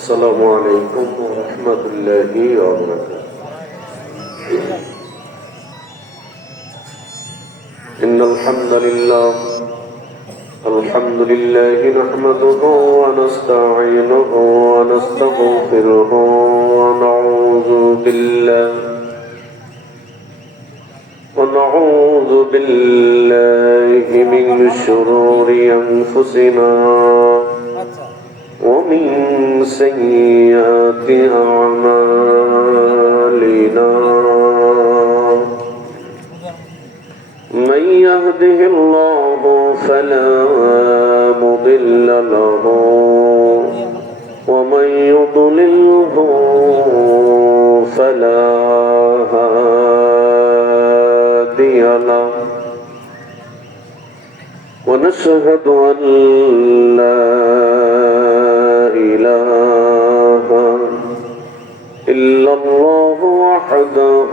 السلام عليكم ورحمة الله وبركاته. إن الحمد لله نحمده ونستعينه ونستغفره ونعوذ بالله من شرور أنفسنا ومن سيئات أعمالنا. من يهده الله فلا مضل له ومن يضلله فلا هادي له. ونشهد أن لا إله إلا الله وحده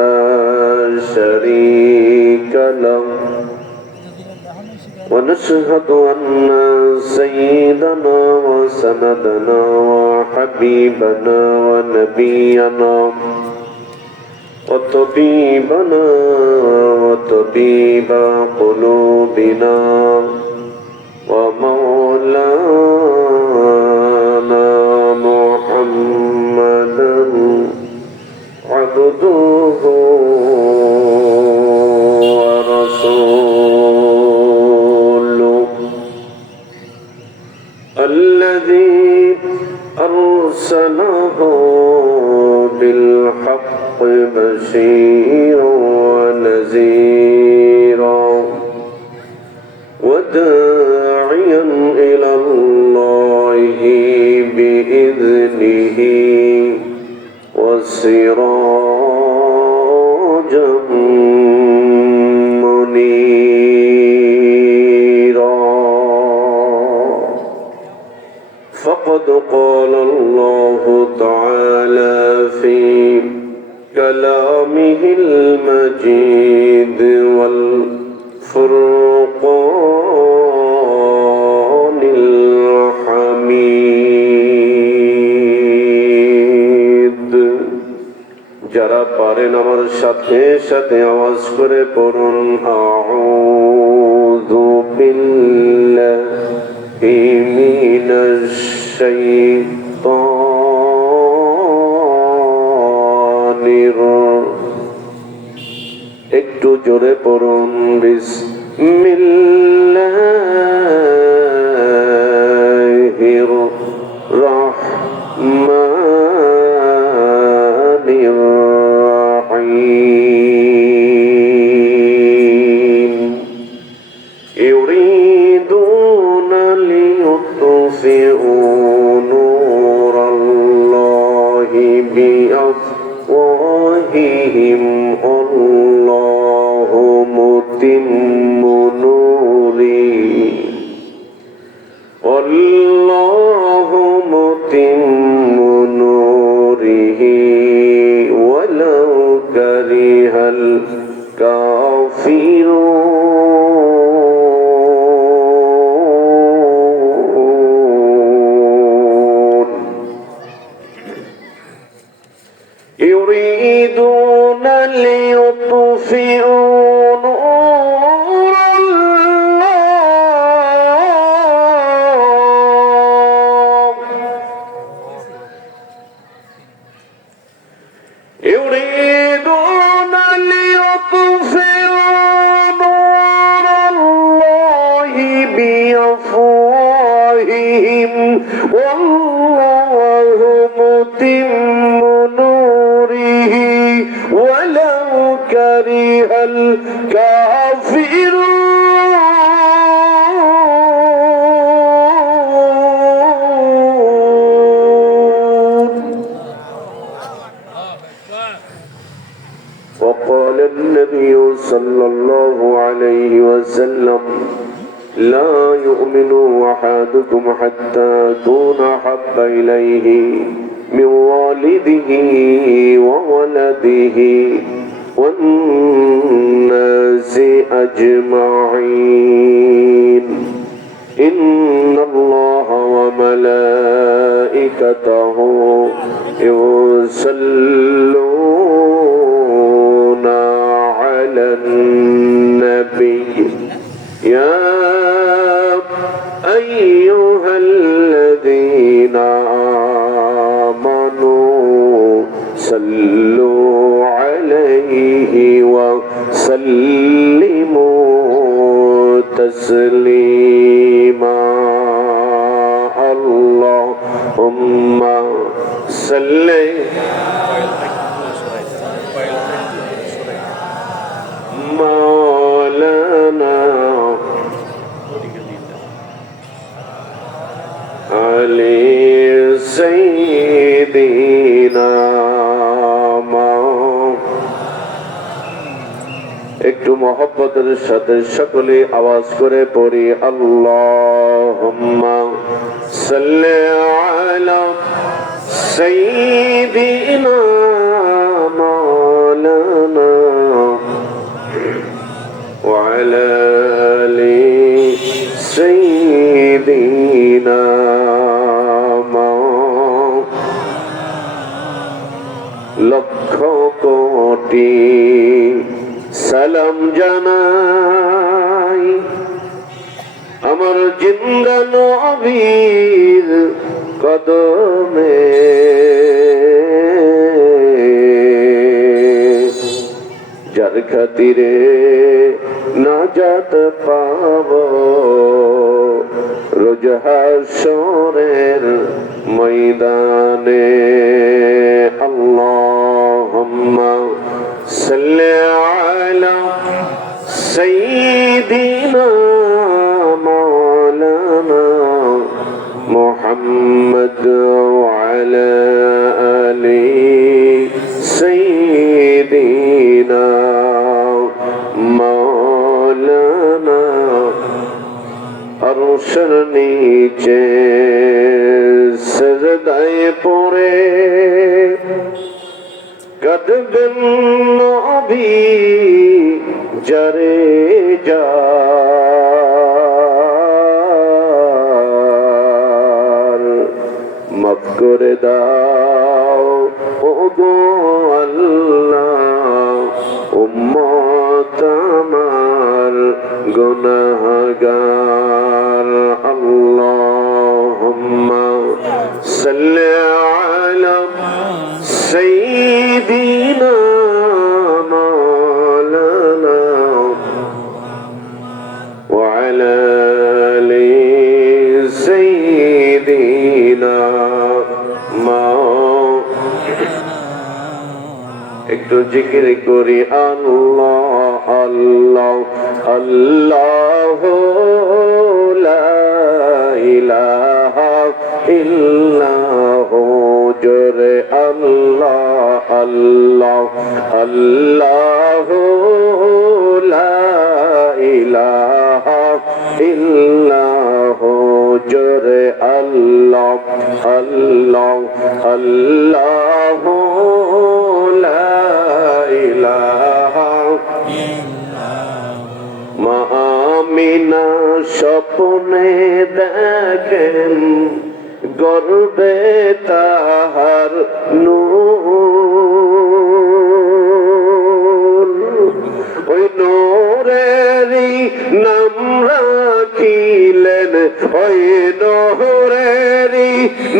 لا شريك له. ونشهد أن سيدنا وسندنا وحبيبنا ونبينا وطبيبنا وطبيب قلوبنا ومولانا محمدا عبده ورسوله الذي أرسله بالحق بشيرا ونذيرا وداعيا إلى الله بإذنه وسراجا منيرا. فقد قال الله تعالى في كلامه المجيد والفرقان الحميد. যারা পারেন আমার সাথে সাথে আওয়াজ করে পড়ুন আউযু বিল্লাহি মিনাশ শাইতানির। একটু জোরে পড়ুন বিসমিল্লাহির রাহমানির রাহিম। ইউরিদুনা লিয়ুতফিউ নূরাল্লাহি বিআফওয়াহিহিম আল্লাহু মুতিম্মু নূরিহি ওয়ালাউ কারিহাল কাফিরুন। ইউরিদুনা লিয়ুতফিউ يريدون ليطفئوا نور الله بأفواههم والله متم نوره ولو كره الكافرون. وقال النبي صلى الله عليه وسلم لا يؤمن أحدكم حتى أكون أحب إليه من والده وولده والناس أجمعين إن الله وملائكته يصلون على النبي يا أيها الذين آمنوا صلوا عليه وسلموا تسليما اللهم صل مولانا علي سيدنا একটু মহব্বতের সাথে সকলে আওয়াজ করে পড়ি আল্লাহুম্মা সাল্লি আলা সাইয়্যিদিনা মাওলানা ওয়া আলা আলি সাইয়্যিদিনা লক্ষ কোটি সালাম জানাই আমার জিন্দা নবীর কদমে যার খাতিরে নাজাত পাবো রোজ হাশরের ময়দানে আল্লাহুম্মা সাল্লি আলা সাইয়্যিদিনা মাওলানা মুহাম্মদ ওয়া আলা আলি সাইয়্যিদিনা মাওলানা আরশের নিচে সিজদায় পড়ে কাঁদবেন নবী যারে যার মাফ করে দাও ওগো আল্লাহ উম্মত আমার গুনাহগার আল্লাহুম্মা সাল্লি আলা সাইয়্যিদিনা মাওলানা ওয়া আলা আলি সাইয়্যিদিনা একটু জিকির করি আল্লাহ আল্লাহ আল্লাহ লা ইলাহা ইল্লাহু জোরে আল্লাহ আল্লাহ আল্লাহ লা ইলাহা ইল্লাহু জোরে আল্লাহ আল্লাহ আল্লাহ লা ইলাহা মা আমিনা স্বপ্নে দেখেন গর্বে তাহার নূর ওই নূরেরই নাম রাখিলেন ওই নূরেরই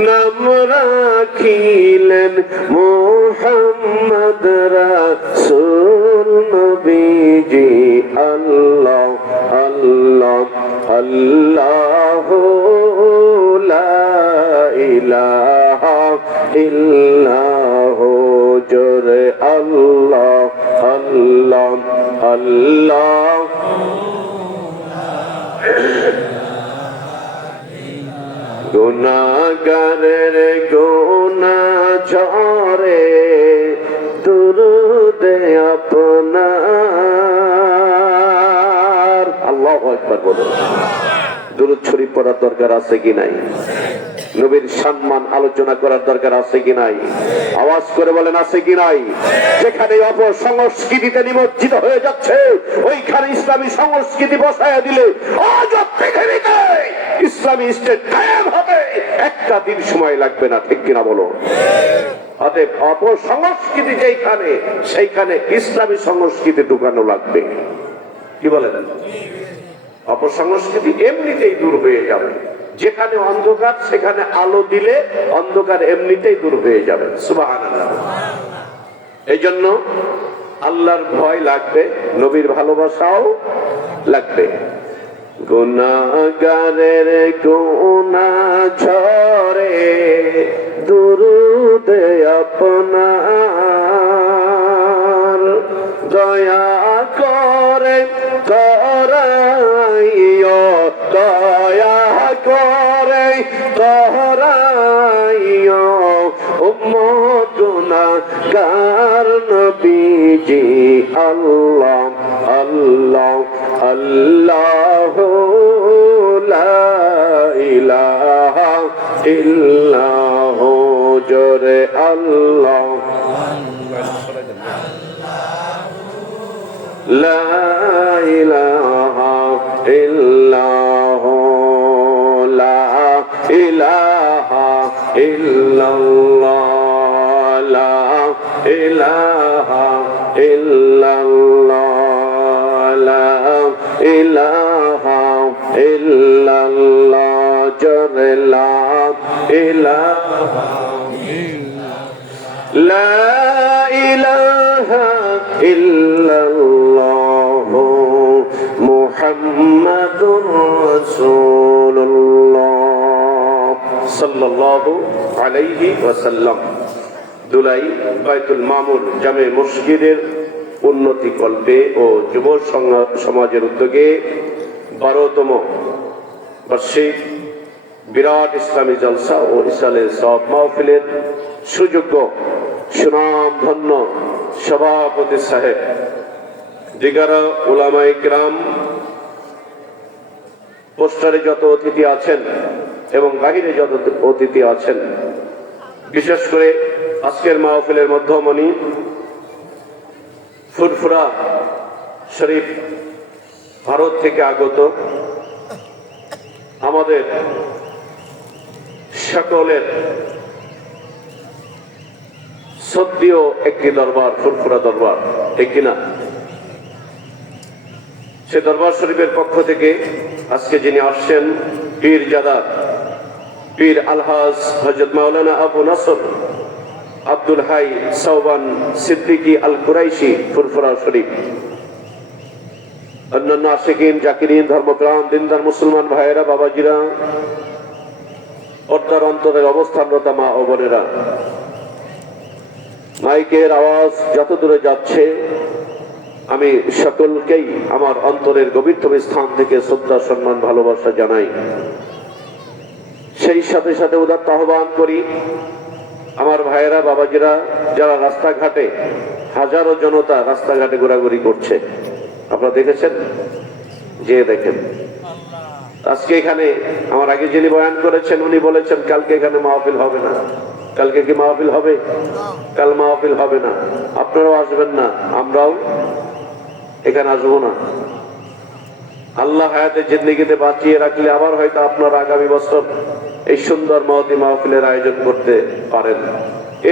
নাম রাখিলেন মুহাম্মদ রাসূল নবীজি আল্লাহ আল্লাহ আল্লাহ লা ইলাহা ইল্লাহু জোরে আল্লাহ আল্লাহ আল্লাহ গুনাহগারের গুনাহ ঝরে দুরুদে আপনার আল্লাহু আকবার বলুন। দুরূদ শরীফ পড়ার দরকার আছে কি নাই? নবীর সম্মান আলোচনা করার দরকার আছে কি নাই? আওয়াজ করে বলেন আছে কি নাই? যেখানে অপসংস্কৃতিতে নিমজ্জিত হয়ে যাচ্ছে ওইখানে ইসলামী সংস্কৃতি বসায় দিলে আজ পৃথিবীতে ইসলামী স্টেট কায়েম হবে, একটা দিন সময় লাগবে না, ঠিক কিনা বলো? অতএব অপসংস্কৃতি যেখানে সেইখানে ইসলামী সংস্কৃতি ঢুকানো লাগবে। কি বলেন? অপসংস্কৃতি এমনিতেই দূর হয়ে যাবে। যেখানে অন্ধকার সেখানে আলো দিলে অন্ধকার এমনিতেই দূর হয়ে যাবে। সুবহানাল্লাহ। এই জন্য আল্লাহর ভয় লাগবে, নবীর ভালোবাসাও লাগবে। গুনাহগারের গুনাহ ঝরে দুরুদে আপনার, দয়া করে করাইও, দয়া করে করাইও উম্মত গুনাহগার নবীজি। আল্লাহ আল্লাহ আল্লাহ লা ইলাহা ইল্লাহু, জোরে আল্লাহ লা ইলাহা ইল্লাহু, লা ইলাহা ইল্লাল্লাহ, লা ইলাহা ইল্লাল্লাহ, লা ইলাহা ইল্লাল্লাহ, জোরে লা ইলাহা লা ইলাহা ইল্লাল্লাহ মুহাম্মাদুর রাসূলুল্লাহ সাল্লাল্লাহু আলাইহি ওয়াসাল্লাম। দুলাই বাইতুল মামুর জামে মসজিদের উন্নতি কল্পে ও যুব সমাজের উদ্যোগে 12তম বার্ষিক বিরাট ইসলামী জলসা ও ইসলামের সব মাহফিলের সুযোগ্য সুনামধন্য সভাপতি সাহেব, দিগারা উলামায়ে কিরাম, পোস্টারে যত অতিথি আছেন এবং বাহিরে যত অতিথি আছেন, বিশেষ করে আজকের মাহফিলের মধ্যমণি ফুরফুরা শরীফ ভারত থেকে আগত আমাদের সকলের সদ্যীয় একটি দরবার, ফুরফুরা দরবার, ঠিক কিনা? সে দরবার শরীফের পক্ষ থেকে আজকে যিনি আসছেন পীরজাদা পীর আলহাজ হযরত মাওলানা আবু নসর আব্দুল হাই সাওবান সিদ্দিকী আল কুরাইশি ফুরফুরা শরীফ, অন্যান্য আশিকিন জাকিরিন ধর্মপ্রাণ দিনদার মুসলমান ভাইয়েরা, বাবাজিরা, পর্দার অন্তরের অবস্থানরত মা ও বোনেরা, মাইকের আওয়াজ যত দূরে যাচ্ছে আমি সকলকেই আমার অন্তরের গভীরতম স্থান থেকে শ্রদ্ধা, সম্মান, ভালোবাসা জানাই। সেই সাথে সাথে উদাত্ত আহ্বান করি আমার ভাইয়েরা, বাবাজিরা, যারা রাস্তাঘাটে, হাজারো জনতা রাস্তাঘাটে ঘোরাঘুরি করছে, আপনারা দেখেছেন? যে দেখেন আজকে এখানে আমার আগে যিনি বয়ান করেছেন উনি বলেছেন কালকে এখানে মাহফিল হবে না। কালকে কি মাহফিল হবে? কাল মাহফিল হবে না। আপনারাও আসবেন না, আমরাও এখানে আসবো না। আল্লাহ হায়াতে জিন্দেগিতে বাঁচিয়ে রাখলে আবার হয়তো আপনারা আগামী বছর এই সুন্দর মহতি মাহফিলের আয়োজন করতে পারেন।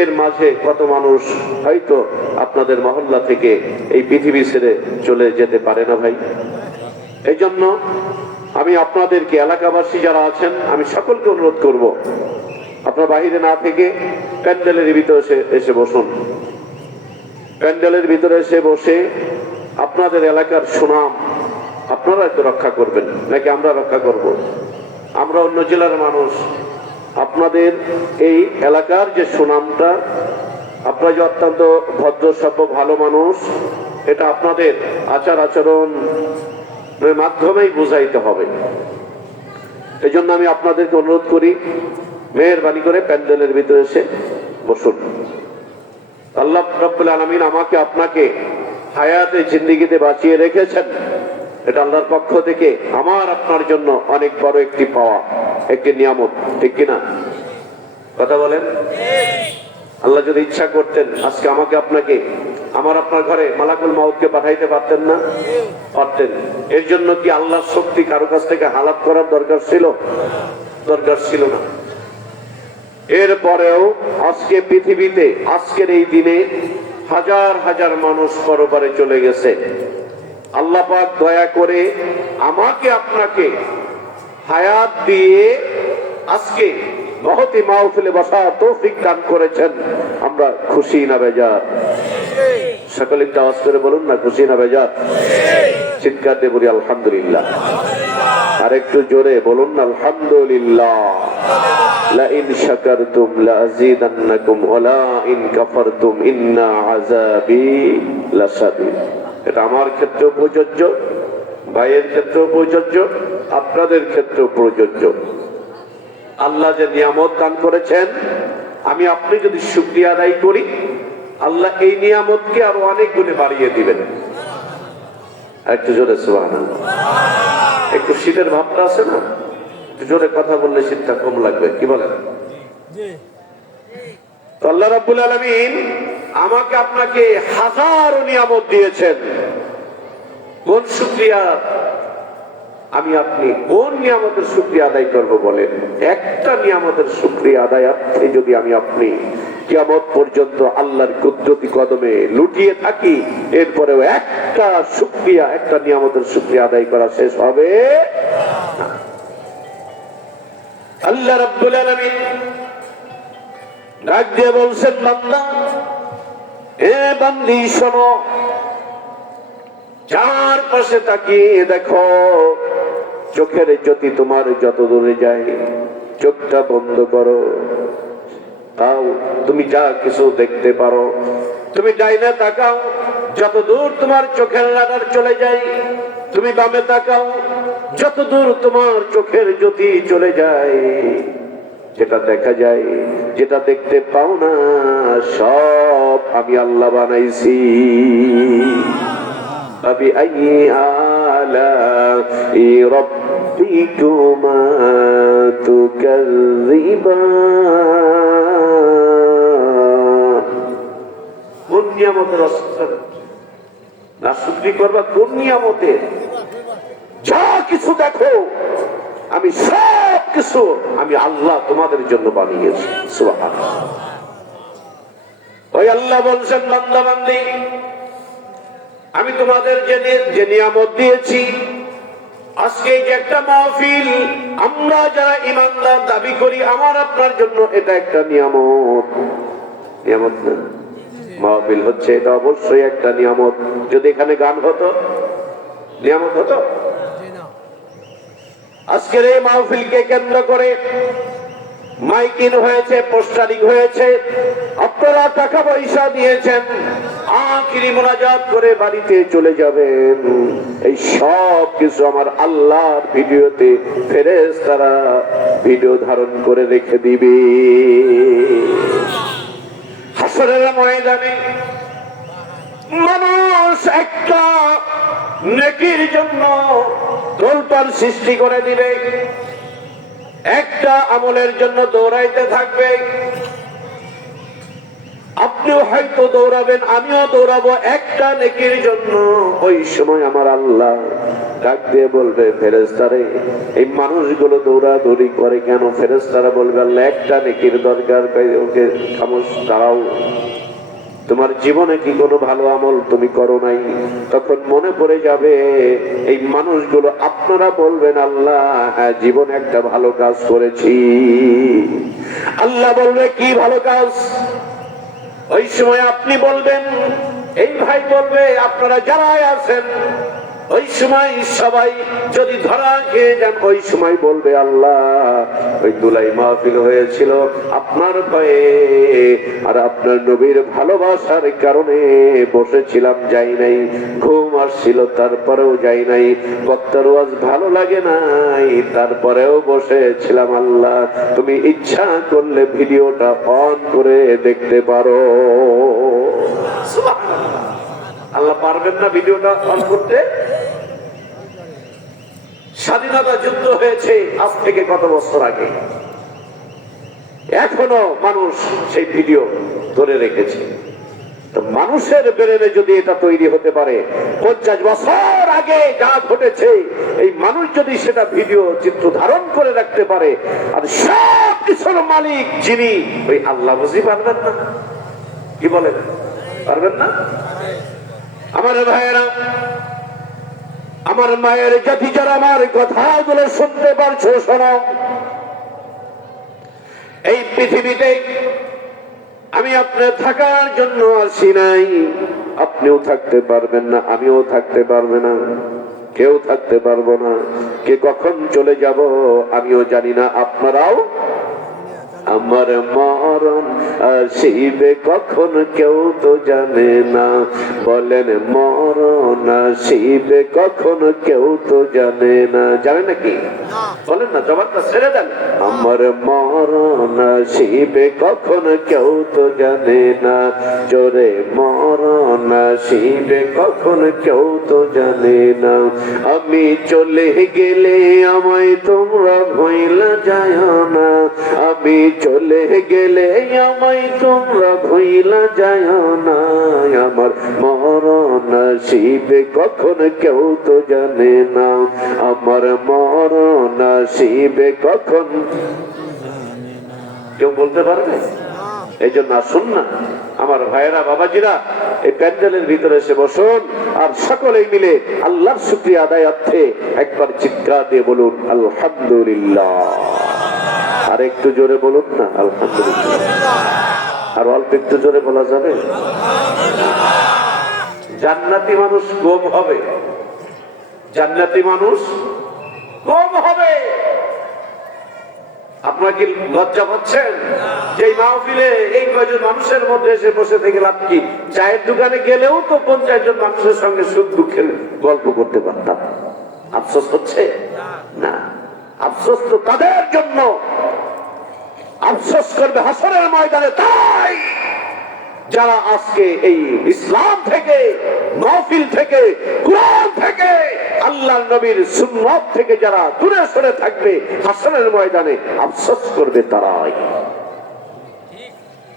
এর মাঝে কত মানুষ হয়তো আপনাদের মহল্লা থেকে এই পৃথিবী ছেড়ে চলে যেতে পারে না ভাই। এই জন্য আমি আপনাদেরকে, এলাকাবাসী যারা আছেন, আমি সকলকে অনুরোধ করব, আপনারা বাহিরে না থেকে প্যান্ডেলের ভিতরে এসে বসুন। প্যান্ডেলের ভিতরে এসে বসে আপনাদের এলাকার সুনাম আপনারা তো রক্ষা করবেন, নাকি আমরা রক্ষা করব? আমরা অন্য জেলার মানুষ, আপনাদের এই এলাকার যে সুনামটা, আপনারা যে অত্যন্ত ভদ্র সভ্য ভালো মানুষ, এটা আপনাদের আচার আচরণ মাধ্যমেই বুঝাইতে হবে। এই জন্য আমি আপনাদেরকে অনুরোধ করি, মেহেরবানি করে প্যান্ডেলের ভিতরে এসে বসুন। আল্লাহ রাব্বুল আলামিন আমাকে আপনাকে হায়াতে জিন্দেগিতে বাঁচিয়ে রেখেছেন, এটা আল্লাহর পক্ষ থেকে আমার আপনার জন্য অনেক বড় একটি পাওয়া, একটি নিয়ামত, ঠিক কিনা? কথা বলেন। আল্লাহ যদি ইচ্ছা করতেন আজকে আমাকে আপনাকে আমার আপনার ঘরে মালাকুল মাউতকে পাঠাইতে পারতেন না? পারতেন। এর জন্য কি আল্লাহর শক্তি কারো কাছ থেকে হালাত করার দরকার ছিল? দরকার ছিল না। এরপরেও আজকে পৃথিবীতে আজকের এই দিনে হাজার হাজার মানুষ পরপারে চলে গেছে। আল্লাহ পাক দয়া করে আমাকে আপনাকে হায়াত দিয়ে আজকে মহতি মাহফিলে বসা তৌফিক দান করেছেন। আমরা খুশি না বেজার? সকলে একটু আওয়াজ করে বলুন না, খুশি না বেজার? চিৎকার দিয়ে বলি আলহামদুলিল্লাহ। আর একটু জোরে বলুন না, আলহামদুলিল্লাহ। লা ইন শাকারতুম লা আযীদান্নাকুম ওয়া লা ইন কাফারতুম ইন্না আযাবি লাশাদীদ। এটা আমার ক্ষেত্রেও প্রযোজ্য, ভাইয়ের ক্ষেত্রেও প্রযোজ্য, আপনাদের ক্ষেত্রেও প্রযোজ্য। আল্লাহ যে নিয়ামত দান করেছেন, আমি আপনি যদি শুকরিয়া আদায় করি, আল্লাহ এই নিয়ামতকে আরো অনেক গুণে বাড়িয়ে দিবেন। একটু জোরে সুবহানাল্লাহ। একটু শীতের ভাবটা আছে না, একটু জোরে কথা বললে শীতটা কম লাগবে, কি বলেন? তো আল্লাহ রাব্বুল আলামিন আমাকে আপনাকে হাজারো নিয়ামত দিয়েছেন। কোন শুকরিয়া আমি আপনি কোন নিয়ামতের শুকরিয়া আদায় করব বলেন? একটা নিয়ামতের শুকরিয়া আদায়ার্থে যদি আমি আপনি কিয়ামত পর্যন্ত আল্লাহর কুদরতি কদমে লুটিয়ে থাকি, এরপরেও একটা শুকরিয়া, একটা নিয়ামতের শুকরিয়া আদায় করা শেষ হবে না। আল্লাহ রাব্বুল আলামিন ডাক দিয়ে বলছেন, বান্দা, এ বান্দি শোনো, চারপাশে তাকিয়ে দেখো, চোখের জ্যোতি তোমার যত দূরে যায়, চোখটা বন্ধ করো, তাও তুমি যা কিছু দেখতে পারো। তুমি ডাইনে তাকাও, যত দূর তোমার চোখের রাডার চলে যায়। তুমি বামে তাকাও, যত দূর তোমার চোখের জ্যোতি চলে যায়। যেটা দেখা যায়, যেটা দেখতে পাও না, সব আমি আল্লাহ বানাইছি। فبأي آلاء ربكما تكذبان। কোন নিয়ামতের না শুকরি করবা? কোন নিয়ামতের? যা কিছু দেখো, আমি সব কিছু আমি আল্লাহ তোমাদের জন্য বানিয়েছি। সুবহানাল্লাহ। ওই আল্লাহ বলছেন, বান্দা বান্দি, আমি তোমাদের যে নিয়ামত দিয়েছি, আজকে যে একটা মাহফিল, আমরা যারা ইমানদার দাবি করি, আমার আপনার জন্য এটা একটা নিয়ামত। নিয়ামত না? মাহফিল হচ্ছে, এটা অবশ্যই একটা নিয়ামত। যদি এখানে গান হতো, নিয়ামত হতো? আজকের এই মাহফিলকে কেন্দ্র করে মাইকিং হয়েছে, পোস্টারিং হয়েছে, আপনারা টাকা পয়সা দিয়েছেন, আখিরি মুনাজাত করে বাড়িতে চলে যাবেন। এই সব কিছু আমার আল্লাহর ভিডিওতে ফেরেশতারা ভিডিও ধারণ করে রেখে দিবে। হাসরের ময়দানে মানুষ একটা নেকির জন্য তোলপাড় সৃষ্টি করে দিবে, একটা আমলের জন্য দৌড়াইতে থাকবে। আপনিও হয়তো দৌড়াবেন, আমিও দৌড়াবো একটা নেকির জন্য। ওই সময় আমার আল্লাহ ডাক দিয়ে বলবে, ফেরেশতারে, এই মানুষগুলো দৌড়াদৌড়ি করে কেন? ফেরেশতারা বলবে, আল্লাহ একটা নেকির দরকার, ওকে খামোশ দাঁড়াও। তোমার জীবনে কি কোনো ভালো আমল তুমি করো নাই? তখন মনে পড়ে যাবে এই মানুষগুলো। আপনারা বলবেন, আল্লাহ হ্যাঁ, জীবনে একটা ভালো কাজ করেছি। আল্লাহ বলবে, কি ভালো কাজ? ওই সময় আপনি বলবেন, এই ভাই বলবে, আপনারা যারাই আছেন, ওই সময় সবাই যদি ধরা খেয়ে যান, ওই সময় বলবে, আল্লাহ ওই দুলাই মাহফিল হয়েছিল আপনার ভয়ে আর আপনার নবীর ভালোবাসার কারণে বসেছিলাম, যাই নাই। ঘুম আসছিল তারপরেও যাই নাই। বক্তার ওয়াজ ভালো লাগে নাই তারপরেও বসেছিলাম। আল্লাহ তুমি ইচ্ছা করলে ভিডিওটা অন করে দেখতে পারো। আল্লাহ পারবেন না ভিডিওটা অন করতে? স্বাধীনতা যুদ্ধ হয়েছে আজ থেকে কত বছর আগে। এখনো মানুষ সেই ভিডিও ধরে রেখেছে। তো মানুষের ব্রেনে যদি এটা তৈরি হতে পারে 50 বছর আগে যা ঘটেছে, এই মানুষ যদি সেটা ভিডিও চিত্র ধারণ করে রাখতে পারে, আর সব কিছুর মালিক যিনি, ওই আল্লাহ বুঝি পারবেন না? কি বলেন, পারবেন না? আমার ভাইয়েরা, আমার মায়ের জাতি যারা আমার কথাগুলো শুনতে পারছো, শোনো। এই পৃথিবীতে আমি আপনার থাকার জন্য আসি নাই। আপনিও থাকতে পারবেন না, আমিও থাকতে পারবে না, কেউ থাকতে পারবো না। কে কখন চলে যাব আমিও জানি না, আপনারাও। আমার মরণ আসিবে কখন কেউ তো জানে না, বলেন মরণ আসিবে কখন কেউ তো জানে না। জানে নাকি? বলেন না, জবাবটা ছেড়ে দেন। আমার মরণ আসিবে কখন কেউ তো জানে না, জোরে মরণ আসিবে কখন কেউ তো জানে না। আমি চলে গেলে আমায় তোমরা ভুইলা যায় না, আমি চলে গেলে আমায় তোমরা ভুইলা যায় না। আমার মরণ আসিবে কখন কেউ তো জানে না, আমার মরণ আসিবে কখন কেউ বলতে পারবে? এই জন্য আসুন না আমার ভাইয়েরা, বাবাজিরা, এই প্যান্ডেলের ভিতরে এসে বসুন, আর সকলেই মিলে আল্লাহর শুকরিয়া আদায়ার্থে একবার চিৎকার দিয়ে বলুন আলহামদুলিল্লাহ। আর একটু জোরে বলুন না আলহামদুলিল্লাহ। আর অল্প একটু জোরে বলা যাবে? জান্নাতি মানুষ কম হবে, জান্নাতি মানুষ কম হবে। আপনারা কি লজ্জা পাচ্ছেন যে এই মাহফিলে এই কয়জন মানুষের মধ্যে এসে বসে থেকে লাভ কি? চায়ের দোকানে গেলেও তো 50 জন মানুষের সঙ্গে সুখ দুঃখের গল্প করতে পারতাম। আফসোস হচ্ছে না? আফসোস তো তাদের জন্য, আফসোস করবে হাসরের ময়দানে তাই যারা আজকে এই ইসলাম থেকে, মাহফিল থেকে, কুরআন থেকে, আল্লাহর নবীর সুন্নাত থেকে যারা দূরে সরে থাকবে, হাসরের ময়দানে আফসোস করবে তারাই।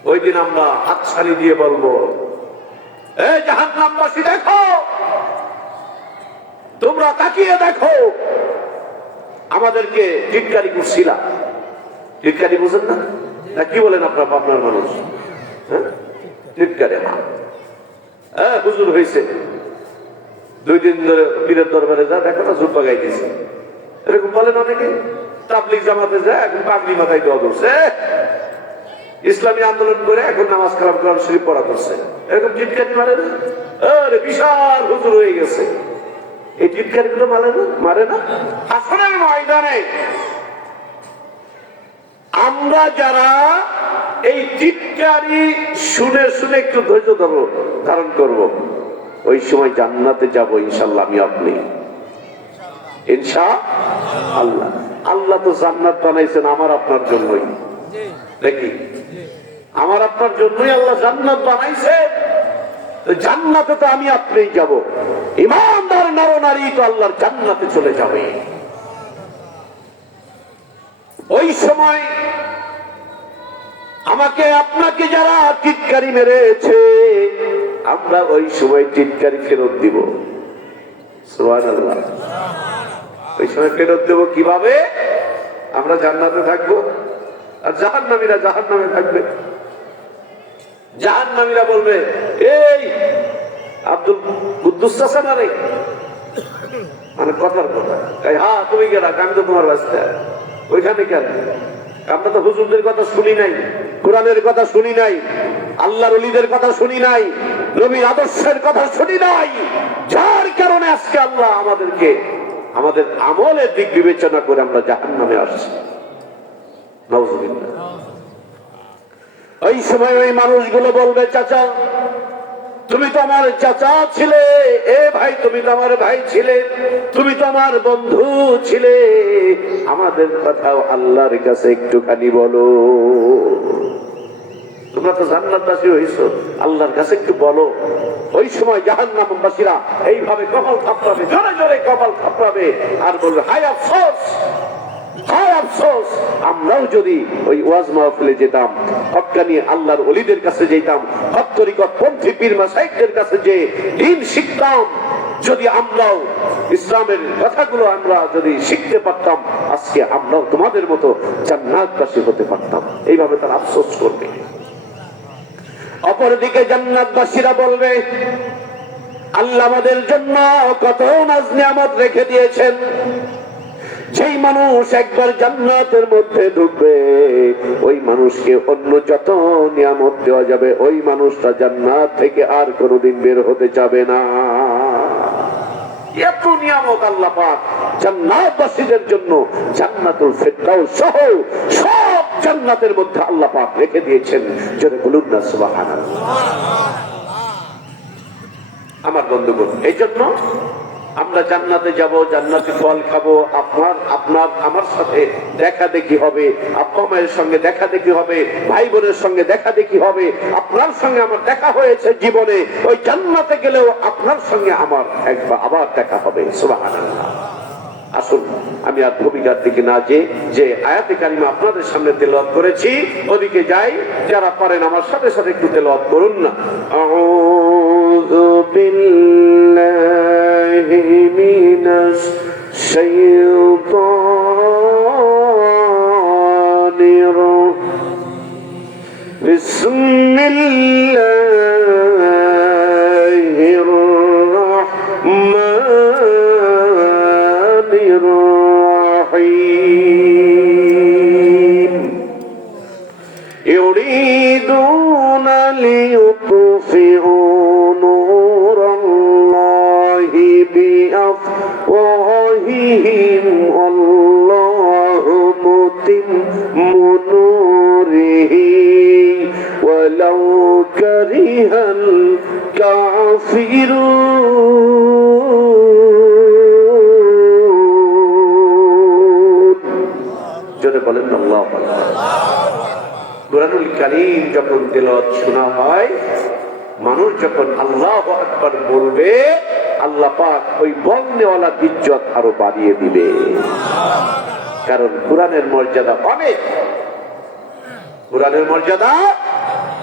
ওই দিন আমরা হাতছানি দিয়ে বলবো, এই জাহান্নামবাসী দেখো, তোমরা তাকিয়ে দেখো, আমাদেরকে টিটকারি করছিলা। টিটকারি বুঝেন না? না কি বলেন আপনার পাবনার মানুষ? টিটকারি। হ্যাঁ, হুজুর হয়েছে 2 দিন ধরে পীরের দরবারে যা দেখো না, জুব্বা গাইতেছে, এরকম বলেন অনেকে। তাবলিগ জামাতে যায়, এখন পাগড়ি মাথায় দেওয়া করছে, ইসলামী আন্দোলন করে এখন নামাজ কালাম কোরআন শরীফ পড়া করছে, এরকম টিটকারি মারে না? আরে বিশাল হুজুর হয়ে গেছে। এই টিটকারি গুলো মারে না? হাসরের ময়দানে আমরা যারা এই টিটকারি শুনে শুনে একটু ধৈর্য ধারণ করব, ওই সময় জান্নাতে যাব ইনশাআল্লাহ, আমি আপনি ইনশাআল্লাহ। আল্লাহ তো জান্নাত বানাইছেন আমার আপনার জন্যই, দেখি আমার আপনার জন্যই আল্লাহ জান্নাত বানাইছে। জান্নাতে তো আমি আপনিই যাব, ইমানদার নরনারী তো আল্লাহর জান্নাতে চলে যাবে। ওই সময় আমাকে আপনাকে যারা টিটকারি মেরেছে, আমরা ওই সময় টিটকারি ফেরত দিব। সুবহানাল্লাহ। ওই সময় ফেরত দেব কিভাবে? আমরা জান্নাতে থাকবো, আর জাহান্নামীরা জাহান্নামে থাকবে। জাহান্নামীরা বলবে, এই আব্দুল কুদ্দুস চাচা না রে, মানে কথার কথা, হ্যাঁ তুমি গেলা, আমি তো তোমার বাচ্চা, ওইখানে কেন? আমরা তো হুজুরদের কথা শুনি নাই, কোরআনের কথা শুনি নাই, আল্লাহর ওলিদের কথা শুনি নাই, নবীর আদর্শের কথা শুনি নাই, যার কারণে আজকে আল্লাহ আমাদেরকে আমাদের আমলের দিক বিবেচনা করে আমরা জাহান্নামে আসছি। নাউজুবিল্লাহ। ওই সময় ওই মানুষগুলো বলবে, চাচা তুমি তো আমার চাচা ছিলে, এ ভাই তুমি তো আমার ভাই ছিলে, তুমি তো আমার বন্ধু ছিলে, আমাদের কথাও আল্লাহর কাছে একটুখানি বলো, তোমরা তো জান্নাতবাসী হইছো, আল্লাহর কাছে একটু বলো। ওই সময় জাহান্নামবাসীরা এইভাবে কপাল থাপড়াবে, জোরে জোরে কপাল থাপড়াবে, আর বলবে, হায় আফসোস, হায় আফসোস, আমরাও যদি ওই ওয়াজ মাহফিলে যেতাম, হক্কানি আল্লাহর ওলিদের কাছে যেতাম, হক তরিকত পন্থী পীর মাশায়েখদের কাছে যে দ্বীন শিখতাম, যদি আমরাও ইসলামের কথাগুলো আমরা যদি শিখতে পারতাম, আজকে আমরাও তোমাদের মতো জান্নাতবাসী হতে পারতাম। এইভাবে তারা আফসোস করবে। অপরদিকে জান্নাতবাসীরা বলবে, আল্লাহ আমাদের জন্য কত নাজ নিয়ামত রেখে দিয়েছেন। যেই মানুষ একবার জান্নাতের মধ্যে ঢুকবে, ওই মানুষকে অন্য যত নিয়ামত দেওয়া যাবে, ওই মানুষটা জান্নাত থেকে আর কোনোদিন বের হতে যাবে না। এত নিয়ামত আল্লাহ পাক জান্নাতবাসীদের জন্য, জান্নাতুল ফেরদাউস সহ সব জান্নাতের মধ্যে আল্লাহ পাক রেখে দিয়েছেন। জোরে বলুন না সুবহানাল্লাহ। আমার বন্ধুগণ, এই জন্য আমরা জান্নাতে যাব, জান্নাতি ফল খাবো। আপনার আমার সাথে দেখা দেখি হবে, আব্বা মায়ের সঙ্গে দেখা দেখি হবে, ভাই বোনের সঙ্গে দেখা দেখি হবে। আপনার সঙ্গে আমার দেখা হয়েছে জীবনে, ওই জান্নাতে গেলেও আপনার সঙ্গে আমার একবার আবার দেখা হবে। সুবহানাল্লাহ। আসুন, আমি আর ভূমিকার দিকে না যে আয়াতে কারিমা আপনাদের সামনে তেলাওয়াত করেছি ওদিকে যাই। যারা পারেন আমার সাথে সাথে একটু তেলাওয়াত করুন না। আউযু বিল্লাহি মিনাশ শাইতানির বিসমিল্লাহির রাহমানির রহিম। ইউরিদুনা লিইউতফিউ নূরাল্লাহি বিআফওয়াহিহিম ওয়াল্লাহু মুতিম্মু নূরিহি ওয়ালাউ কারিহাল কাফিরুন। জোরে বলেন আল্লাহু আকবার। কুরআনুল কারীম যখন তেলাওয়াত শোনা হয়, মানুষ যখন আল্লাহু আকবার বলবে, আল্লাহ পাক ওই বলনেওয়ালা ইজ্জত আরো বাড়িয়ে দিবে। কারণ কুরআনের মর্যাদা অনেক, কুরআনের মর্যাদা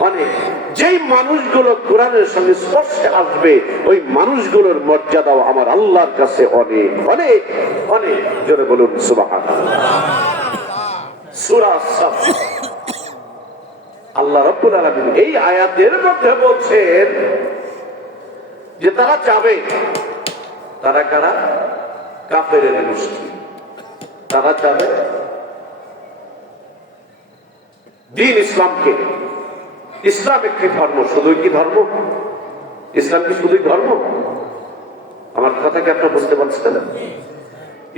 অনেক। যেই মানুষগুলো কুরআনের সঙ্গে স্পর্শে আসবে, ওই মানুষগুলোর মর্যাদাও আমার আল্লাহর কাছে অনেক অনেক অনেক। জোরে বলুন সুবহানাল্লাহ। সূরা সাফ, আল্লাহ রাব্বুল আলামিন এই আয়াতের মধ্যে বলছেন যে তারা চাবে, তারা কারা? কাফেরের গোষ্ঠী। তারা চাবে দ্বীন ইসলামকে। ইসলাম একটি ধর্ম, শুধুই কি ধর্ম? ইসলাম কি শুধুই ধর্ম? আমার কথা কি আপনারা বুঝতে পারছেন?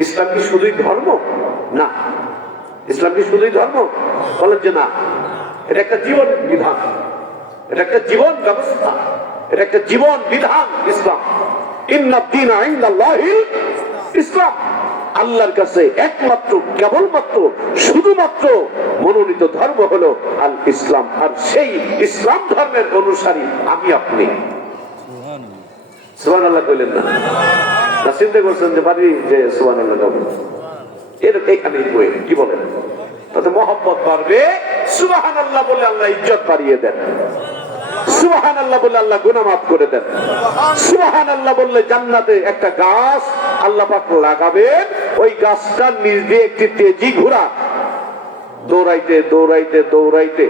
ইসলাম কি শুধুই ধর্ম? না। ইসলাম কি শুধুই ধর্ম? বলেন যে না, এটা একটা জীবন বিধান, এটা একটা জীবন ব্যবস্থা, এটা একটা জীবন বিধান। ইসলাম, ইন্নাদ দীনা ইনদাল্লাহিল ইসলাম। আল্লাহর কাছে একমাত্র, কেবলমাত্র, শুধুমাত্র মনোনীত ধর্ম হলো আল ইসলাম। আর সেই ইসলাম ধর্মের অনুসারী আমি আপনি। সুবহানাল্লাহ কইলেন না? না চিন্তা করছেন যে বাড়ি যে সুবহানাল্লাহ বলবেন, এর এখানে কি বলেন? তাতে মহব্বত বাড়বে। সুবহানাল্লাহ বলে আল্লাহ ইজ্জত বাড়িয়ে দেন। সুবহানাল্লাহ বলে আল্লাহ গুনাহ মাফ করে দেন। সুবহানাল্লাহ বললে জান্নাতে একটা গাছ আল্লাহ পাক লাগাবেন, ওই গাছটার নিচ দিয়ে একটি তেজি ঘোড়া দৌড়াইতে দৌড়াইতে দৌড়াইতে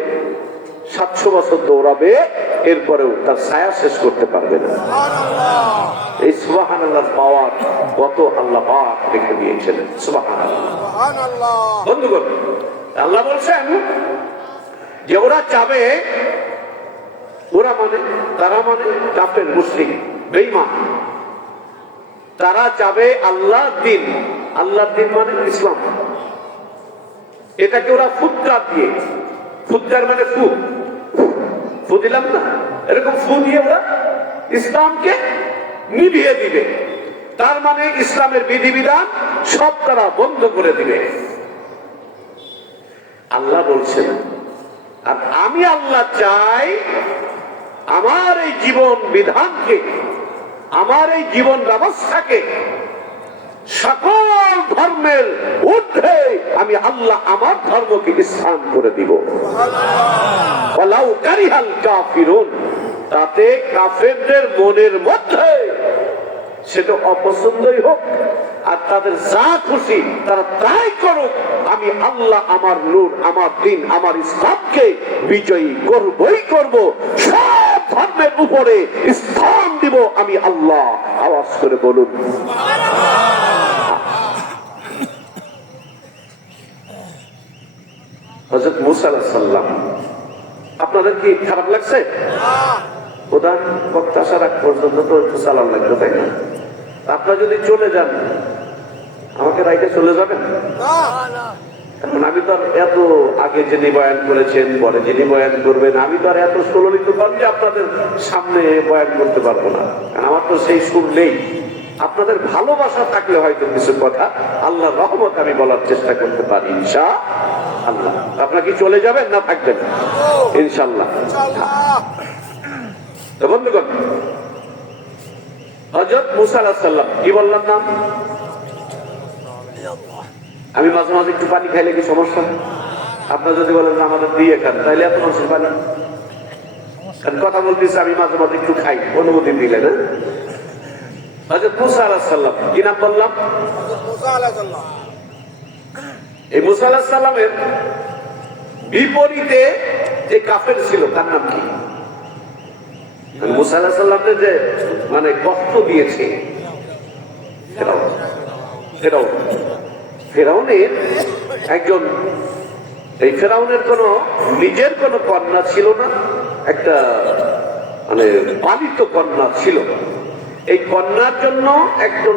700 বছর দৌড়াবে, এরপরেও তার ছায়া শেষ করতে পারবে না। এই সুবহানাল্লাহ পাওয়ার কত আল্লাহ পাক রেখে দিয়েছিলেন। সুবহানাল্লাহ। বন্ধুগণ, আল্লাহ বলছেন যে ওরা চাবে, ওরা মানে তারা মানে কাফের মুশরিক বেঈমান, তারা চাবে আল্লাহর দ্বীন। আল্লাহর দ্বীন মানে ইসলাম। এটাকে ওরা ফুৎকার দিয়ে, ফুৎকার মানে ফু, ফু দিলাম না, এরকম ফু দিয়ে ওরা ইসলামকে নিভিয়ে দিবে। তার মানে ইসলামের বিধিবিধান সব তারা বন্ধ করে দিবে। আল্লাহ বলছেন, আর আমি আল্লাহ চাই আমার এই জীবন বিধানকে, আমার এই জীবন ব্যবস্থাকে সকল ধর্মের ঊর্ধ্বে আমি আল্লাহ আমার ধর্মকে স্থান করে দিব। ওয়ালাউ কারিহাল কাফিরুন, তাতে কাফেরদের মনের মধ্যে সেটা অপছন্দই হোক আর তাদের যা খুশি তারা তাই করুক, আমি আল্লাহ আমার নূর, আমার দিন, আমার ইসলামকে বিজয়ী করবই করব। সব ধর্মের উপরে স্থান দিব আমি আল্লাহ। আওয়াজ করে বলুন। হযরত মূসা আলাইহিস সালাম, আপনাদের কি খারাপ লাগছে? প্রধান বক্তা আসার আগ পর্যন্ত তো একটু চালান লাগবে, তাই না? আপনারা যদি চলে যান, আমাকে রাইটে চলে যাবেন? কারণ আমি তো আর এত আগে যিনি বয়ান করেছেন, পরে যিনি বয়ান করবেন, আমি তো আর এত সুললিত পান যে আপনাদের সামনে বয়ান করতে পারবো না। কারণ আমার তো সেই সুর নেই। আপনাদের ভালোবাসা থাকলে হয়তো কিছু কথা আল্লাহর রহমত আমি বলার চেষ্টা করতে পারি ইনশাআল্লাহ। আপনারা কি চলে যাবেন না থাকবেন? ইনশাআল্লাহ। তো বন্ধুগণ, হযরত মূসা আলাইহিস সালাম কি বললাম নাম? আমি মাঝে মাঝে একটু পানি খাইলে কি সমস্যা? আপনারা যদি বলেন আমাদের দিয়ে খান, তাহলে এত মানুষের পানি কথা বলতেছে, আমি মাঝে মাঝে একটু খাই, অনুমতি দিলে না? হযরত মূসা আলাইহিস সালাম কি নাম বললাম? এই মূসা আলাইহিস সালামের বিপরীতে যে কাফের ছিল তার নাম কি? মূসা আলাইহিস সালামকে যে মানে কষ্ট দিয়েছে ফেরাউনের একজন, এই ফেরাউনের কোন নিজের কোন কন্যা ছিল না, একটা মানে পালিত কন্যা ছিল। এই কন্যার জন্য একজন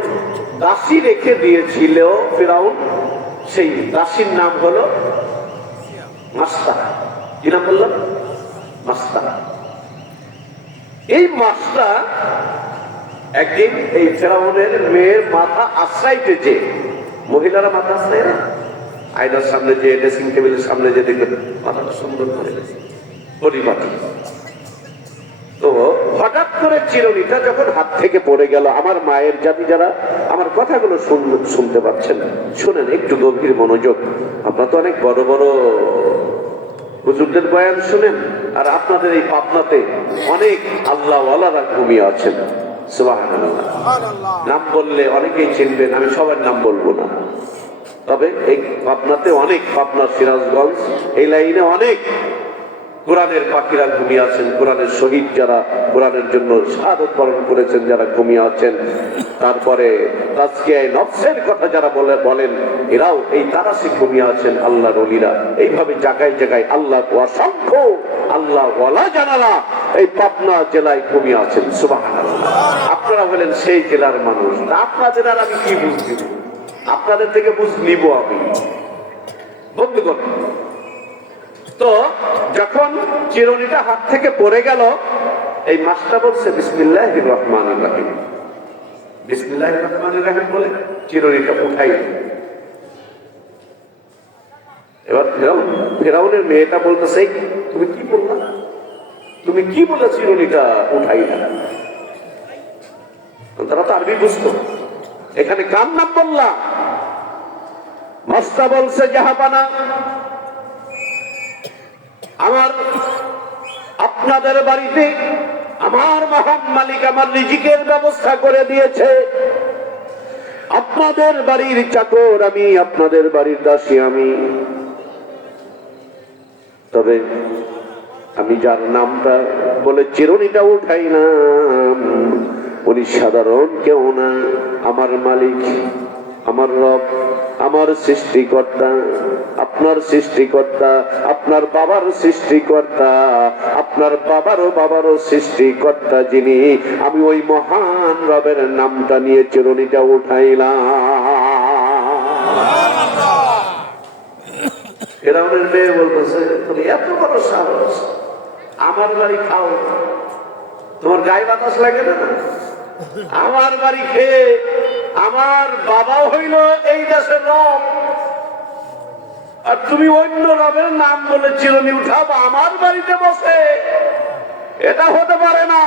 দাসী রেখে দিয়েছিল ফেরাউন। সেই দাসীর নাম হলো মাস্তা। কি নাম বললাম? মাস্তা। এই মাস্তা একদিন এই ফেরাউনের মেয়ের মাথা আশ্রাইতে, যে মহিলারা মাথা আশ্রায় না, আয়নার সামনে যে, ড্রেসিং টেবিলের সামনে যে দেখবেন মাথাটা সুন্দর করে পরিপাটি। তো হঠাৎ করে চিরুনিটা যখন হাত থেকে পড়ে গেল, আমার মায়ের জাতি যারা আমার কথাগুলো শুনতে পাচ্ছেন, শুনেন একটু গভীর মনোযোগ। আপনারা তো অনেক বড় বড় হুজুরদের বয়ান শুনেন, আর আপনাদের এই পাবনাতে অনেক আল্লাহওয়ালারা ঘুমিয়ে আছেন। সুবহানাল্লাহ। নাম বললে অনেকেই চিনবেন, আমি সবার নাম বলবো না। তবে এই পাবনাতে অনেক, পাবনা সিরাজগঞ্জ এই লাইনে অনেক কোরআনের পাখিরা ঘুমিয়ে আছেন, কোরআনের শহীদ যারা কোরআনের জন্য শাহাদত বরণ করেছেন যারা ঘুমিয়ে আছেন, তারপরে তাজকিয়ায়ে নফসের কথা যারা বলেন এরাও এই তারাসে ঘুমিয়ে আছেন। আল্লাহর ওলিরা এইভাবে জায়গায় জায়গায় আল্লাহ অসংখ্য আল্লাহ ওয়ালা জানালা এই পাবনা জেলায় ঘুমিয়ে আছেন। সুবহানাল্লাহ। আপনারা বলেন সেই জেলার মানুষ, আপনাদের আর আমি কি বুঝ দিব? আপনাদের থেকে বুঝ নিব আমি। বন্ধুগণ, তো যখন চিরুনিটা হাত থেকে পড়ে গেল, এই মাসটা বলছে বিসমিল্লাহির রহমানির রহিম। বিসমিল্লাহির রহমানির রহিম বলে চিরুনিটা উঠাই। এবার ফেরাউনের মেয়েটা বলতেছে, তুমি কি বললা? তুমি কি বলে চিরুনিটা উঠাই না? তারা তো আরবি বুঝতো। এখানে কার নাম বললা? মাস্তা বলছে, জাহাপানা, আমার আপনাদের বাড়িতে আমার মহান মালিক আমার রিজিকের ব্যবস্থা করে দিয়েছে। আপনাদের বাড়ির চাকর আমি, আপনাদের বাড়ির দাসী আমি। তবে আমি যার নামটা বলে চিরুনিটা উঠাইলাম, উনি সাধারণ কেউ না, আমার মালিক, আমার রব, আমার সৃষ্টিকর্তা, আপনার সৃষ্টিকর্তা, আপনার বাবার সৃষ্টিকর্তা, আপনার বাবারও সৃষ্টিকর্তা যিনি, আমি ওই মহান রবের নামটা নিয়ে চিরুনিটা উঠাইলাম। ফেরাউনের মেয়ে বলতেছে, তুমি এত বড় সাহস, আমার বাড়ি খাও, তোমার গায়ে বাতাস লাগে না? আমার বাড়ি খেয়ে আমার বাবাও হইল এই দেশের রব, আর তুমি অন্য রবের নাম বলে চিরুনি উঠাব আমার বাড়িতে বসে? এটা হতে পারে না।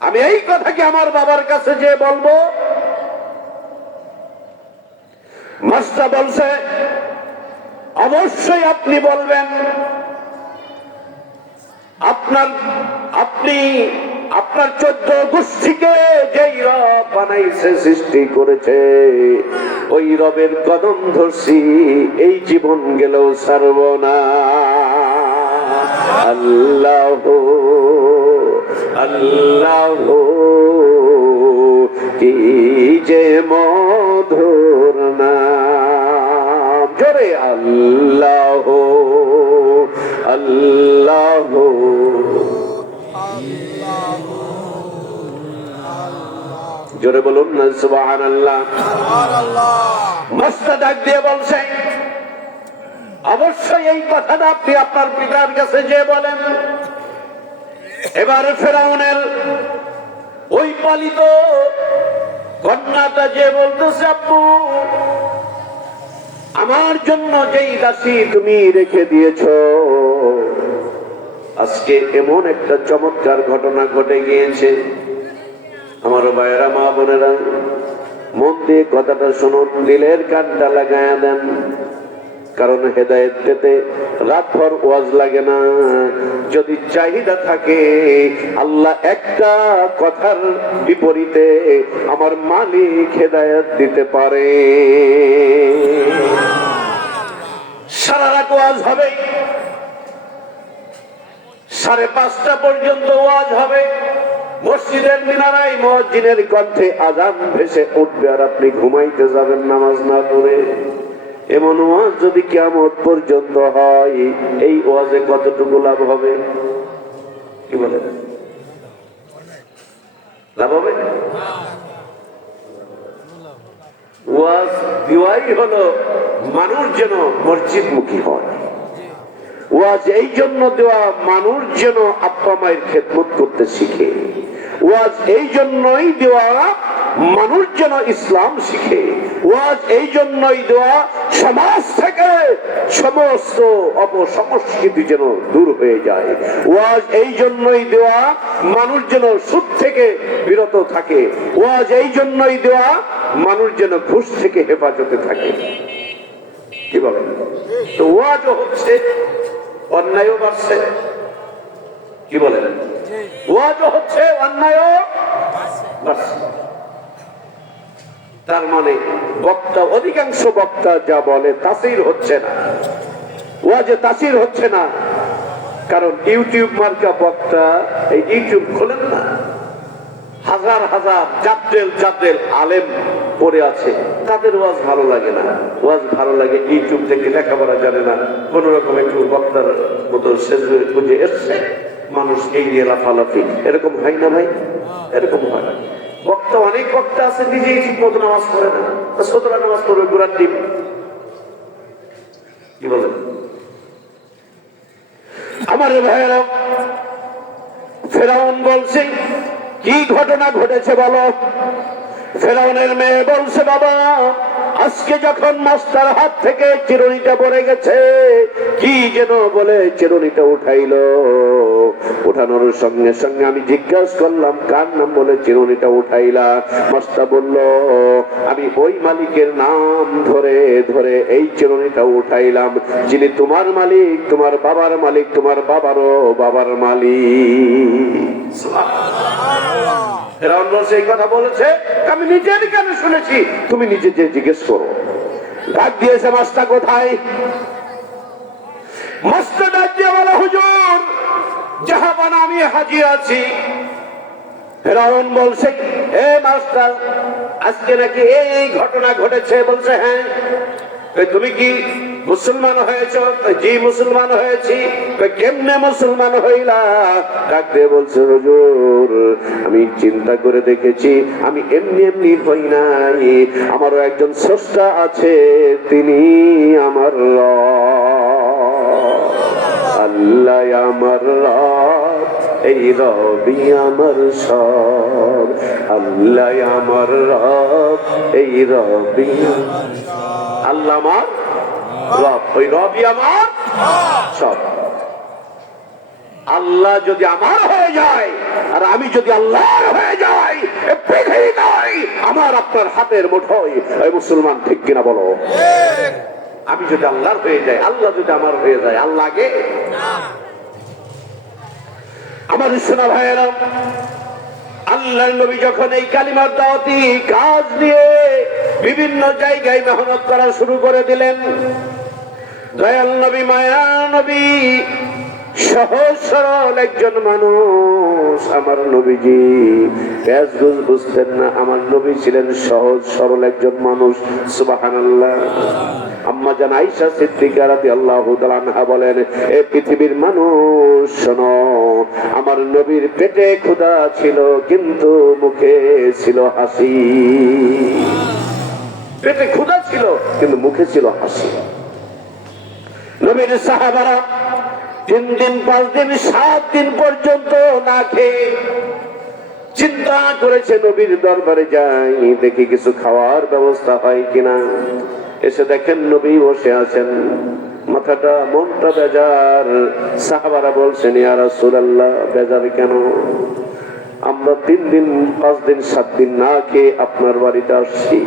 আমি এই কথা কি আমার বাবার কাছে যে বলবো? মাস্টার বলছে অবশ্যই আপনি বলবেন। আপনি আপনার 14 গোষ্ঠীকে যেই রব বানাইছে, সৃষ্টি করেছে, ওই রবের কদম ধরছি, এই জীবন গেলেও ছাড়ব না। আল্লাহ আল্লাহ কি যে মধুর নাম, জোরে আল্লাহ আল্লাহ। জোরে বলুন না সুবহানাল্লাহ। মাস্টার ডাক দিয়ে বলছে অবশ্যই এই কথাটা আপনি আপনার পিতার কাছে যে বলেন। এবার ফেরাউনের ওই পালিত কন্যাটা যে বলতেছে, আব্বু আমার জন্য যেই দাসী তুমি রেখে দিয়েছ, আজকে এমন একটা চমৎকার ঘটনা ঘটে গিয়েছে। আমার ভাইয়েরা, মা বোনেরা, মন দিয়ে কথাটা শুনুন, দিলের কানটা লাগায়া দেন। কারণ হেদায়েত পেতে রাতভর ওয়াজ লাগে না। যদি চাহিদা থাকে, আল্লাহ একটা কথার বিপরীতে আমার মালিক হেদায়েত দিতে পারে। সারা রাত ওয়াজ হবে, 5:30 পর্যন্ত ওয়াজ হবে। মসজিদের মিনারায় মুয়াজ্জিনের কণ্ঠে আযান ভেসে উঠবে, আর আপনি ঘুমাইতে যাবেন নামাজ না পড়ে। এমন ওয়াজ যদি কিয়ামত পর্যন্ত হয়, এই ওয়াজে কতটুকু লাভ হবে? কি বলেন, লাভ হবে? ওয়াজ দিওয়াই হলো মানুষ যেন মসজিদমুখী হয়। ওয়াজ এই জন্য দেওয়া মানুষ যেন আব্বা মায়ের খেদমত করতে শিখে। ওয়াজ এই জন্যই দেওয়া মানুষ যেন ইসলাম শিখে। ওয়াজ এই জন্যই দেওয়া সমাজ থেকে সমস্ত অপসংস্কৃতি যেন দূর হয়ে যায়। ওয়াজ এই জন্যই দেওয়া মানুষ যেন সুদ থেকে বিরত থাকে। ওয়াজ এই জন্যই দেওয়া মানুষ যেন ঘুষ থেকে হেফাজতে থাকে। কি বলেন? তো ওয়াজও হচ্ছে, অন্যায়ও বাড়ছে। কি বলেন? ওয়াজও হচ্ছে, অন্যায়ও বাড়ছে। তার মানে বক্তা, অধিকাংশ বক্তা যা বলে তাসির হচ্ছে না, ওয়াজে তাসির হচ্ছে না। কারণ ইউটিউব মার্কা বক্তা, এই ইউটিউব খোলেন না, হাজার হাজার জাদ্রেল আলেম পড়ে আছে, তাদের ওয়াজ ভালো লাগে না। ওয়াজ ভালো লাগে ইউটিউব থেকে, লেখাপড়া জানে না, কোন রকম একটু বক্তার মতো সেজে খুঁজে এসছে, মানুষ এই দিয়ে লাফালাফি। এরকম হয় না ভাই? এরকম হয়। বক্তা, অনেক বক্তা আছে নিজেই ঠিক মতো নামাজ পড়ে না, সতরা নামাজ পড়বে গুড়ার ডিম। কি বলেন? আমার ভাইয়েরা, ফেরাউন বলছে কি ঘটনা ঘটেছে বলো? ফেরাউনের মেয়ে বলছে, বাবা আজকে যখন মাস্টার হাত থেকে চিরুনিটা পড়ে গেছে, কি যেন বলে চিরুনিটা উঠাইলো। উঠানোর সঙ্গে সঙ্গে আমি জিজ্ঞাসা করলাম কার নাম বলে চিরুনিটা উঠাইলা? মাস্টার বলল, আমি ওই মালিকের নাম ধরে ধরে এই চিরুনিটা উঠাইলাম, যিনি তোমার মালিক, তোমার বাবার মালিক, তোমার বাবারও বাবার মালিক। ফেরাউন বলছে, এই কথা বলেছে আমি নিজের কানে শুনেছি, তুমি নিজে যে জিজ্ঞেস করো। ডাক দিয়েছে, মাস্টার কোথায়? মাস্টার ডাক দিয়ে বলে, হুজুর জাহাবানা আমি হাজির আছি। ফেরাউন বলছে, এ মাস্টার আজকে নাকি এই ঘটনা ঘটেছে? বলছে, হ্যাঁ। তুমি কি মুসলমান হয়েছ? জি মুসলমান হয়েছি। কেমনে মুসলমান হইলা? ডাক দিয়ে বলছে, হুজুর আমি চিন্তা করে দেখেছি, আমি এমনি এমনি হই নাই, আমারও একজন স্রষ্টা আছে, তিনি আমার আল্লাহ, আমার রব, এই রবি আমার সব। আল্লাহ আমার রব, এই রবি আল্লাহ আমার রব, ওই রবি আমার সব। আল্লাহ যদি আমার হয়ে যায় আর আমি আমি যদি আল্লাহর হয়ে যাই, পৃথিবী নয় আমার আপনার হাতের মুঠোয়। এই মুসলমান ঠিক কিনা বলো? আমি যদি আল্লাহর হয়ে যাই, আল্লাহ যদি আমার হয়ে যায়, আল্লাহ আগে? আমার শোনা ভাইয়েরা, আল্লাহর নবী যখন এই কালিমার দাওয়াতি কাজ নিয়ে বিভিন্ন জায়গায় মেহনত করা শুরু করে দিলেন, দয়াল নবী, মায়া নবী, সহজ সরল একজন মানুষ। আমার নবীজি পেঁয়াজ বুঝতেন না, আমার নবী ছিলেন সহজ সরল একজন মানুষ। সুবহানাল্লাহ। আম্মা জান আয়েশা সিদ্দিকা রাদিয়াল্লাহু তাআলা আনহা বলেন, এ পৃথিবীর মানুষ শোনো, আমার নবীর পেটে ক্ষুধা ছিল কিন্তু মুখে ছিল হাসি। পেটে ক্ষুধা ছিল কিন্তু মুখে ছিল হাসি। নবীর সাহাবারা 3 দিন 5 দিন 7 দিন পর্যন্ত না খেয়ে চিন্তা করেছে নবীর দরবারে যাই, দেখি কিছু খাওয়ার ব্যবস্থা হয় কিনা। এসে দেখেন নবী বসে আছেন, মাথাটা মনটা বেজার। সাহাবারা বলছেন, ইয়া রাসূলুল্লাহ, বেজার কেন? আমরা 3 দিন 5 দিন 7 দিন না খেয়ে আপনার বাড়িতে আসছি।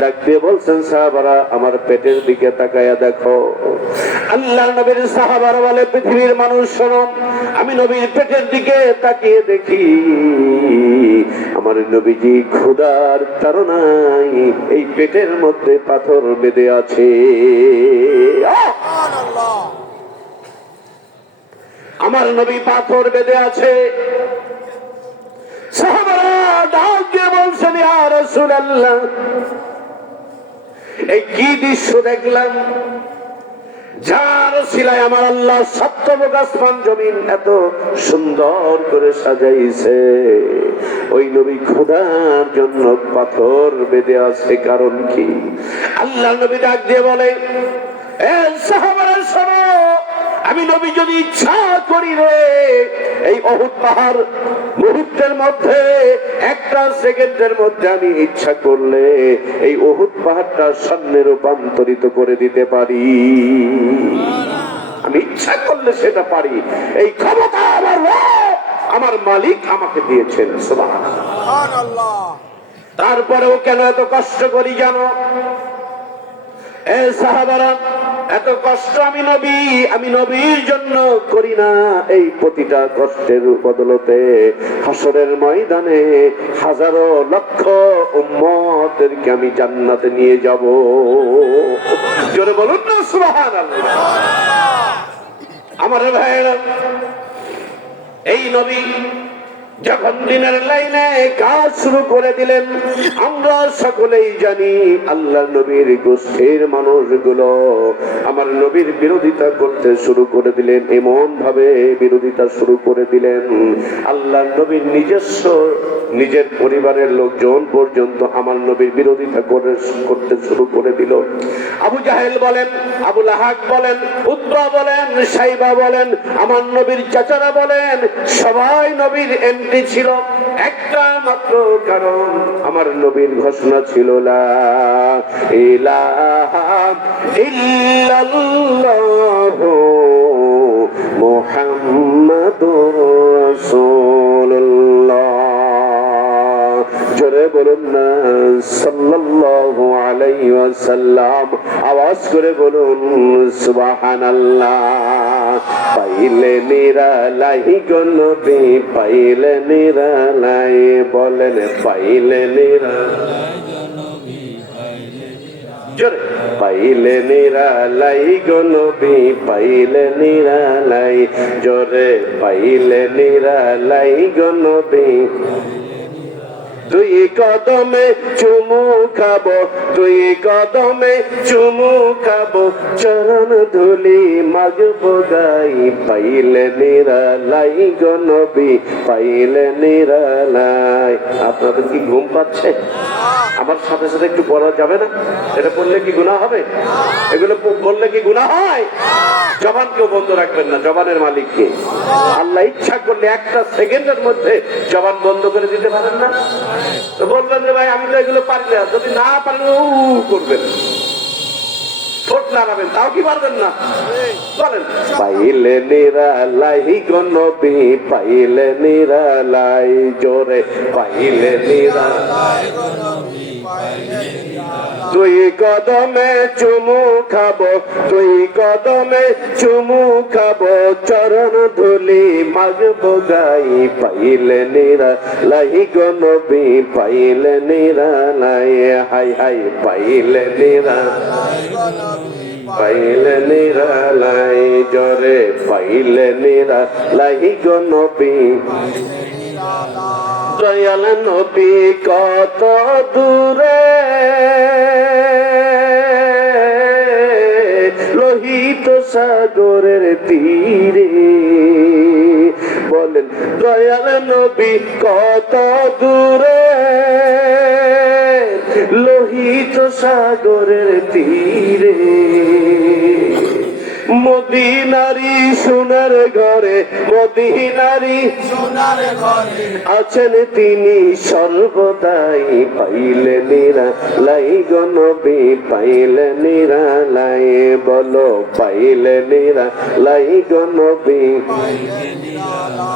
ডাক দিয়ে বলছেন, সাহাবারা আমার পেটের দিকে তাকায়া দেখো। আল্লাহর নবীর সাহাবারা বলে, পৃথিবীর মানুষ শোনো, আমি নবীর পেটের দিকে তাকিয়ে দেখি আমার নবীজি ক্ষুধার তাড়নায় এই পেটের মধ্যে পাথর বেঁধে আছে। আমার নবী পাথর বেঁধে আছে। সাহাবারা ডাক দিয়ে বলছেন, ইয়া রাসূলুল্লাহ, এই কি দৃশ্য দেখলাম, যার সিলাই আমার আল্লাহ সপ্তমক আসমান জমিন এত সুন্দর করে সাজাইছে, ওই নবী ক্ষুধার জন্য পাথর বেঁধে আছে, কারণ কি? আল্লাহ নবী ডাক দিয়ে বলে, এ সাহাবারা শোনো, আমি নবী যদি ইচ্ছা করি রে, এই উহুদ পাহাড় মুহূর্তের মধ্যে, একটা সেকেন্ডের মধ্যে আমি ইচ্ছা করলে এই উহুদ পাহাড়টা স্বর্ণে রূপান্তরিত করে দিতে পারি। আমি ইচ্ছা করলে সেটা পারি। এই ক্ষমতা আমার রব, আমার মালিক আমাকে দিয়েছেন। সুবহানাল্লাহ। তারপরেও কেন এত কষ্ট করি জানো? এ সাহাবারা, এত কষ্ট আমি নবীর জন্য করি না। এই প্রতিটা কষ্টের বদলতে হাসরের ময়দানে হাজারো লক্ষ উম্মতদেরকে আমি জান্নাতে নিয়ে যাব। জোরে বলুন না সুবহানাল্লাহ। আমার ভাইয়েরা, এই নবী যখন দিনের লাইনে কাজ শুরু করে দিলেন, আমরা সকলেই জানি আল্লাহ নবীর গোষ্ঠীর মানুষগুলো আমার নবীর বিরোধিতা করতে শুরু করে দিলেন। এমন ভাবে বিরোধিতা শুরু করে দিলেন, আল্লাহ নবীর নিজের পরিবারের লোকজন পর্যন্ত আমার নবীর বিরোধিতা করতে শুরু করে দিল। আবু জাহেল বলেন, আবু লাহাব বলেন, উতবা বলেন, সাইবা বলেন, আমার নবীর চাচারা বলেন, সবাই নবীর ছিল একটা মাত্র কারণ, আমার নবীর ঘোষণা ছিল লা ইলাহা ইল্লাল্লাহু মুহাম্মাদুর রাসূলুল্লাহ। জোরে বলুন না সাল্লাল্লাহু আলাইহি ওয়াসাল্লাম। আওয়াজ করে বলুন সুবহানাল্লাহ। পাইলে নিরালাই গো নবী, পাইলে নিরালাই, বলেন পাইলে নিরালাই গো নবী, জোরে পাইলে নিরালাই গো নবী, পাইলে নিরালাই, জোরে পাইলে নিরালাই গো নবী। 2 কদমে চুমু খাবো, 2 কদমে চুমু খাবো, চরণ ধুলি মাগবো গাই, পাইলে নিরালাই গো নবী, পাইলে নিরালাই। আপনাদের কি ঘুম পাচ্ছে? আমার সাথে সাথে একটু পড়া যাবে না? এটা পড়লে কি গুনাহ হবে? এগুলো বললে কি গুনাহ হয়? জবান কেউ বন্ধ রাখবেন না, জবানের মালিক কে? আল্লাহ ইচ্ছা করলে একটা সেকেন্ডের মধ্যে জবান বন্ধ করে দিতে পারেন না? তো বলবেন যে ভাই আমি তো এগুলো পারি না, যদি না পারেন করবেন। ঠোঁট নাড়াবেন, তাও কি পারবেন না? বলেন, পাইলে নিরালাই গো নবী, পাইলে নিরালাই, জোরে পাইলে নিরালাই, তুই কদমে চুমু খাবো, তুই কদমে চুমু খাবো, চরণ ধুলি মাগবো গাই, পাইলে নিরালাই গো নবী, পাইলে নিরালাই, হাই হাই পাইলে নিরালাই, পাইলে নিরালাই, জরে পাইলে নিরালাই গো নবী, দয়াল নবী কত দূরে, লোহিত সাগরের তীরে, বলেন দয়াল নবী কত দূরে, লোহিত সাগরের তীরে, মদিনারি সোনার ঘরে, মদিনারি সোনার ঘরে আছেন তিনি সর্বদাই, পাইলে নিরালাই গো নবী, পাইলে নিরালাই, বলো পাইলে নিরালাই গো নবী,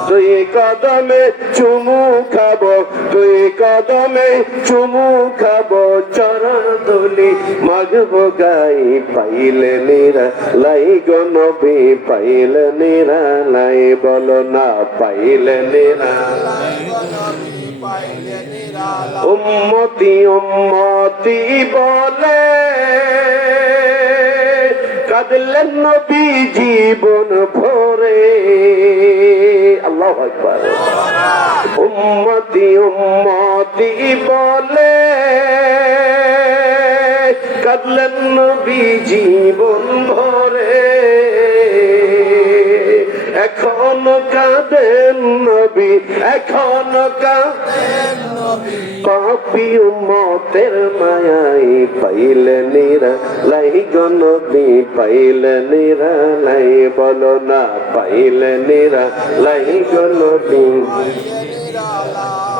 তুই কদমে চুমু খাবো, তুই কদমে চুমু খাবো, চরণ ধুলি মাগবো গাই, পাইলে নিরালাই গো নবী, পাইলে নিরালাই, বলো না পাইলে নিরালাই, উম্মতি উম্মতি বলে কাঁদলেন নবী জীবন ভরে, আল্লাহু আকবার, উম্মতি উম্মতি বলে কাঁদলেন নবী জীবন ভরে, এখনো কাঁদেন নবী, এখনো কাঁদেন নবী, পাপী উম্মতের মায়াই, পাইলে নিরালাই গো নবী, পাইলে নিরালাই, বলো না পাইলে নিরালাই গো নবী,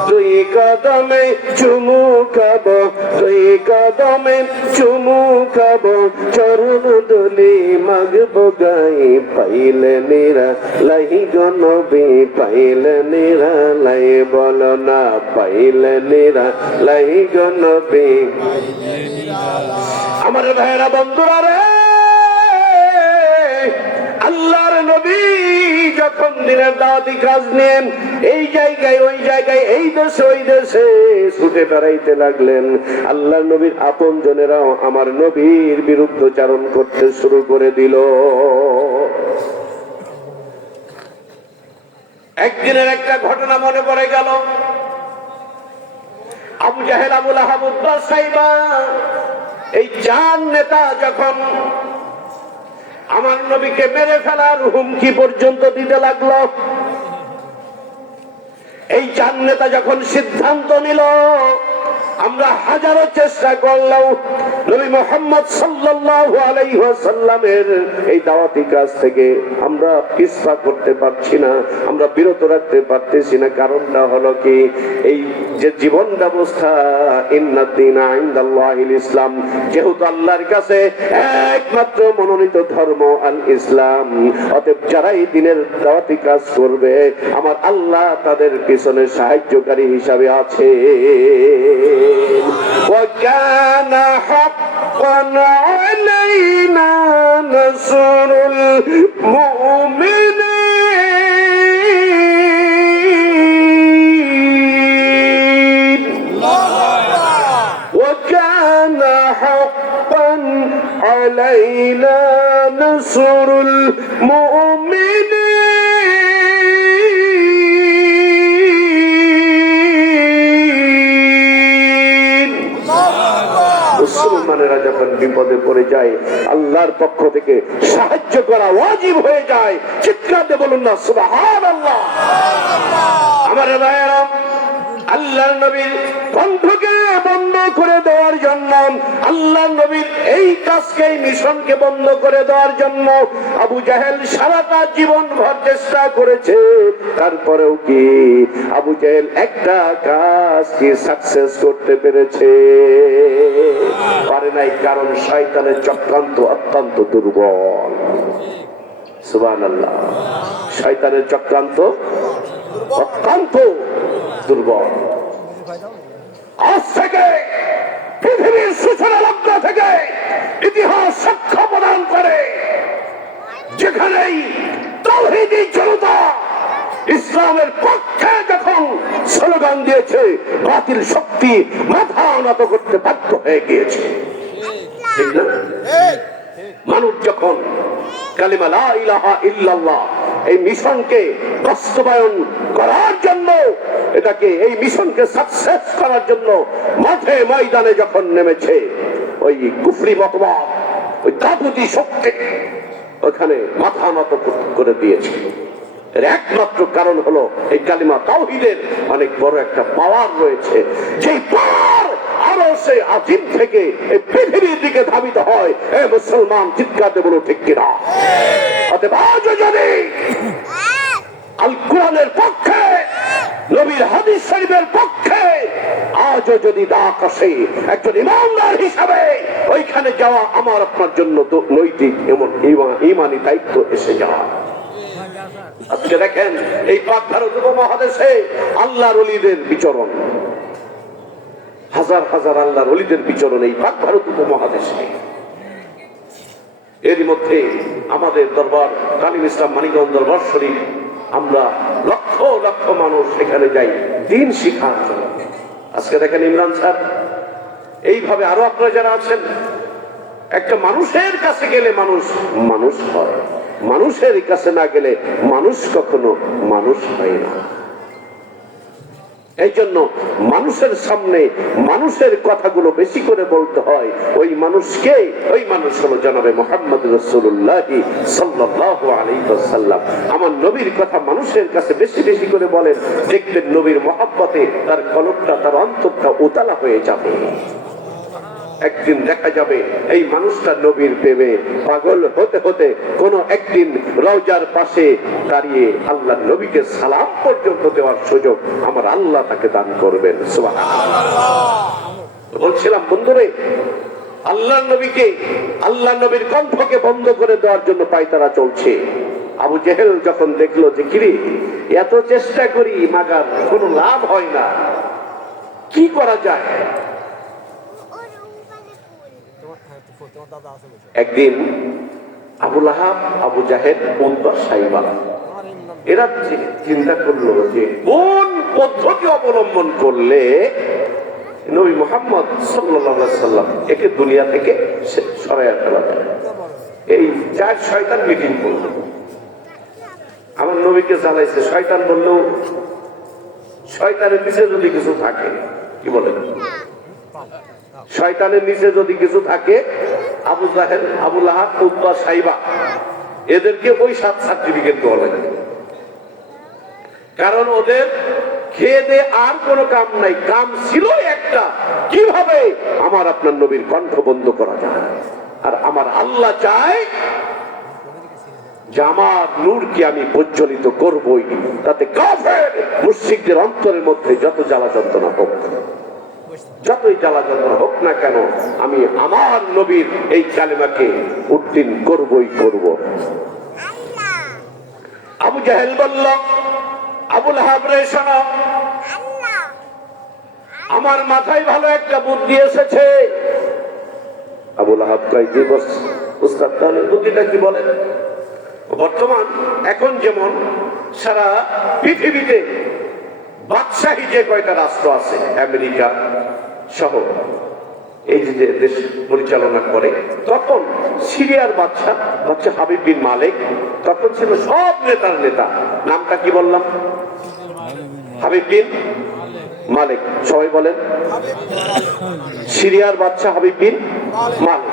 তুই কদমে চুমু খাবো, তুই কদমে চুমু খাবো, চরণ ধুলি মাগবো গাই, পাইলে নিরালাই গো নবী, পাইলে নিরালাই, বলো না পাইলে নিরালাই গো নবী, আমার ভাইরা বন্ধুরা রে, আল্লাহর নবী যখন দিনের দাওয়াতি কাজ নেন, এই জায়গায় ওই জায়গায়, এই দেশে ওই দেশে ছুটে বেড়াইতে লাগলেন, আল্লাহর নবীর আপন জনেরাও আমার নবীর বিরুদ্ধচারণ করতে শুরু করে দিল। একদিনের একটা ঘটনা মনে পড়ে গেল, আবু জাহেল, আবুল আহাব, উতবা, সাইবা, এই চার নেতা যখন আমার নবীকে মেরে ফেলার হুমকি পর্যন্ত দিতে লাগলো, এই চার নেতা যখন সিদ্ধান্ত নিল, আমরা হাজারো চেষ্টা করলাম নবী মুহাম্মদ সাল্লাল্লাহু আলাইহি ওয়াসাল্লামের এই দাওয়াতি কাজ থেকে আমরা পিছপা করতে পারছি না, আমরা বিরত রাখতে পারতেছি না। কারণটা হলো কি, এই যে জীবন ব্যবস্থা, ইন্নাদ দীনা ইনদাল্লাহিল ইসলাম, যেহেতু আল্লাহর কাছে একমাত্র মনোনীত ধর্ম আল ইসলাম, অতএব যারা এই দিনের দাওয়াতি কাজ করবে, আমার আল্লাহ তাদের পিছনে সাহায্যকারী হিসাবে আছে। وكان حقا علينا نصر المؤمنين وكان حقا علينا نصر المؤمنين মুসলমানেরা যখন বিপদে পড়ে যায়, আল্লাহর পক্ষ থেকে সাহায্য করা ওয়াজিব হয়ে যায়। চিৎকার দিয়ে বলুন না সুবহানাল্লাহ। আমার ভাইয়েরা, আল্লাহর নবীর কণ্ঠকে বন্ধ করে দেওয়ার জন্য, আল্লাহ নবীর এই কাজকে, এই মিশনকে বন্ধ করে দেওয়ার জন্য আবু জাহেল সারাটা জীবন ভর চেষ্টা করেছে। তারপরেও কি আবু জাহেল একটা কাজ কি সাকসেস করতে পেরেছে? পারে নাই, কারণ শয়তানের চক্রান্ত অত্যন্ত দুর্বল। সুবহানাল্লাহ। শয়তানের চক্রান্ত অত্যন্ত দুর্বল। আজ থেকে পৃথিবীর সূচনা লগ্ন থেকে ইতিহাস সাক্ষ্য প্রদান করে, যেখানেই তাওহীদি জনতা ইসলামের পক্ষে যখন স্লোগান দিয়েছে, বাতিল শক্তি মাথা নত করতে বাধ্য হয়ে গিয়েছে। ঠিক না? মানুষ যখন কালিমা লা ইলাহা ইল্লাল্লাহ এই মিশনকে বাস্তবায়ন করার জন্য, এটাকে, এই মিশনকে সাকসেস করার জন্য মাঠে ময়দানে যখন নেমেছে, ওই কুফরি মতবাদ, ওই তাগুতি শক্তি ওখানে মাথা নত করে দিয়েছে। এর একমাত্র কারণ হলো এই কালিমা তাওহীদের অনেক বড় একটা পাওয়ার রয়েছে, যেই পাওয়ার আরো সে আজিম থেকে এই পৃথিবীর দিকে ধাবিত হয়। এ মুসলমান, চিৎকার দিয়ে বলো ঠিক কিনা? অতএব আজও যদি আল কোরআনের পক্ষে, নবীর হাদিস শরীফের পক্ষে আজও যদি ডাক আসে, একজন ইমানদার হিসাবে ওইখানে যাওয়া আমার আপনার জন্য তো নৈতিক এমন ঈমানি দায়িত্ব এসে যাওয়া। আজকে দেখেন এই পাক ভারত উপমহাদেশে আল্লাহর ওলিদের বিচরণ, হাজার হাজার আল্লাহর ওলিদের বিচরণ এই পাক ভারত উপমহাদেশে। এরই মধ্যে আমাদের দরবার কালিম ইসলাম মানিকগঞ্জ দরবার শরীফ, আমরা লক্ষ লক্ষ মানুষ সেখানে যাই দ্বীন শিখার জন্য। আজকে দেখেন ইমরান স্যার, এইভাবে আরো আপনারা যারা আছেন, একটা মানুষের কাছে গেলে মানুষ মানুষ হয়, মানুষের কাছে না গেলে মানুষ কখনো মানুষ হয় না। এই জন্য মানুষের সামনে মানুষের কথাগুলো বেশি করে বলতে হয়। ওই মানুষকে, ওই মানুষ হলো জনাবে মুহাম্মদ রাসূলুল্লাহ সাল্লাল্লাহু আলাইহি ওয়াসাল্লাম। আমার নবীর কথা মানুষের কাছে বেশি বেশি করে বলেন, দেখবেন নবীর মহব্বতে তার কলবটা, তার অন্তরটা উতলা হয়ে যাবে। একদিন দেখা যাবে এই মানুষটা নবীর প্রেমে পাগল হতে হতে কোন একদিন রওজার পাশে দাঁড়িয়ে আল্লাহ নবীকে সালাম পর্যন্ত দেওয়ার সুযোগ আমার আল্লাহ তাকে দান করবেন। সুবহানাল্লাহ। বলছিলাম বন্ধুরে, আল্লাহ নবীকে, আল্লাহ নবীর কণ্ঠকে বন্ধ করে দেওয়ার জন্য পায়তারা চলছে। আবু জেহেল যখন দেখলো যে কিরে, এত চেষ্টা করি মাগার কোনো লাভ হয় না, কি করা যায়? একদিন আবু লাহাব, আবু জাহেল, উতবা, সাইবা এরা চিন্তা করলো যে কোন পদ্ধতি অবলম্বন করলে নবী মুহাম্মদ সাল্লাল্লাহু আলাইহি সাল্লাম একে দুনিয়া থেকে সরাইয়া ফেলা যায়। এই চার শয়তান মিটিং করলো, আমার নবীকে জ্বালাইছে। শয়তান বললো, শয়তানের নিচে যদি কিছু থাকে, কি বলেন, শয়তানের নিচে যদি কিছু থাকে, আবু জাহেল, আবু লাহাব, উতবা, সাইবা এদেরকে ওই 7 সার্টিফিকেট দেওয়া লাগে। কারণ ওদের খেয়ে দে আর কোনো কাম নাই, কাম ছিল একটা, কিভাবে আমার আপনার নবীর কণ্ঠ বন্ধ করা যায়। আর আমার আল্লাহ চায় যে আমার নূরকে আমি প্রজ্বলিত করবই, তাতে কাফের মুশরিকদের অন্তরের মধ্যে যত জ্বালা যন্ত্রণা হোক, যতই জ্বালা যন্ত্রণা হোক না কেন, আমি আমার নবীর এই কালেমাকে উত্তীর্ণ করবই করব। আবু জাহেল বলল, আবু লাহাব রে শোনো, আমার মাথায় ভালো একটা বুদ্ধি এসেছে। আবু লাহাব কয়, জি বস উস্তাদ, তাহলে বুদ্ধিটা কি বলেন? বর্তমান এখন যেমন সারা পৃথিবীতে বাদশাহী যে কয়টা রাষ্ট্র আছে, আমেরিকা সহ এই যে দেশ পরিচালনা করে, তখন সিরিয়ার বাদশা হাবিব বিন মালিক তখন ছিল সব নেতার নেতা। নামটা কি বললাম? হাবিব বিন মালিক। সবাই বলেন, সিরিয়ার বাদশা হাবিব বিন মালিক।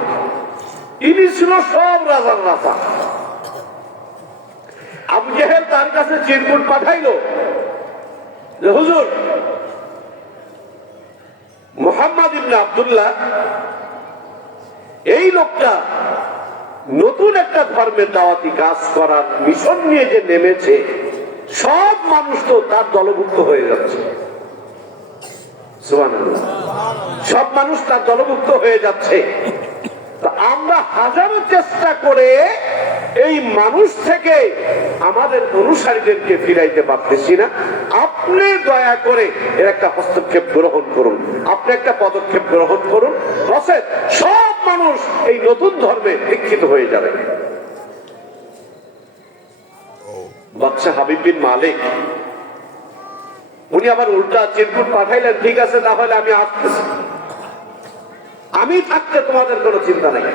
ইনি ছিল সব রাজার রাজা। আবু জেহেল তার কাছে চিরকুট পাঠাইলো যে হুজুর, মুহাম্মদ ইবনে আব্দুল্লাহ, এই লোকটা নতুন একটা ধর্মের দাওয়াতি কাজ করার মিশন নিয়ে যে নেমেছে, সব মানুষ তো তার দলভুক্ত হয়ে যাচ্ছে। সুবহানাল্লাহ। সব মানুষ তার দলভুক্ত হয়ে যাচ্ছে। তো আমরা হাজারো চেষ্টা করে এই মানুষ থেকে আমাদের অনুসারীদেরকে ফিরাইতে পারতেছি না। আপনি দয়া করে এর একটা হস্তক্ষেপ গ্রহণ করুন, আপনি একটা পদক্ষেপ গ্রহণ করুন, নচেৎ সব মানুষ এই নতুন ধর্মে দীক্ষিত হয়ে যাবে। বাদশা হাবিব বিন মালিক উনি আবার উল্টা চিরকুট পাঠাইলেন, ঠিক আছে তাহলে আমি আসতেছি, আমি থাকতে তোমাদের কোনো চিন্তা নাই।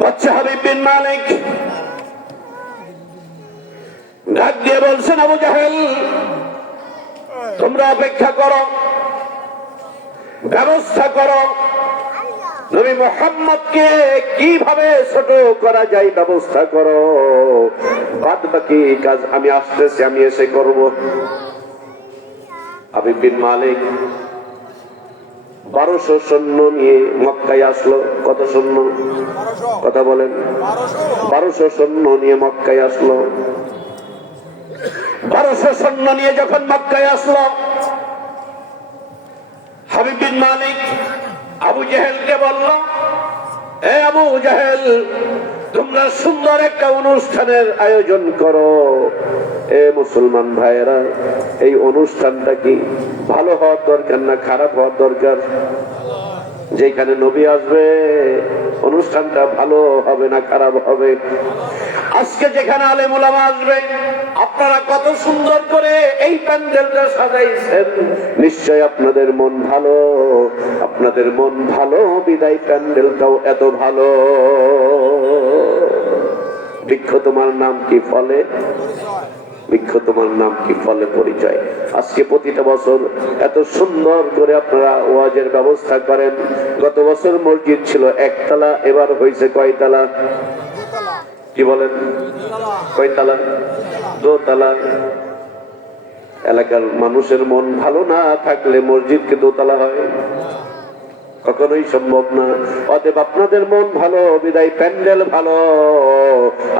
বাদশা হাবিব বিন মালিক ডাক দিয়ে বলছেন, আবু জাহেল তোমরা অপেক্ষা করো, ব্যবস্থা করো, নবী মুহাম্মদকে কিভাবে ছোট করা যায় ব্যবস্থা করো, বাদ বাকি কাজ আমি আসতেছি, আমি এসে করব। হাবিব বিন মালিক 1200 সৈন্য নিয়ে মক্কায় আসলো। কত সৈন্য? কথা বলেন। 1200 সৈন্য নিয়ে মক্কায় আসলো। 1200 সৈন্য নিয়ে যখন মক্কায় আসলো, হাবিব বিন মালিক আবু জেহেলকে বলল, এ আবু জেহেল, তোমরা সুন্দর একটা অনুষ্ঠানের আয়োজন করো। এ মুসলমান ভাইয়েরা, এই অনুষ্ঠানটা কি ভালো হওয়ার দরকার না খারাপ হওয়ার দরকার? যেখানে নবী আসবে অনুষ্ঠানটা ভালো হবে না খারাপ হবে? আজকে যেখানে আলেম ওলামা আসবে, আপনারা কত সুন্দর করে এই প্যান্ডেলটা সাজাইছেন, নিশ্চয় আপনাদের মন ভালো, আপনাদের মন ভালো বিদায় প্যান্ডেলটাও এত ভালো। বৃক্ষ তোমার নাম কি ফলে? বৃক্ষ তোমার নাম কি ফলে পরিচয়। আজকে প্রতিটা বছর এত সুন্দর করে আপনারা ওয়াজের ব্যবস্থা করেন। গত বছর মসজিদ ছিল একতলা, এবার হয়েছে কয়তলা? কি বলেন? কয়তলা? দোতলা। এলাকার মানুষের মন ভালো না থাকলে মসজিদ কি দোতলা হয়? কখনোই সম্ভব না। অতএব আপনাদের মন ভালো বিদায় প্যান্ডেল ভালো,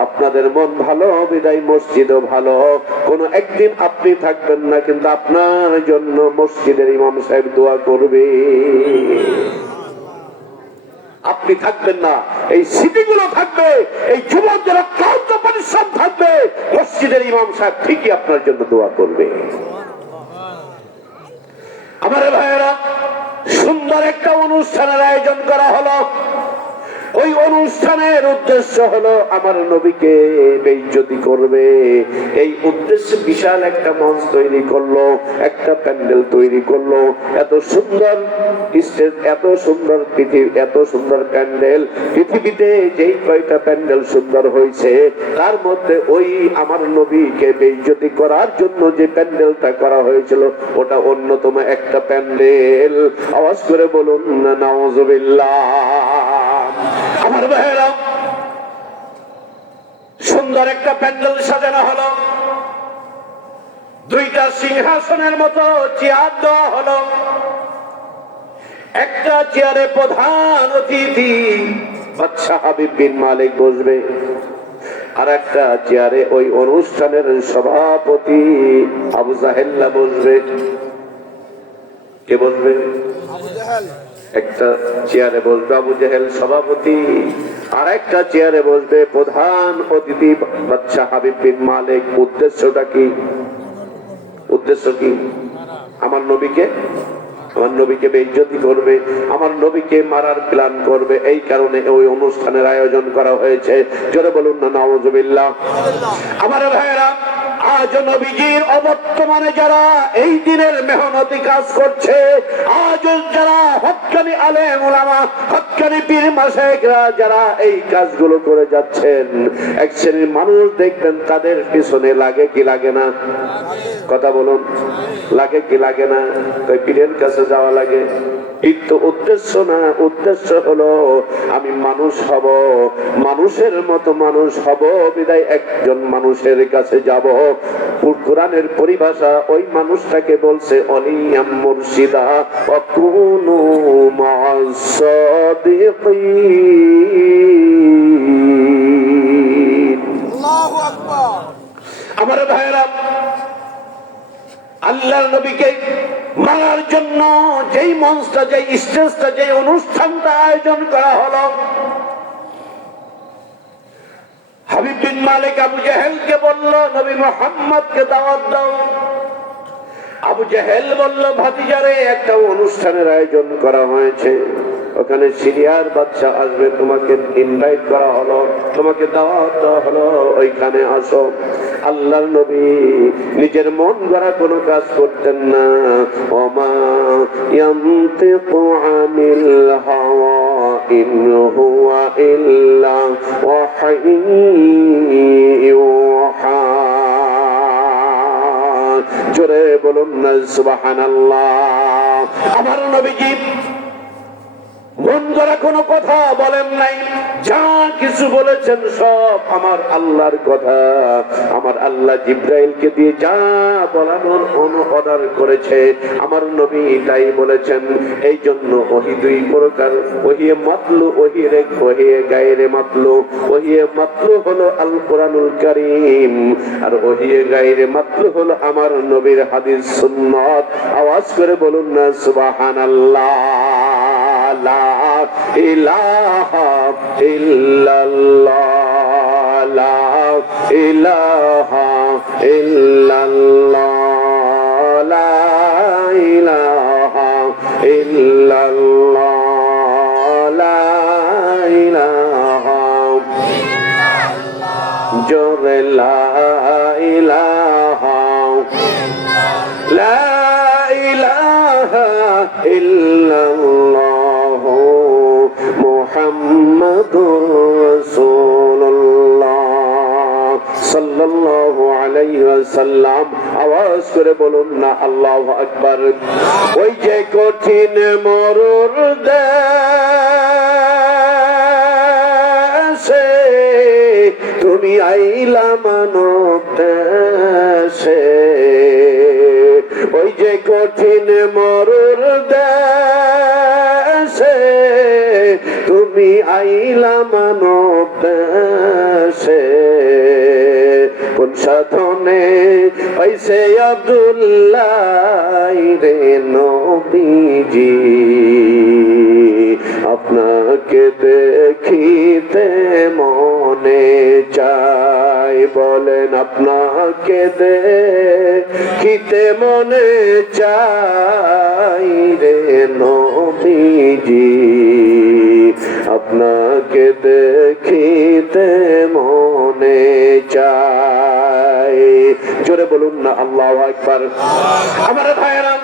আপনাদের মন ভালো বিদায় মসজিদও ভালো। কোন একদিন আপনি থাকবেন না, কিন্তু আপনার জন্য মসজিদের ইমাম সাহেব দোয়া করবে। আপনি থাকবেন না, এই স্মৃতিগুলো থাকবে, এই যুবক যারা ক্লান্ত পরিশ্রম থাকবে, মসজিদের ইমাম সাহেব ঠিকই আপনার জন্য দোয়া করবে। আমার ভাইয়েরা, সুন্দর একটা অনুষ্ঠানের আয়োজন করা হলো। ওই অনুষ্ঠানের উদ্দেশ্য হলো আমার নবীকে বেইজ্জতি করবে। এই উদ্দেশ্যে বিশাল একটা মঞ্চ তৈরি করলো, একটা প্যান্ডেল তৈরি করলো। এত সুন্দর স্টেজ, এত সুন্দর পৃথিবী, এত সুন্দর প্যান্ডেল পৃথিবীতে যেই কয়টা প্যান্ডেল সুন্দর হয়েছে, তার মধ্যে ওই আমার নবীকে বেইজ্জতি করার জন্য যে প্যান্ডেলটা করা হয়েছিল, ওটা অন্যতম একটা প্যান্ডেল। আওয়াজ করে বলুন না নাউজুবিল্লাহ। আমার ভাইয়েরা, সুন্দর একটা প্যান্ডেল সাজানো হলো, দুইটা সিংহাসনের মতো চেয়ার দেওয়া হলো। একটা চেয়ারে প্রধান অতিথি বাদশা হাবিব বিন মালিক বসবে, আর একটা চেয়ারে ওই অনুষ্ঠানের সভাপতি আবু জাহেল বসবে। কে বসবে? একটা চেয়ারে বসবে আবু জাহেল সভাপতি, আর একটা চেয়ারে বসবে প্রধান অতিথি বাদশা হাবিব বিন মালিক। উদ্দেশ্যটা কি? উদ্দেশ্য কি? আমার নবীকে বেইজ্জতি করবে, আমার নবীকে মারার প্ল্যান করবে। এই কারণে ওই অনুষ্ঠানের আয়োজন করা হয়েছে। জোরে বলুন না নাউজুবিল্লাহ। আমার ভাইয়েরা, আজ নবীজির অবর্তমানে যারা এই দিনের মেহনতি কাজ করছে, আজ যারা হক্কানি আলেম ওলামা, হক্কানি পীর মাশায়েখরা যারা এই কাজগুলো করে যাচ্ছেন, এক শ্রেণীর মানুষ দেখবেন তাদের পিছনে লাগে কি লাগে না? কথা বলুন, লাগে কি লাগে না? তাই পীরের কাছে যাওয়া লাগে, কিন্তু উদ্দেশ্য না, উদ্দেশ্য হলো আমি মানুষ হব, মানুষের মতো মানুষ হব, বিদায় একজন মানুষের কাছে যাব। কোরআনের পরিভাষা ওই মানুষটাকে বলছে অলিয়াম মুর্শিদা ওয়াকুনু মা'আস সাদিকিন। আল্লাহু আকবার। আমার ভাইরা, আল্লাহর নবীকে মারার জন্য যেই মঞ্চটা, যেই স্টেজটা, যেই অনুষ্ঠানটা আয়োজন করা হলো, হাবিব বিন মালিক আবু জেহেলকে বলল নবী মুহাম্মদকে দাওয়াত দাও। আবু জেহেল বলল ভাতিজারে একটা অনুষ্ঠানের আয়োজন করা হয়েছে, ওখানে সিরিয়ার বাদশা আসবে, তোমাকে ইনভাইট করা হলো, তোমাকে দাওয়াত দেওয়া হলো, ওইখানে আসো। আল্লাহর নবী নিজের মন গড়া কোনো কাজ করতেন না। ওমা ইয়ানতিকু আনিল হাওয়া ইন হুয়া ইল্লা ওয়াহয়ুহা। জোরে বলুন না সুবহানাল্লাহ। আমার নবীজি মন গড়া কোনো কথা বলেন নাই, যা কিছু বলেছেন সব আমার আল্লাহর কথা। আমার আল্লাহ জিব্রাইলকে দিয়ে যা বলানোর অর্ডার করেছে আমার নবী তাই বলেছেন। এই জন্য ওহী দুই প্রকার, ওহিয়ে মাতলু, ওহিয়ে গায়রে মাতলু। ওহিয়ে মাতলু হলো আল কোরআনুল কারীম, আর ওহিয়ে গায়রে মাতলু হলো আমার নবীর হাদিস সুন্নাত। আওয়াজ করে বলুন না সুবহানাল্লাহ। লা ইলাহা ইল্লাল্লাহ, লা ইলাহা ইল্লাল্লাহ, লা ইলাহা ইল্লাল্লাহ, লা ইলাহা ইল্লাল্লাহ। জোরে লা ইলাহা, লা ইলাহা ইল্লাল্লাহ মুহাম্মাদুর রাসূলুল্লাহ সাল্লাল্লাহু আলাইহি ওয়াসাল্লাম। আওয়াজ করে বলুন না আল্লাহু আকবার। ওই যে কঠিন মরুর দেশে তুমি আইলা মানব দেশে, ওই যে কঠিন মরুর দেশে তুমি আইলা মানব দেশে। কোন সাধনে পাইছে আব্দুল্লাহ রে নবীজি, আপনাকে দেখিতে মনে চাই। বলেন আপনাকে দেখিতে মনে চাই রে নবীজি, আপনাকে দেখিতে মনে চাই। জোরে বলুন না আল্লাহু আকবার। আমার ভাইয়েরা,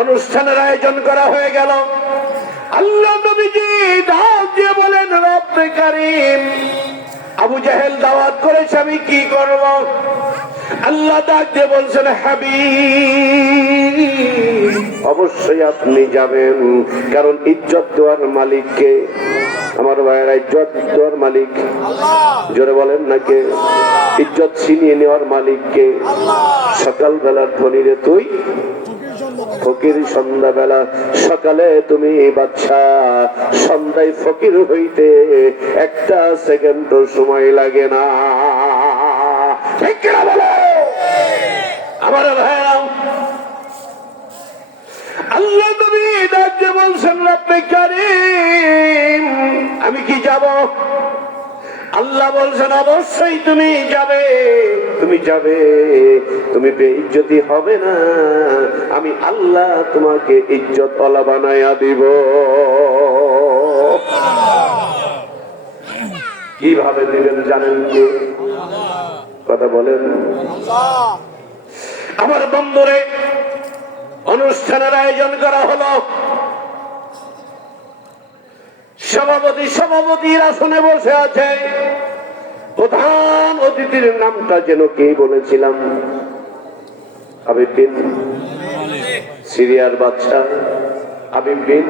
অনুষ্ঠানের আয়োজন করা হয়ে গেল। আল্লাহ নবীজি দাওয়াত দিয়ে বলেন রব্বে কারীম, আবু জেহেল দাওয়াত করেছে, আমি কি করব? আল্লাহ ডাক দিয়ে বলছেন হাবিব অবশ্যই আপনি যাবেন, কারণ ইজ্জত দেওয়ার মালিককে। আমার ভাইয়েরা, ইজ্জত দেওয়ার মালিক জোরে বলেন না কে? ইজ্জত ছিনিয়ে নেওয়ার মালিককে। সকাল বেলার ধনী রে তুই ফকির, সন্ধ্যা বেলা সকালে তুমি বাদশা, সন্ধ্যায় ফকির হইতে একটা সেকেন্ড সময় লাগে না। ঠিক না বলো আমার ভাইরা? আল্লাহ নবী ডাকতে বলছেন রব্বে কারীম, আমি কি যাব? আল্লাহ বলছেন অবশ্যই তুমি যাবে, তুমি যাবে, তুমি বেইজ্জতি হবে না, আমি আল্লাহ তোমাকে ইজ্জত ওয়ালা বানায়া দিব। কিভাবে দিবেন জানেন কি? কথা বলেন। আমার বন্ধুরে, অনুষ্ঠানের আয়োজন করা হলো। সভাপতির আসনে বসে আছে। প্রধান অতিথির নামটা যেন কি বলেছিলাম? হাবিব বিন সিরিয়ার বাদশা হাবিব বিন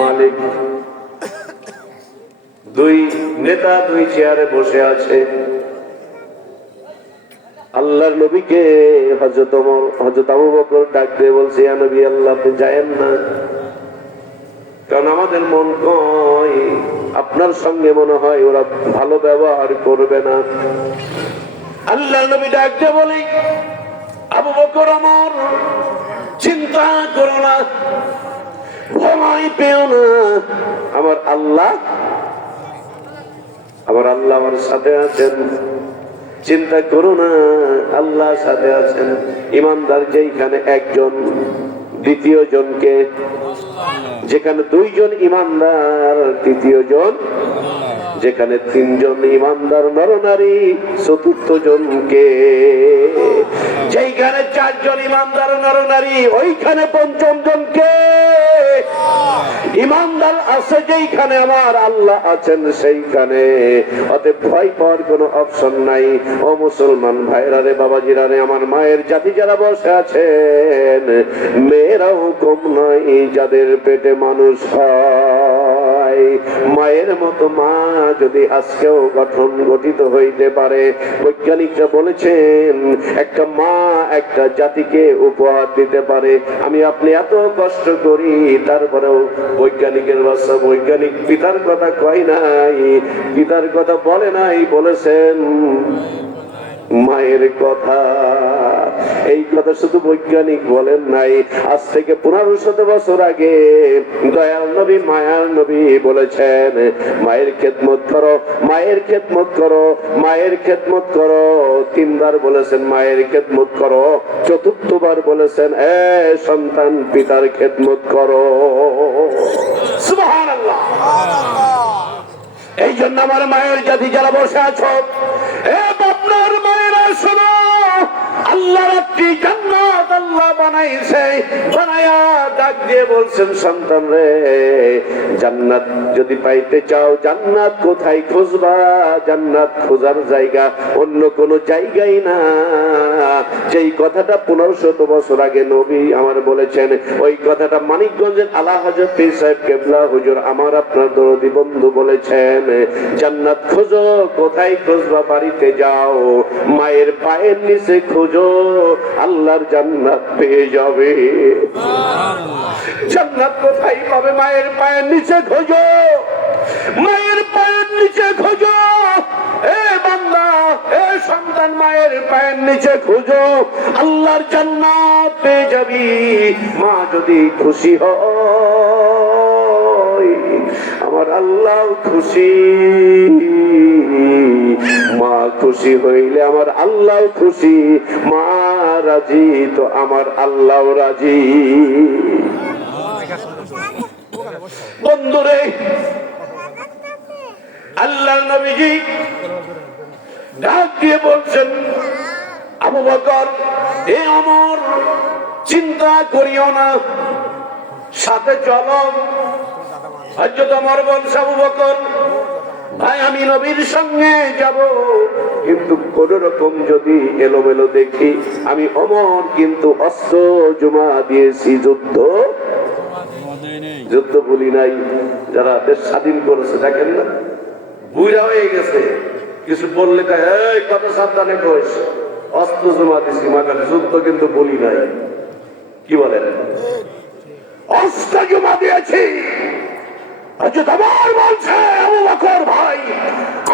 মালিক। দুই নেতা দুই চেয়ারে বসে আছে। আল্লাহর নবীকে হযরত আবু বকর ডাক দিয়ে বলছে, ইয়া নবী আল্লাহ, আপনি যায়েন না, কারণ আমাদের মন কয় আপনার সঙ্গে মনে হয় ওরা ভালো ব্যবহার করবে না। আল্লাহর নবী ডাক দিয়ে বলে, আবু বকর আমার, চিন্তা করো না, ভয় পেও না, আমার আল্লাহ আমার সাথে আছেন, চিন্তা করো না, আল্লাহ সাথে আছেন। ইমানদার যেখানে একজন, দ্বিতীয় জনকে, যেখানে দুইজন ইমানদার, তৃতীয় জন, যেখানে তিনজন ইমানদার নরনারী, চতুর্থ জনকে, যেখানে চারজন ইমানদার নরনারী, ওইখানে পঞ্চম জনকে। ইমানদার আছে যেইখানে আমার আল্লাহ আছেন সেইখানে, অতএব ভয় পাওয়ার কোনো অপশন নাই। ও মুসলমান ভাইরা রে, বাবাজিরা রে, আমার মায়ের জাতি যারা বসে আছেন, মেয়েরাও কম নয় যাদের পেটে মানুষ হয়। মায়ের মতো মা যদি আজকেও গঠিত হইতে পারে, বৈজ্ঞানিকরা বলেছেন একটা মা একটা জাতিকে উপহার দিতে পারে। আমি আপনি এত কষ্ট করি, তারপরেও বৈজ্ঞানিকের ভাষা, বৈজ্ঞানিক পিতার কথা কয় নাই, পিতার কথা বলে নাই, বলেছেন মায়ের কথা। এই কথা শুধু বৈজ্ঞানিক বলেন নাই, আজ থেকে 1500 বছর আগে দয়াল নবী, মায়ার নবী বলেছেন, মায়ের খেদমত করো, মায়ের খেদমত করো, মায়ের খেদমত করো। 3 বার বলেছেন মায়ের খেদমত করো, 4বার বলেছেন এ সন্তান পিতার খেদমত করো। সুবহানাল্লাহ। এই জন্য আমার মায়ের জাতি যারা বসে আছো, আপনার মায়েরা শোনো, আল্লাহ একটি জান্নাত আল্লাহ বানাইছে, বানায়া ডাক দিয়ে বলছেন, সন্তান রে, জান্নাত যদি পাইতে চাও, জান্নাত কোথায় খুঁজবা? জান্নাত খোঁজার জায়গা অন্য কোন জায়গায় না। যেই কথাটা 1500 বছর আগে নবী আমার বলেছেন, ওই কথাটা মানিকগঞ্জের আলা হযরত পীর সাহেব কেবলা হুজুর আমার আপনার দরদি বন্ধু বলেছেন, জান্নাত খোঁজো, কোথায় খুঁজবা? বাড়িতে যাও, মায়ের পায়ের নিচে খোঁজো, আল্লাহর জান্নাত পেয়ে যাবে। জান্নাত কোথায় পাবে? মায়ের পায়ের নিচে খোঁজো, মায়ের পায়ের নিচে খোঁজো। এ বান্দা, এ সন্তান, মায়ের পায়ের নিচে খোঁজো, আল্লাহর জান্নাত পেয়ে যাবি। মা যদি খুশি হয়, আমার আল্লাহ খুশি। মা খুশি হইলে আমার আল্লাহ খুশি, মা রাজি তো আমার আল্লাহ রাজি। বন্ধুরে, আল্লাহ নবীজি ডাক দিয়ে বলছেন, আবু বকর, এ ওমর, চিন্তা করিও না, সাথে চলো। হযরত ওমর বলছে, আবু বকর ভাই, আমি নবীর সঙ্গে যাব, কিন্তু কোন রকম যদি এলোমেলো দেখি, আমি ওমর কিন্তু অস্ত্র জমা দিয়েছি, যুদ্ধ বলি নাই। যারা দেশ স্বাধীন করেছে দেখেন না, বুড়া হয়ে গেছে, কিছু বললে এই কথা সাবধানে কইস, অস্ত্র জমা দিছি, মাগার যুদ্ধ কিন্তু বলি নাই। কি বলেন? অস্ত্র জমা দিয়েছি। আমার বলছে, আবু বকর ভাই,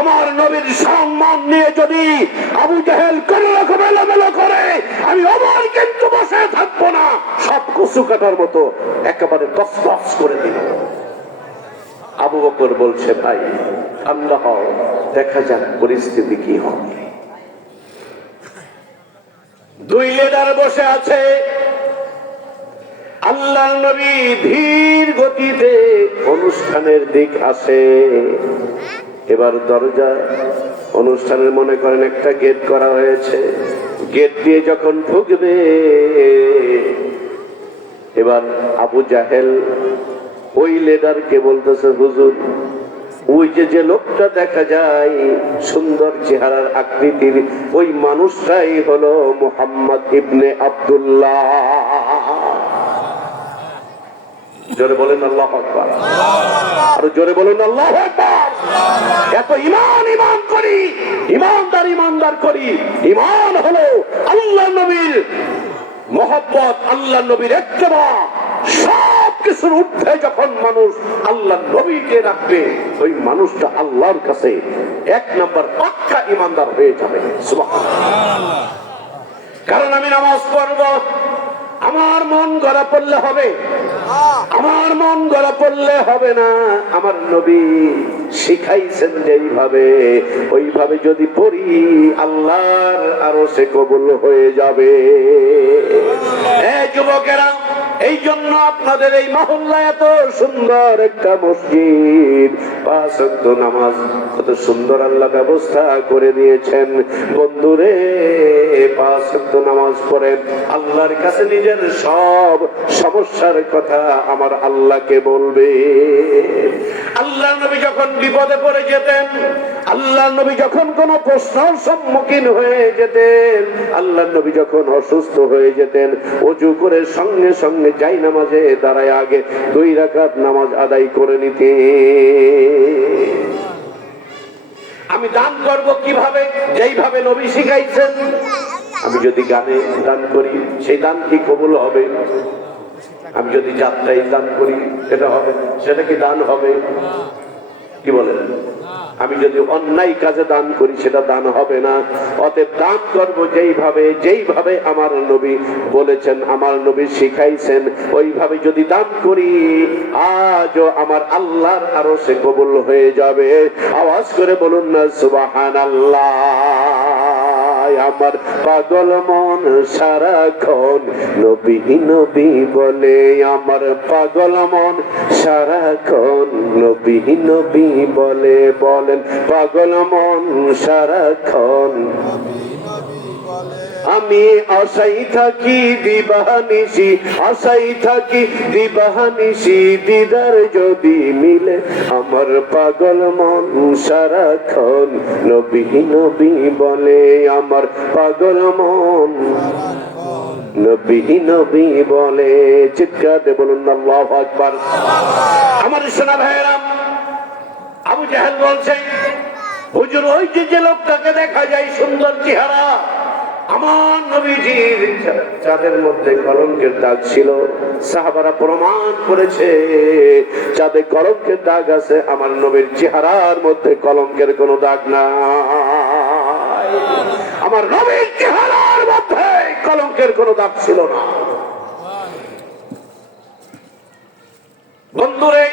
আমার নবীর সম্মান নিয়ে যদি আবু জাহেল কোন রকম এলোমেলো করে, আমি ওমর কিন্তু বসে থাকবো না, সব কচু কাটার মতো একেবারে তছনছ করে দিল। আবু বকর বলছে, ভাই ঠান্ডা হও, দেখা যাক পরিস্থিতি কি হবে। 2 লিডার বসে আছে। আল্লাহ নবী ধীর গতিতে অনুষ্ঠানের দিক আসে। এবার দরজা, অনুষ্ঠানের মনে করেন একটা গেট করা হয়েছে, গেট দিয়ে যখন ঢুকবে, এবার আবু জাহেল ওই লিডারকে বলতেছে, হুজুর, ওই যে লোকটা দেখা যায় সুন্দর চেহারার আকৃতির, ওই মানুষটাই হলো মুহাম্মদ ইবনে আব্দুল্লাহ। জোরে বলেন আল্লাহু আকবার। আর জোরে বলেন আল্লাহু আকবার। এত ইমান করি, ইমানদার করি। ইমান হলো আল্লাহ নবীর মহব্বত, আল্লাহ নবীর ইত্তেবা। সব কিছুর ঊর্ধ্বে যখন মানুষ আল্লাহ নবীকে রাখবে, ওই মানুষটা আল্লাহর কাছে 1 নম্বর পাক্কা ইমানদার হয়ে যাবে। সুবহানাল্লাহ। কারণ আমি নামাজ পড়ব, আমার মন গড়া পড়লে হবে, আমার মন গড়া পড়লে হবে না। আমার নবী শিখাইছেন যেইভাবে, ওইভাবে যদি পড়ি আল্লাহর আরশে কবুল হয়ে যাবে। যুবকেরা, এই জন্য আপনাদের এই মহল্লায় এত সুন্দর একটা মসজিদ, 5 ওয়াক্ত নামাজ কত সুন্দর আল্লাহ ব্যবস্থা করে দিয়েছেন। বন্ধুরে, 5 ওয়াক্ত নামাজ পড়ে আল্লাহর কাছে নিজের সব সমস্যার কথা আমার আল্লাহকে বলবে। আল্লাহ নবী যখন বিপদে পড়ে যেতেন, আল্লাহ নবী যখন কোন প্রশ্নের সম্মুখীন হয়ে যেতেন, আল্লাহ নবী যখন অসুস্থ হয়ে যেতেন, ওযু করে সঙ্গে সঙ্গে যাই নামাজে দাঁড়ায় আগে 2 রাকাত নামাজ আদায় করে নিতে। আমি দান করব কিভাবে? যেইভাবে নবী শিখাইছেন। আমি যদি গানে দান করি, সেই দান কি কবুল হবে? আমি যদি যাত্রায় দান করি, এটা হবে, সেটা কি দান হবে? কি বলেন? আমি যদি অন্যায় কাজে দান করি, সেটা দান হবে না। অতএব দান করব যেইভাবে আমার নবী বলেছেন, আমার নবী শিখাইছেন, ওইভাবে যদি দান করি, আজও আমার আল্লাহর আরশে কবুল হয়ে যাবে। আওয়াজ করে বলুন না সুবহানাল্লাহ। আমার পাগল মন সারাক্ষণ নবী নবী বলে, আমার পাগল মন সারাক্ষণ নবী নবী বলে। বলেন, পাগল মন সারাক্ষণ। আমি আশাই থাকি দিবানিশি, আশাই থাকি দিবানিশি, দিদার যদি মিলে। আমার পাগল মন সারাক্ষণ নবী নবী বলে, আমার পাগল মন নবী নবী বলে। চিৎকার দিয়ে বলুন আল্লাহু আকবার। আমার সোনা ভাইয়েরা, আবু জাহেল বলছে, হুজুর ওই যে লোকটাকে দেখা যায় সুন্দর চেহারা, আমার নবীজির চাঁদের মধ্যে কলঙ্কের দাগ ছিল। সাহাবারা প্রমাণ করেছে চাঁদে কলঙ্কের দাগ আছে, আমার নবীর চেহারার মধ্যে কলঙ্কের কোনো দাগ নাই। আমার নবীর চেহারার মধ্যে কলঙ্কের কোনো দাগ ছিল না। বন্ধুরে,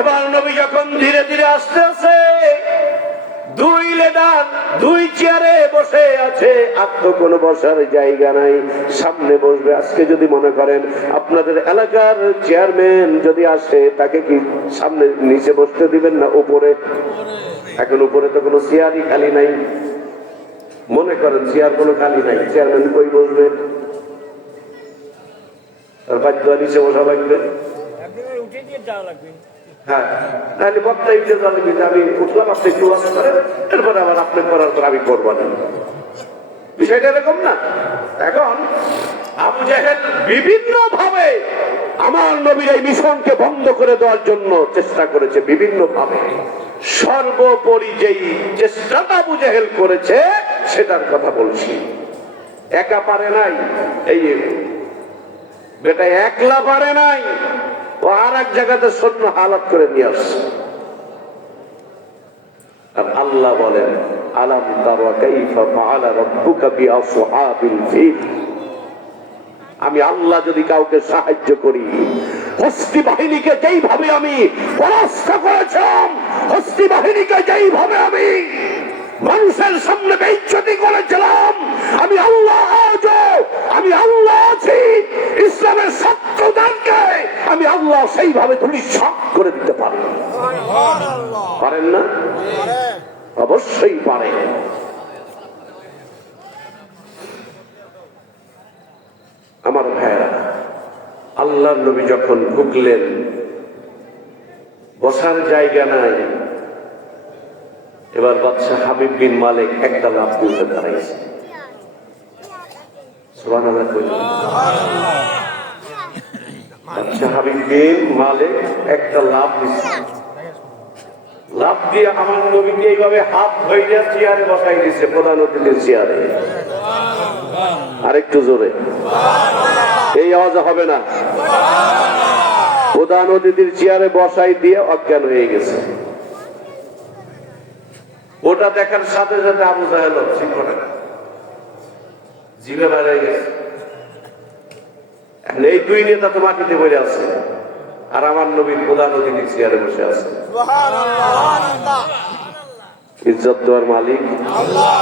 এবার নবী যখন ধীরে ধীরে আস্তে আস্তে 2 লেদার 2 চেয়ারে বসে আছে, আর তো কোনো বসার জায়গা নাই, সামনে বসবে। আজকে যদি মনে করেন আপনাদের এলাকার চেয়ারম্যান যদি আসে, তাকে কি সামনে নিচে বসতে দিবেন না উপরে? এখন উপরে তো কোনো চেয়ারই খালি নাই। মনে করেন চেয়ার কোনো খালি নাই, চেয়ারম্যান কই বসবে? আর বাধ্য নিচে বসা লাগবে। হ্যাঁ, তাহলে বক্তা আমি উঠলাম, আপনি একটু করেন, এরপরে আবার আপনি করার পর আমি করবো না। বিষয়টা এরকম না। এখন আবু জাহেল বিভিন্ন ভাবে আমার নবীর এই মিশনকে বন্ধ করে দেওয়ার জন্য চেষ্টা করেছে, বিভিন্ন ভাবে। সর্বোপরি যেই চেষ্টাটা আবু জাহেল করেছে, সেটার কথা বলছি। একা পারে নাই, এই বেটা একলা পারে নাই, ও আর এক জায়গাতে সৈন্য হালাত করে নিয়ে আসছে। আর আল্লাহ বলেন, আলাম তারা কাইফা ফাআলা রাব্বুকা বিআসহাবিল ফিল। আমি আল্লাহ যদি কাউকে সাহায্য করি, হস্তি বাহিনীকে যেইভাবে আমি পরাস্ত করেছিলাম, হস্তি বাহিনীকে যেইভাবে আমি মানুষের সামনে বেইজ্জতি করেছিলাম, আমি আল্লাহ আমি আল্লাহ আছি। ইসলামের শত্রুদেরকে আমি আল্লাহ সেইভাবে ধূলিসাৎ করে দিতে পারি। পারেন না? অবশ্যই পারে। আমার ভাইয়েরা, আল্লাহর নবী যখন ঢুকলেন, বসার জায়গা নাই। এবার বাদশাহ হাবিব বিন মালিক একটা লাফ দিয়ে দাঁড়াইছে। সুবহানাল্লাহ। আচ্ছা, হাবিব বিন মালিক একটা লাভ দিচ্ছে, লাভ দিয়ে আমার নবীকে এইভাবে হাত ধইরা চেয়ারে বসাই দিচ্ছে, প্রধান অতিথির চেয়ারে। আরেকটু জোরে, এই আওয়াজ হবে না। প্রধান অতিথির চেয়ারে বসাই দিয়ে অজ্ঞান হয়ে গেছে। ওটা দেখার সাথে সাথে আবু জাহেল জিভে বেড়ে গেছে। এই দুই নেতা তো মাটিতে পড়ে আছে, আর আমার নবীর প্রধান অতিথির চেয়ারে বসে আছে। ইজ্জত দেওয়ার মালিক আল্লাহ।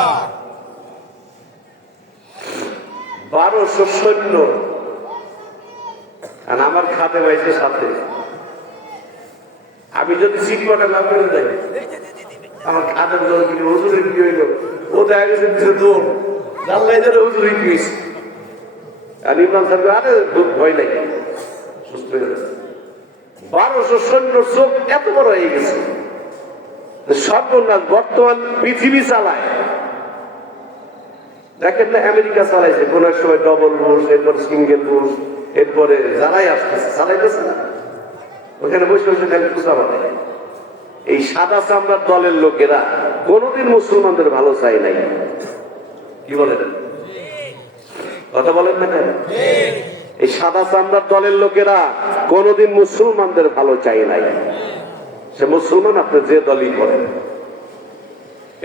1200 সৈন্য, আর আমার খাতে পাইছে সাথে। আমি যদি সিটটা না পেরে যাই, আমার খাতের জন্য হুজুরের কি হইল, ও দেখা গেছে দৌড় জানলাই ধরে হুজুর কি হয়েছে। আর ইমরান সাহেব আরে ভয় নাই, সুস্থ হয়ে গেছে। 1200 সৈন্য চোখ এত বড় হয়ে গেছে, সর্বনাশ। বর্তমান পৃথিবী চালায়, দেখেন না আমেরিকা চালাইছে কোন এক সময় ডবল বুশ, এরপর সিঙ্গেল বুশ, এরপরে যারাই আসতেছে চালাইতেছে না, ওখানে বসে বসে দেখেন পূজা বানায়। এই সাদা চামড়ার দলের লোকেরা কোনদিন মুসলমানদের ভালো চাই নাই। কি বলেন, কথা বলেন না কেন? এই সাদা চামড়ার দলের লোকেরা কোনদিন মুসলমানদের ভালো চাই নাই। সে মুসলমান আপনি যে দলই করেন,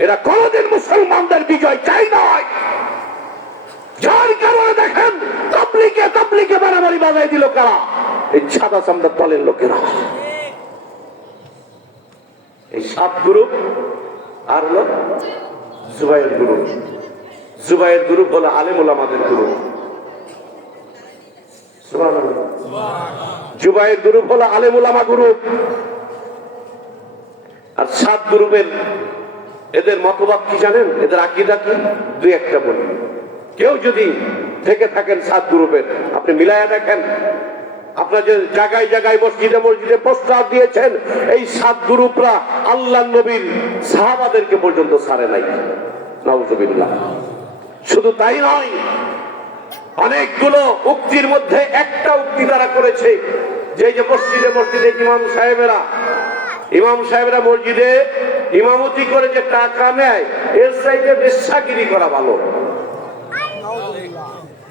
এরা কোনদিন মুসলমানদের বিজয় চাই নয়। যার কারণে দেখেন তাবলীগে বাড়াবাড়ি বাজাই দিল কারা? এই সাদা চামড়ার দলের লোকেরা। এই 7 গ্রুপ আর হলো জুবাইর গ্রুপ। জুবাইর গ্রুপ হলো আলেম ওলামাদের গ্রুপ। জুবাইর গ্রুপ হলো আলেম ওলামা গ্রুপ। আর 7 গ্রুপের এদের মতবাদ কি জানেন? এদের আকীদা কি? দুই একটা বলি। কেউ যদি থেকে থাকেন 7 গ্রুপের, আপনি মিলায়া দেখেন। আপনার যে জায়গায় জায়গায় মসজিদে মসজিদে পোস্টার দিয়েছেন, এই 7 গ্রুপরা আল্লাহ নবীর সাহাবাদেরকে পর্যন্ত ছাড়ে নাই। নাউজুবিল্লাহ। শুধু তাই নয়, অনেকগুলো উক্তির মধ্যে একটা উক্তি তারা করেছে, যে মসজিদে মসজিদে ইমাম সাহেবরা মসজিদে ইমামতি করে যে টাকা নেয়, এর চাইতে বেশ্যাগিরি করা ভালো।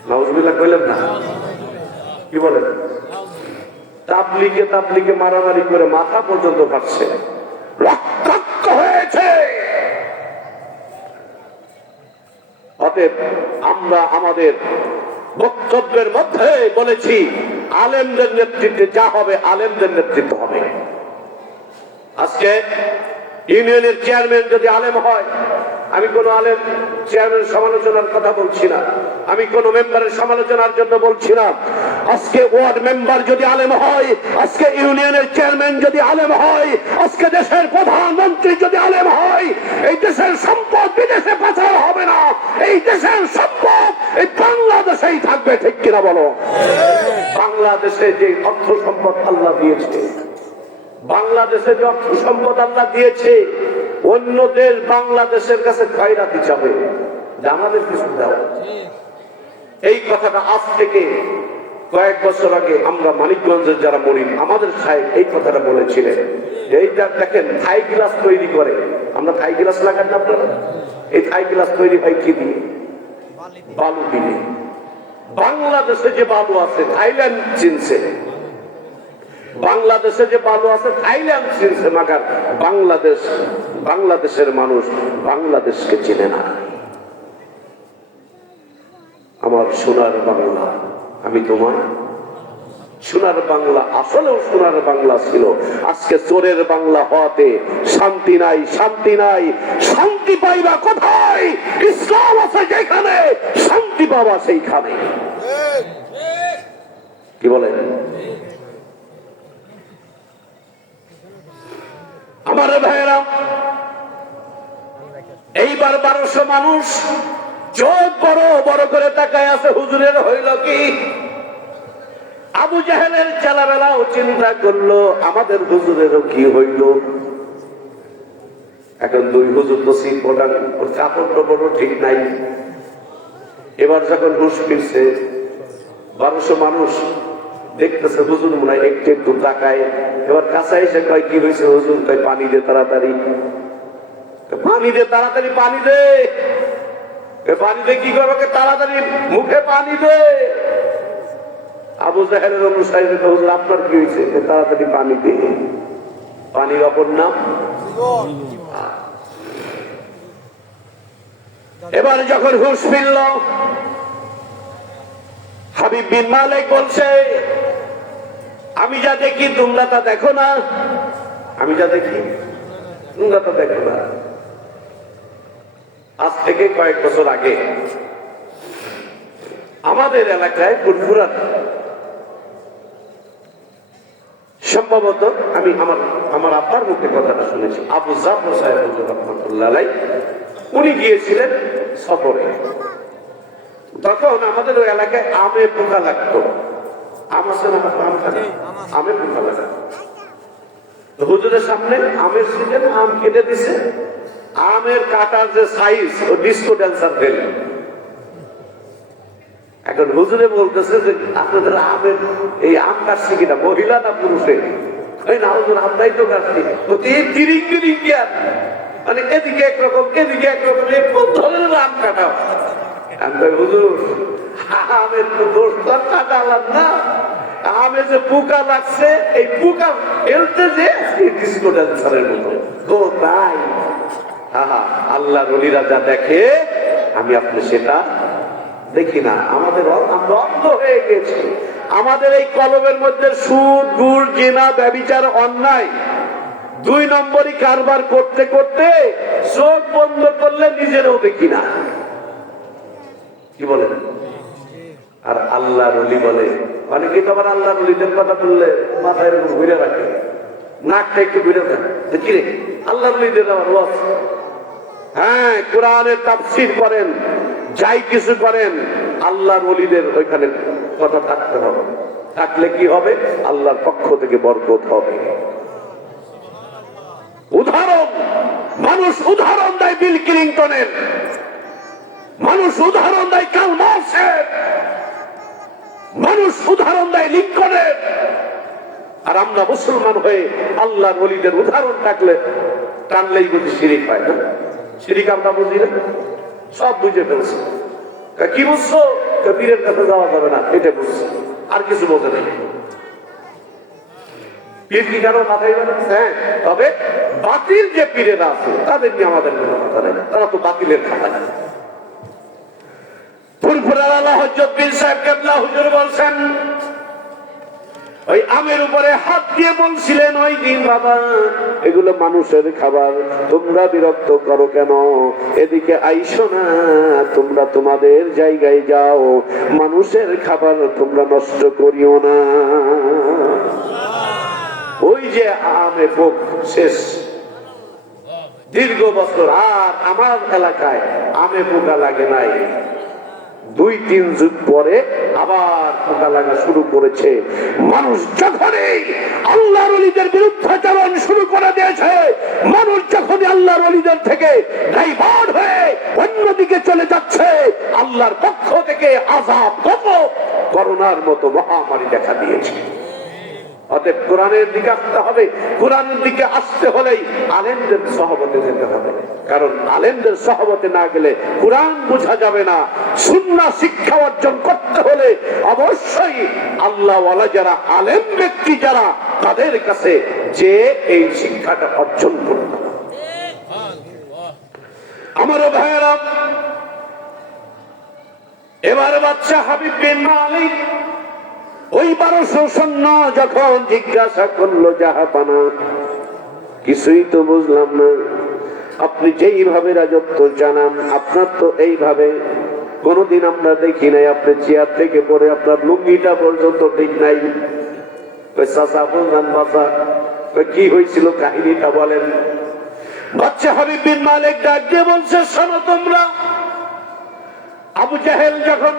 নাউজুবিল্লাহ কইলেন না? কি বলেন? তাবলীগে মারামারি করে মাথা পর্যন্ত ফাটছে, রক্তাক্ত হয়েছে। অতএব আমরা আমাদের বক্তব্যের মধ্যে বলেছি, আলেমদের নেতৃত্বে যা হবে আলেমদের নেতৃত্ব হবে। আজকে ইউনিয়নের চেয়ারম্যান যদি আলেম হয়, আমি কোন আলেম চেয়ারম্যানের সমালোচনার কথা বলছি না, আমি কোন মেম্বারের সমালোচনার জন্য বলছি না। আজকে ওয়ার্ড মেম্বার যদি আলেম হয়, আজকে ইউনিয়নের চেয়ারম্যান যদি আলেম হয়, আজকে দেশের প্রধানমন্ত্রী যদি আলেম হয়, এই দেশের সম্পদ বিদেশে পাচার হবে না। এই দেশের সম্পদ এই বাংলাদেশেই থাকবে। ঠিক কিনা বলো? বাংলাদেশে যে অর্থ সম্পদ আল্লাহ দিয়েছে, বাংলাদেশে যে অর্থ সম্পদ আল্লাহ দিয়েছে, অন্য দেশ বাংলাদেশের কাছে খয়রাতি চাবে, আমাদের কিছু দাও। এই কথাটা আজ থেকে কয়েক বছর আগে আমরা মানিকগঞ্জের যারা মরিদ, আমাদের সাহেব এই কথাটা বলেছিলেন। এইটা দেখেন, থাই গ্লাস তৈরি করে, আমরা থাই গ্লাস লাগান না আপনারা? এই থাই গ্লাস তৈরি হয় কি দিয়ে? বালু দিয়ে। বাংলাদেশে যে বালু আছে থাইল্যান্ড চিনছে, বাংলাদেশে যে বালু আছে থাইল্যান্ড চিনছে, মাগার বাংলাদেশের মানুষ বাংলাদেশকে চিনে না। আমার সোনার বাংলা, আমি তোমার সোনার বাংলা, আসলেও সোনার বাংলা ছিল। আজকে চোরের বাংলা হওয়াতে শান্তি নাই, শান্তি নাই। শান্তি পাইবা কোথায়? ইসলাম আছে যেখানে, শান্তি পাবা সেইখানে। কি বলেন? আমার ভাইয়েরা, এইবার 1200 মানুষ চোখ বড় বড় করে তাকায় আছে, হুজুরের হইল কি? আবু জাহেলের চেলাবেলাও চিন্তা করলো, আমাদের হুজুরেরও কি হইল? এখন 2 হুজুর তো সিট পড়ান, ওর কাপড় বড় ঠিক নাই। এবার যখন হুশ ফিরছে, 1200 মানুষ দেখতেছে হুজুর মনে হয় একটু একটু তাকায়, এবার কাছে এসে কয় কি হয়েছে হুজুর? কয় পানি দে তাড়াতাড়ি, পানি দে তাড়াতাড়ি, পানি দে। পানি দে কি করবে? তাড়াতাড়ি মুখে পানি দে। আবু জাহেলের অনুসারী হুজুর আপনার কি হয়েছে? তাড়াতাড়ি পানি দে। পানির অপর নাম। এবার যখন হুঁশ ফিরল, হাবিব বিন মালিক বলছে, আমি যা দেখি তোমরা তা দেখো না। আমি যা দেখি তোমরা তা দেখো না। আজ থেকে কয়েক বছর আগে আমাদের এলাকায় ফুরফুরাত, সম্ভবত আমি আমার আব্বার মুখে কথাটা শুনেছি, আবু জাফর সাহেব হুজুর রাহমাতুল্লাহ আলাইহি, উনি গিয়েছিলেন সফরে। তখন আমাদের ওই এলাকায় আমে পোকা লাগতো। আম আছে না? আম খাবে, আমে পোকা লাগতো। হুজুরের সামনে আমের সিজন, আম কেটে দিছে, আমের কাটার যে সাইজ, ও ডিস্কো ড্যান্সার ফেল। এখন হুজুরে বলতেছে যে আপনাদের আমের এই আম কাটছে কিনা, মহিলা না পুরুষে? না হুজুর আমরাই তো কাটছি। তিরিং তিরিং কি আর, মানে এদিকে একরকম এদিকে একরকম, এই কোন ধরনের আম কাটাও? হুজুর আমের তো দোষ কাটা আলাম না, আমে যে পোকা লাগছে, এই পোকা ফেলতে যে ডিস্কো ড্যান্সারের মতো। ও তাই? আল্লাহ রলিরা যা দেখে আমি আপনি সেটা দেখি না। আমরা অন্ধ হয়ে গেছি। আমাদের এই কলমের মধ্যে সুদ, ঘুষ, জিনা, ব্যভিচার, অন্যায়, 2 নম্বরই কারবার করতে করতে চোখ বন্ধ করলে নিজেরও দেখি না। কি বলেন? আর আল্লাহ রলি বলে, মানে কি তোমার আল্লাহ রলিদের কথা বললে মাথায় এরকম ঘুরে রাখে, নাকটা একটু ঘুরে দেয়, দেখি রে আল্লাহ রলিদের আমার লস। হ্যাঁ, কোরআনের তাফসীর করেন, যাই কিছু করেন, আল্লাহর ওলিদের ওইখানে কথা থাকতে হবে। থাকলে কি হবে? আল্লাহর পক্ষ থেকে বরকত হবে। উদাহরণ, মানুষ উদাহরণ দেয় বিল ক্লিনটনের, মানুষ উদাহরণ দেয় কার্ল মার্ক্সের, মানুষ উদাহরণ দেয় লিঙ্কনের। আর আমরা মুসলমান হয়ে আল্লাহর ওলিদের উদাহরণ টানলেই বুঝি শিরিক পায় না? শিরিক আমরা বুঝি না, সব বুঝে ফেলছে। কি বুঝছো? পীরের কাছে যাওয়া যাবে না, এটা বুঝছে, আর কিছু বোঝে নেই। পীর কি কারো মাথায় যাবে? হ্যাঁ, তবে বাতিল যে পীরেরা আছে তাদের নিয়ে আমাদের কোনো কথা নেই, তারা তো বাতিলের খাতা। ফুরফুরার আলা হযরত পীর সাহেব কেবলা হুজুর বলছেন, ওই আমের উপরে হাত দিয়ে বলছিলেন, ওই দিন বাবা এগুলো মানুষের খাবার, তোমরা বিরক্ত করো কেন? এদিকে আইসো না, তোমরা তোমাদের জায়গায় যাও, মানুষের খাবার তোমরা নষ্ট করিও না। ওই যে আমে পোক শেষ, দীর্ঘ বছর আর আমার এলাকায় আমে পোকা লাগে নাই। 2-3 যুগ পরে আবার পোকা লাগা শুরু করেছে। মানুষ যখনই আল্লাহর ওলিদের বিরুদ্ধাচরণ শুরু করে দিয়েছে, মানুষ যখনই আল্লাহর ওলিদের থেকে ডাইভার্ট হয়ে অন্যদিকে চলে যাচ্ছে, আল্লাহর পক্ষ থেকে আযাব, গজব, করোনার মতো মহামারী দেখা দিয়েছে। অতএব কোরআনের দিকে আসতে হবে। কোরআনের দিকে আসতে হলেই আলেমদের সহবতে যেতে হবে, কারণ আলেমদের সহবতে না গেলে কোরআন বোঝা যাবে না। সুন্নাহ শিক্ষা অর্জন করতে হলে অবশ্যই আল্লাহওয়ালা যারা আলেম ব্যক্তি যারা, তাদের কাছে যে এই শিক্ষাটা অর্জন করতে হবে। আমার ভাইয়েরা, এবার বাদশা হাবিব বিন মালিক ওই 1200 সৈন্য যখন জিজ্ঞাসা করলো, জাহাপানা কিছুই তো বুঝলাম না, আপনি যেইভাবে রাজত্ব জানান, আপনার তো এইভাবে কোনদিন আমরা দেখি নাই। আপনি চেয়ার থেকে পড়ে আপনার লুঙ্গিটা পর্যন্ত ঠিক নাই। চাচা বললাম, বাবা কি হয়েছিল, কাহিনীটা বলেন। বাদশা হাবিব বিন মালিক ডাক দিয়ে বলছে, শোনো তোমরা, আবু জাহেল যখন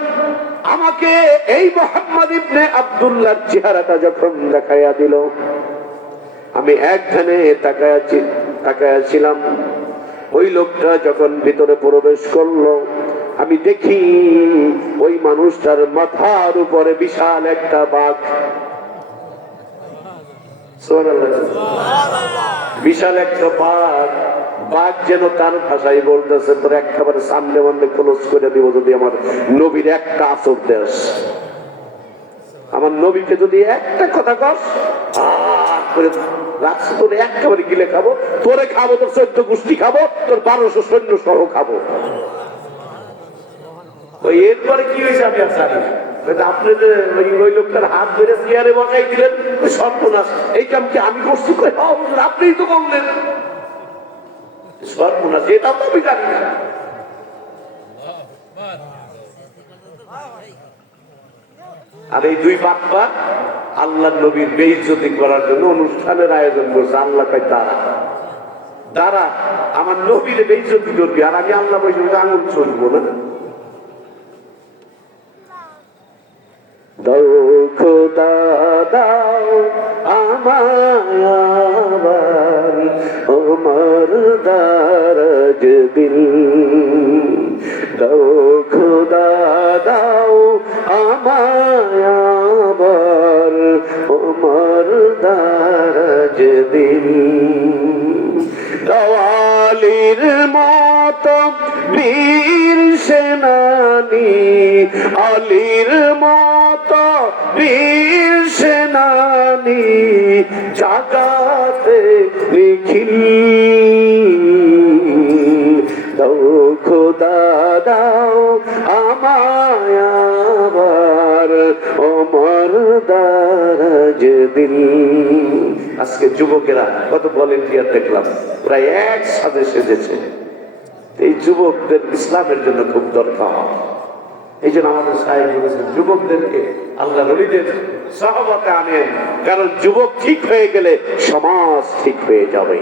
আমাকে এই মুহাম্মদ ইবনে আব্দুল্লাহর চেহারাটা যখন দেখাইয়া দিল, আমি একখানে তাকায়াছিলাম। ওই লোকটা যখন ভিতরে প্রবেশ করলো, আমি দেখি ওই মানুষটার মাথার উপরে বিশাল একটা বাঘ, বিশাল একটা বাঘ, বাঘ যেন তার ভাষায় বলতেছে তোর একেবারে সামনে মানলে ক্লোজ করে দিব যদি আমার নবীর একটা আচর দেশ, আমার নবীকে যদি একটা কথা কস করে রাখছি তোর একেবারে গিলে খাবো, তোরে খাবো, তোর 14 গোষ্ঠী খাবো, তোর 1200 সৈন্য সহ খাবো। এরপরে কি হয়েছে আমি আর জানি না। আপনি যে ওই লোকটার হাত ধরে চেয়ারে বসাই দিলেন, ওই সর্বনাশ, এই কাম কি আমি করছি? আপনিই তো বললেন সর্বনাশ, এটা তো আমি জানি না। আর এই দুই বাপ্পা আল্লাহ নবীর বেইজ্জতি করার জন্য অনুষ্ঠানের আয়োজন করছে। আল্লাহ কয় তারা তারা আমার নবীর বেইজ্জতি করবি, আর আমি আল্লাহ বসে আঙুল চলবো না। দাও খোদা দাও আমার আমার দারাজ দিল, দাও খোদা দাও আমার আমার দারাজ দিল, দেওয়ালির মতো বীর সেনানি, আলীর মতো বীর সেনানি জাগাতে নিখিল, দাও খোদা দাও আমায় আবার ওমর দারাজ দিল। আজকে যুবকেরা কত ভলেন্টিয়ার দেখলাম, প্রায় একসাথে সেজেছে। এই যুবকদের ইসলামের জন্য খুব দরকার। এই জন্য আমাদের সাহেব বলেছেন যুবকদেরকে আল্লাহ নবীদের সহবতে আনেন, কারণ যুবক ঠিক হয়ে গেলে সমাজ ঠিক হয়ে যাবে।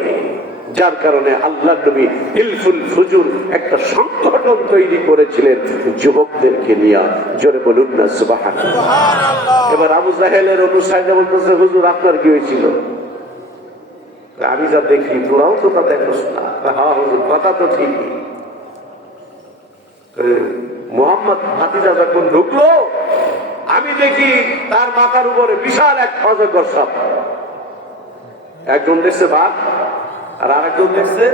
যার কারণে আল্লাহ নবী হিলফুল ফুজুর একটা সংগঠন তৈরি করেছিলেন যুবকদেরকে নিয়ে। জোরে বলুন না সুবহানাল্লাহ। এবার আবু জাহেলের অনুসারীরা বলতেছে হুজুর আপনার কি হয়েছিল? আমি যা দেখি তোরাও তো তা দেখোস না। হ্যাঁ হুজুর কথা তো ঠিকই। মোহাম্মদ ভাতিজা যখন ঢুকলো আমি দেখি তার মাথার উপরে বিশাল এক অজগর সাপ। একজন দেখছে বাঘ আর আরেকজন দেখছে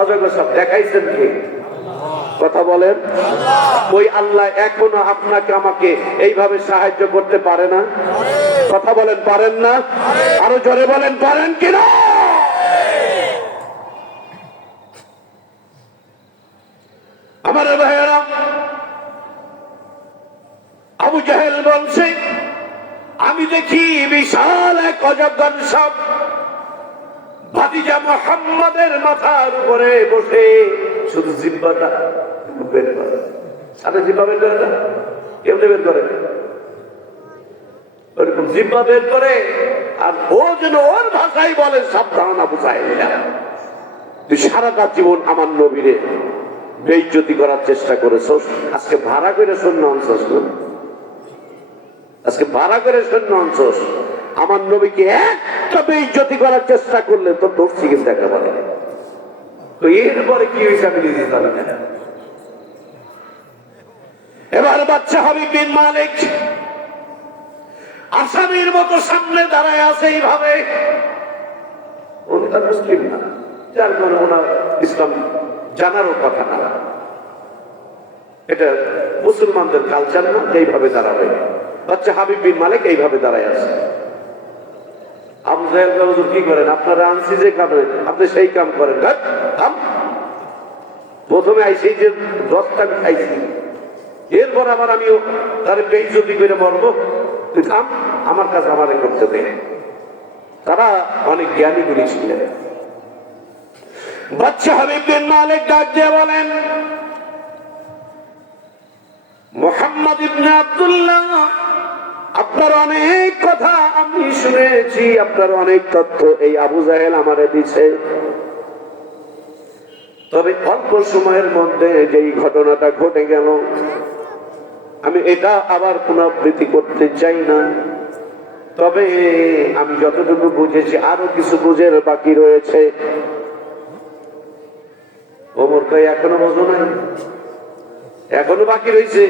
অজগর সাপ। দেখাইছেন কে? কথা বলেন। ওই আল্লাহ এখনো আপনাকে আমাকে এইভাবে সাহায্য করতে পারে না? কথা বলেন পারেন না? আরো জোরে বলেন পারেন কিনা? আমার ভাইয়েরা, আবু জাহেল বলছে আমি দেখি বিশাল এক অজগর সাপ ভাতিজা মুহাম্মাদের মাথার উপরে বসে শুধু জিহ্বাটা বের করে। সাথে জিহ্বা বের করে না? কেমনে বের করে? ওরকম জিহ্বা বের করে। আর ও যেন ওর ভাষায় বলে সাবধান আবু জাহেল, তুই সারাটা জীবন আমার নবীরে বেইজ্জতি করার চেষ্টা করেছস, আজকে ভাড়া করে সৈন্য আনছস না? আজকে ভাড়া করে সৈন্য আনছস, আমার নবীকে একটা বেইজ্জতি করার চেষ্টা করলে তোর দোষী কিন্তু একেবারে। তো এরপরে কি হয়েছে আমি নিজে জানি না। এবার বাচ্চা হাবিব বিন মালিক আসামির মতো সামনে দাঁড়ায় আছে এইভাবে। উনি তার মুসলিম না, যার কারণে ওনার ইসলাম জানারও কথা না। এটা মুসলমানদের কালচার না এইভাবে দাঁড়াবে। বাচ্চা হাবিব বিন মালিক এইভাবে দাঁড়ায় আছে। আবু জাহেল হুজুর কি করেন? আপনারা আনছি যে কামে আপনি সেই কাম করেন। প্রথমে আইসি যে 10টা খাইছি, এরপর আবার আমিও তার বেইজ্জতি করে মরবো। তুই কাম আমার কাছে আমারে করতে দে। তারা অনেক জ্ঞানী গুলি ছিলেন। বাচ্চা হাবিব বিন মালিক ডাক দিয়ে বলেন মুহাম্মদ ইবনে আব্দুল্লাহ, আপনার অনেক কথা আমি শুনেছি, আপনার অনেক তথ্য এই আবু জাহেল আমারে দিছে। তবে অল্প সময়ের মধ্যে যেই ঘটনাটা ঘটে গেল আমি এটা আবার পুনরাবৃত্তি করতে চাই না। তবে আমি যতটুকু বুঝেছি আরো কিছু বুঝের বাকি রয়েছে। ওমর কয় এখনো বোঝো নাই? এখনো বাকি রয়েছে।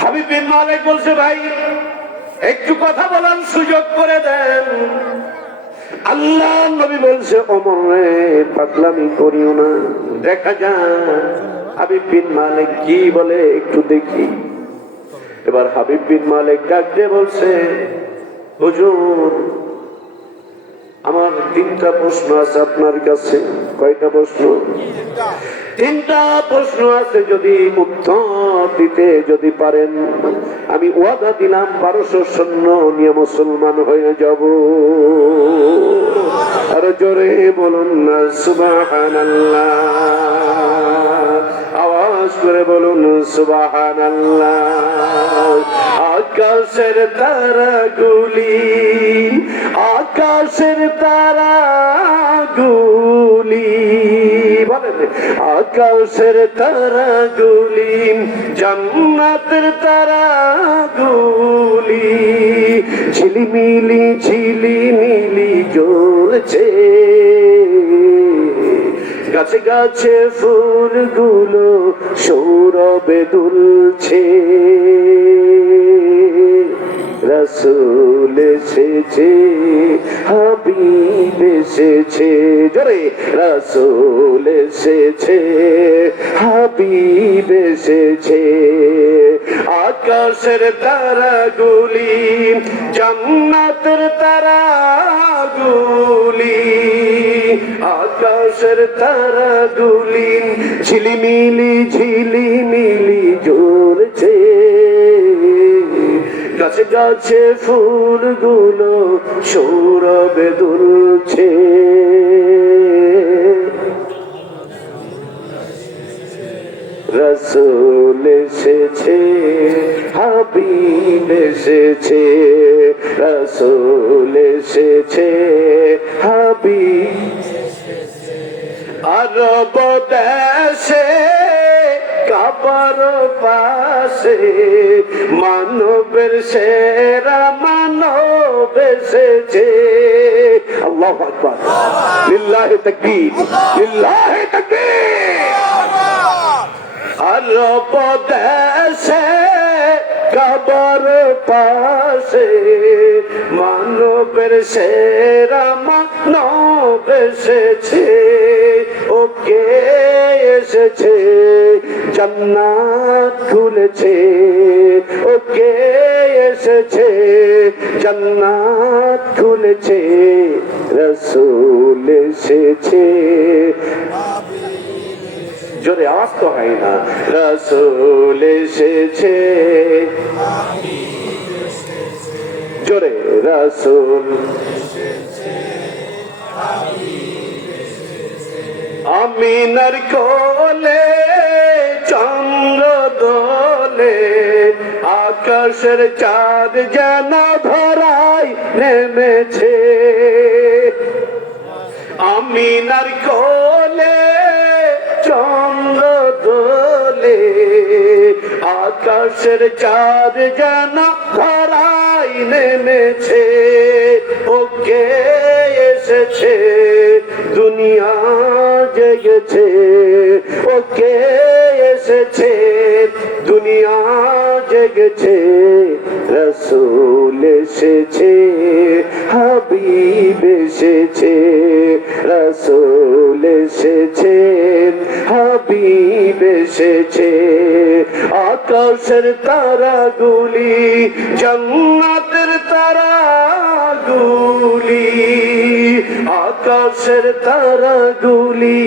হাবিব বিন মালিক বলছে ভাই একটু কথা বলার সুযোগ করে দেন। আল্লাহ নবী বলছে, ওমর রে পাগলামি করিও না, দেখা যাক হাবিব বিন মালিক কি বলে, একটু দেখি। এবার হাবিব বিন মালিক ডাক দিয়ে বলছে, হুজুর আমার তিনটা প্রশ্ন আছে আপনার কাছে। কয়টা প্রশ্ন? তিনটা প্রশ্ন আছে, যদি উত্তর দিতে যদি পারেন আমি ওয়াদা দিলাম 1200 সৈন্য নিয়ে মুসলমান হয়ে যাব। আর জোরে বলুন না সুবহানাল্লাহ, আওয়াজ করে বলুন সুবহানাল্লাহ। আকাশের তারাগুলি, আকাশের তারাগুলি, বলেন আকাশের তারাগুলি, জান্নাতের তারাগুলি, ঝিলিমিলি ঝিলিমিলি জ্বলছে, গাছে গাছে ফুলগুলো সৌরভে দুলছে, রাসূল এসেছে, হাবিব এসেছে, জোরে রাসূল এসেছে, হাবিব এসেছে। আকাশের তারাগুলি, জান্নাতের তারাগুলি, আকাশের তারাগুলি, ঝিলিমিলি ঝিলিমিলি জ্বলছে, গাছে গাছে ফুলগুলো সৌরভে দুলছে, রাসূল এসেছে, হাবিব এসেছে, রাসূল এসেছে, হাবিব। আরব দেশে কাবার পাশে মানবের সেরা মানব এসেছে। আল্লাহু আকবার, লিল্লাহি তাকবীর, লিল্লাহি তাকবীর। আরব দেশে কাবার পাশে মানবের সেরা মানব এসেছে, ওকে এসেছে, জান্নাত খুলেছে, ওকে এসেছে, জান্নাত খুলেছে, রাসূল এসেছে, জোরে আওয়াজ তো হয় না, রাসূল এসেছে, জোরে রাসূল। আমিনার কোলে চন্দ্র দোলে, আকাশের চাঁদ যেন ধরায় নেমেছে, আমিনার কোলে চন্দ্র দোলে, আকাশের চাঁদ যেন ধরায় নেমেছে, ওকে এসেছে, দুনিয়া জেগেছে, ওকে এসেছে, দুনিয়া জেগেছে, রাসূল এসেছে, হাবিব এসেছে, রাসূল এসেছে, হাবিব এসেছে। আকাশের তারাগুলি, জান্নাতের তারাগুলি, আকাশের তারাগুলি,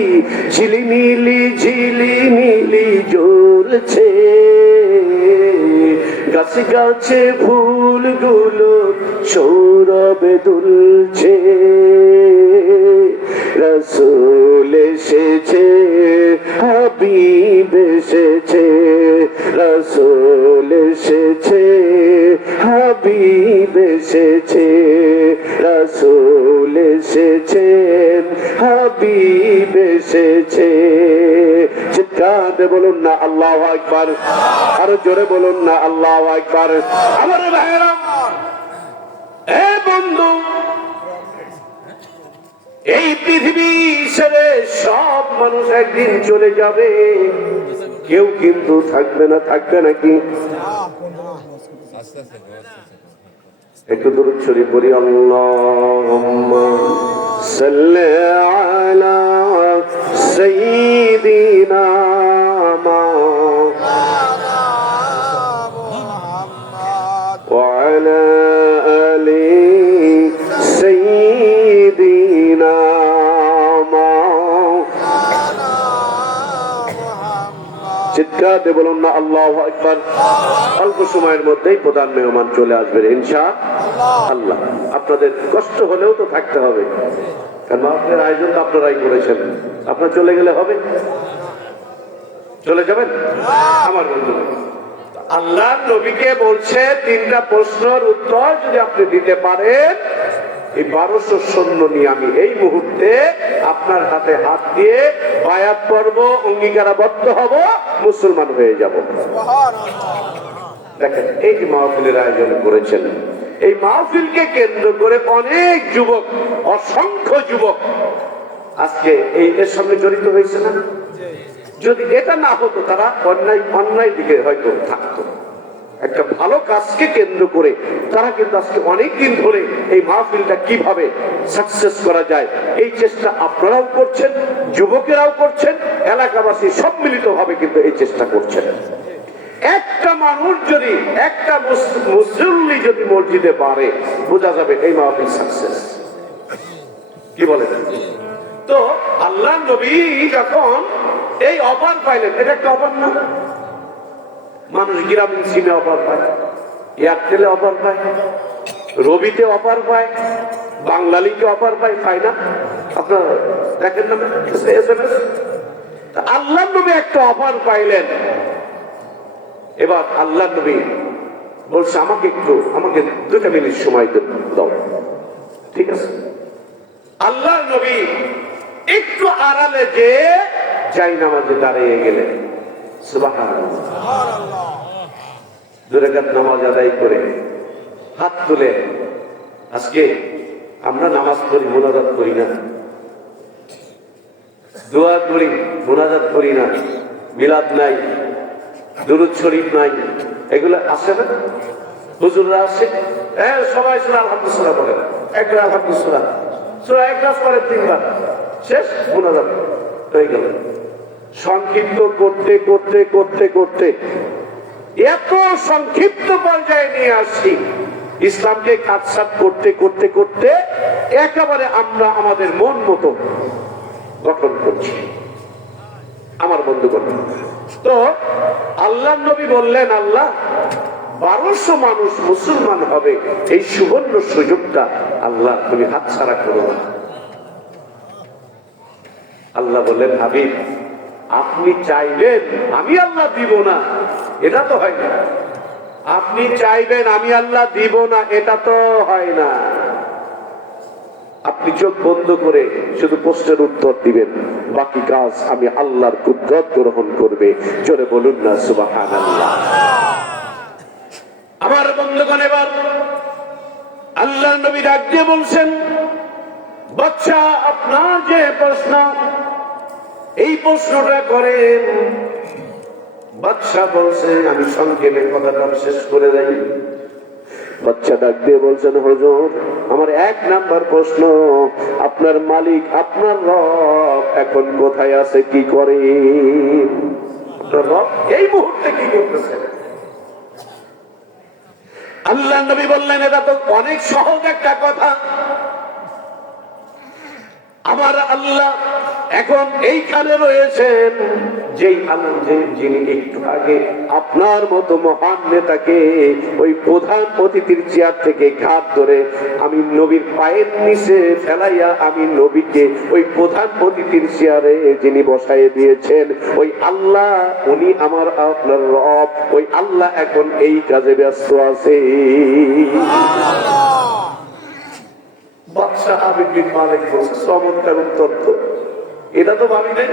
ঝিলিমিলি ঝিলিমিলি জ্বলছে, গাছে গাছে ফুলগুলো সৌরভে দুলছে, রাসূল এসেছে, হাবিব এসেছে, রাসূল এসেছে, হাবিব এসেছে, রাসূল এসেছে, হাবিব এসেছে। চিৎকার দিয়ে বলুন না আল্লাহু আকবার, আরো জোরে বলুন না আল্লাহু আকবার। আমার ভাইরা, এ বন্ধু, এই পৃথিবী ছেড়ে সব মানুষ একদিন চলে যাবে, কেউ কিন্তু থাকবে না, থাকবে নাকি? একটু দরুদ শরীফ পড়ি। আল্লাহুম্মা সাল্লি আলা সাইয়্যিদিনা ওয়া আলা আলি সাইয়্যিদিনা। চিৎকার দিয়ে বলুন না আল্লাহু আকবার। অল্প সময়ের মধ্যেই প্রধান মেহমান চলে আসবেন ইনশাআল্লাহ। আপনাদের কষ্ট হলেও তো থাকতে হবে, কারণ আপনার আয়োজন তো আপনারাই করেছেন। আপনার চলে গেলে হবে? চলে যাবেন? আমার বন্ধু, আল্লাহ নবীকে বলছে তিনটা প্রশ্নের উত্তর যদি আপনি দিতে পারেন, এই 1200 সৈন্য নিয়ে আমি এই মুহূর্তে আপনার হাতে হাত দিয়ে বায়াত করব, অঙ্গীকারাবদ্ধ হব, মুসলমান হয়ে যাব। দেখেন এই যে মাহফিলের আয়োজন করেছেন, এই মাহফিলকে কেন্দ্র করে অনেক যুবক, অসংখ্য যুবক আজকে এর সঙ্গে জড়িত হয়েছে না? যদি এটা না হতো তারা অন্যায় দিকে হয়তো থাকতো। একটা ভালো কাজকে কেন্দ্র করে তারা কিন্তু আজকে অনেকদিন ধরে এই মাহফিলটা কিভাবে সাকসেস করা যায় এই চেষ্টা আপনারাও করছেন, যুবকেরাও করছেন, এলাকাবাসী সম্মিলিত ভাবে কিন্তু এই চেষ্টা করছেন। একটা মানুষ যদি, একটা মুসল্লি যদি মসজিদে পারে, বোঝা যাবে এই মাহফিল সাকসেস। কি বলেন? তো আল্লাহ নবী যখন এই অফার পাইলেন, এটা একটা অফার না? মানুষ গ্রামীণ সিমে অফার পায়, এয়ারটেলে অফার পায়, রবিতে অফার পায়, বাংলালিকে অফার পায়, পায় না? আপনার দেখেন না SMS? আল্লাহ নবী একটা অফার পাইলেন। এবার আল্লাহ নবী বলছে আমাকে 2 মিনিট সময় দাও। ঠিক আছে? আল্লাহ নবী একটু আড়ালে যে যাই নামাজে দাঁড়িয়ে গেলেন। সুবহানাল্লাহ। 2 রাকাত নামাজ আদায় করে হাত তুলে, আজকে আমরা নামাজ পড়ি, মুনাজাত করি না, দোয়া করি, মুনাজাত করি না, মিলাদ নাই, দুরূদ শরীফ নাই, এগুলো আসে না? হুজুররা আসে, সবাই সূরা আল-হামদুলিল্লাহ বলে, একবার আলহামদুলিল্লাহ, সূরা ইখলাস পড়ে 3 বার, শেষ, মুনাজাত হয়ে গেল। সংক্ষিপ্ত করতে করতে করতে করতে এত সংক্ষিপ্ত পর্যায়ে নিয়ে আসছি, ইসলামকে কাটছাট করতে করতে করতে একেবারে আমরা আমাদের মন মতো গঠন করছি। আমার বন্ধুগণ, তো আল্লাহ নবী বললেন, আল্লাহ 1200 মানুষ মুসলমান হবে, এই সুবর্ণ সুযোগটা আল্লাহ তুমি হাতছাড়া করো না। আল্লাহ বললেন, হাবিব আপনি চাইবেন আমি আল্লাহ দিব না, এটা তো হয় না। আপনি চাইবেন আমি আল্লাহ দিব না, এটা তো হয় না। আপনি চোখ বন্ধ করে শুধু প্রশ্নের উত্তর দিবেন, বাকি কাজ আমি আল্লাহর কুদরত গ্রহণ করবে। জোরে বলুন না সুবহানাল্লাহ। আমার বন্ধুগণ, এবার আল্লাহ নবী ডাক দিয়ে বলছেন, বাচ্চা আপনার যে প্রশ্ন, এই প্রশ্নটা করেন। বাচ্চা বলছে, আমি সংক্ষেপে কথাটা শেষ করে দেই। বাচ্চা ডাক দিয়ে বলছেন, হুজুর আমার 1 নাম্বার প্রশ্ন, আপনার মালিক আপনার রব এখন কোথায় আছে, কি করে? আপনার রব এই মুহূর্তে কি করতেছে? আল্লাহ নবী বললেন, এটা তো অনেক সহজ একটা কথা। আমার আল্লাহ এখন এইখানে রয়েছেন, যিনি একটু আগে আপনার মতো মহান নেতাকে ওই প্রধান অতিথির চেয়ার থেকে ঘাট ধরে আমি নবীর পায়ের নিচে ফেলাইয়া আমি নবীকে ওই প্রধান অতিথির চেয়ারে যিনি বসাইয়ে দিয়েছেন, ওই আল্লাহ, উনি আমার আপনার রব, ওই আল্লাহ এখন এই কাজে ব্যস্ত আছে। বাদশাহ হাবিব বিন মালিক বলছে, চমৎকার উত্তর তো, এটা তো ভাবি নাই।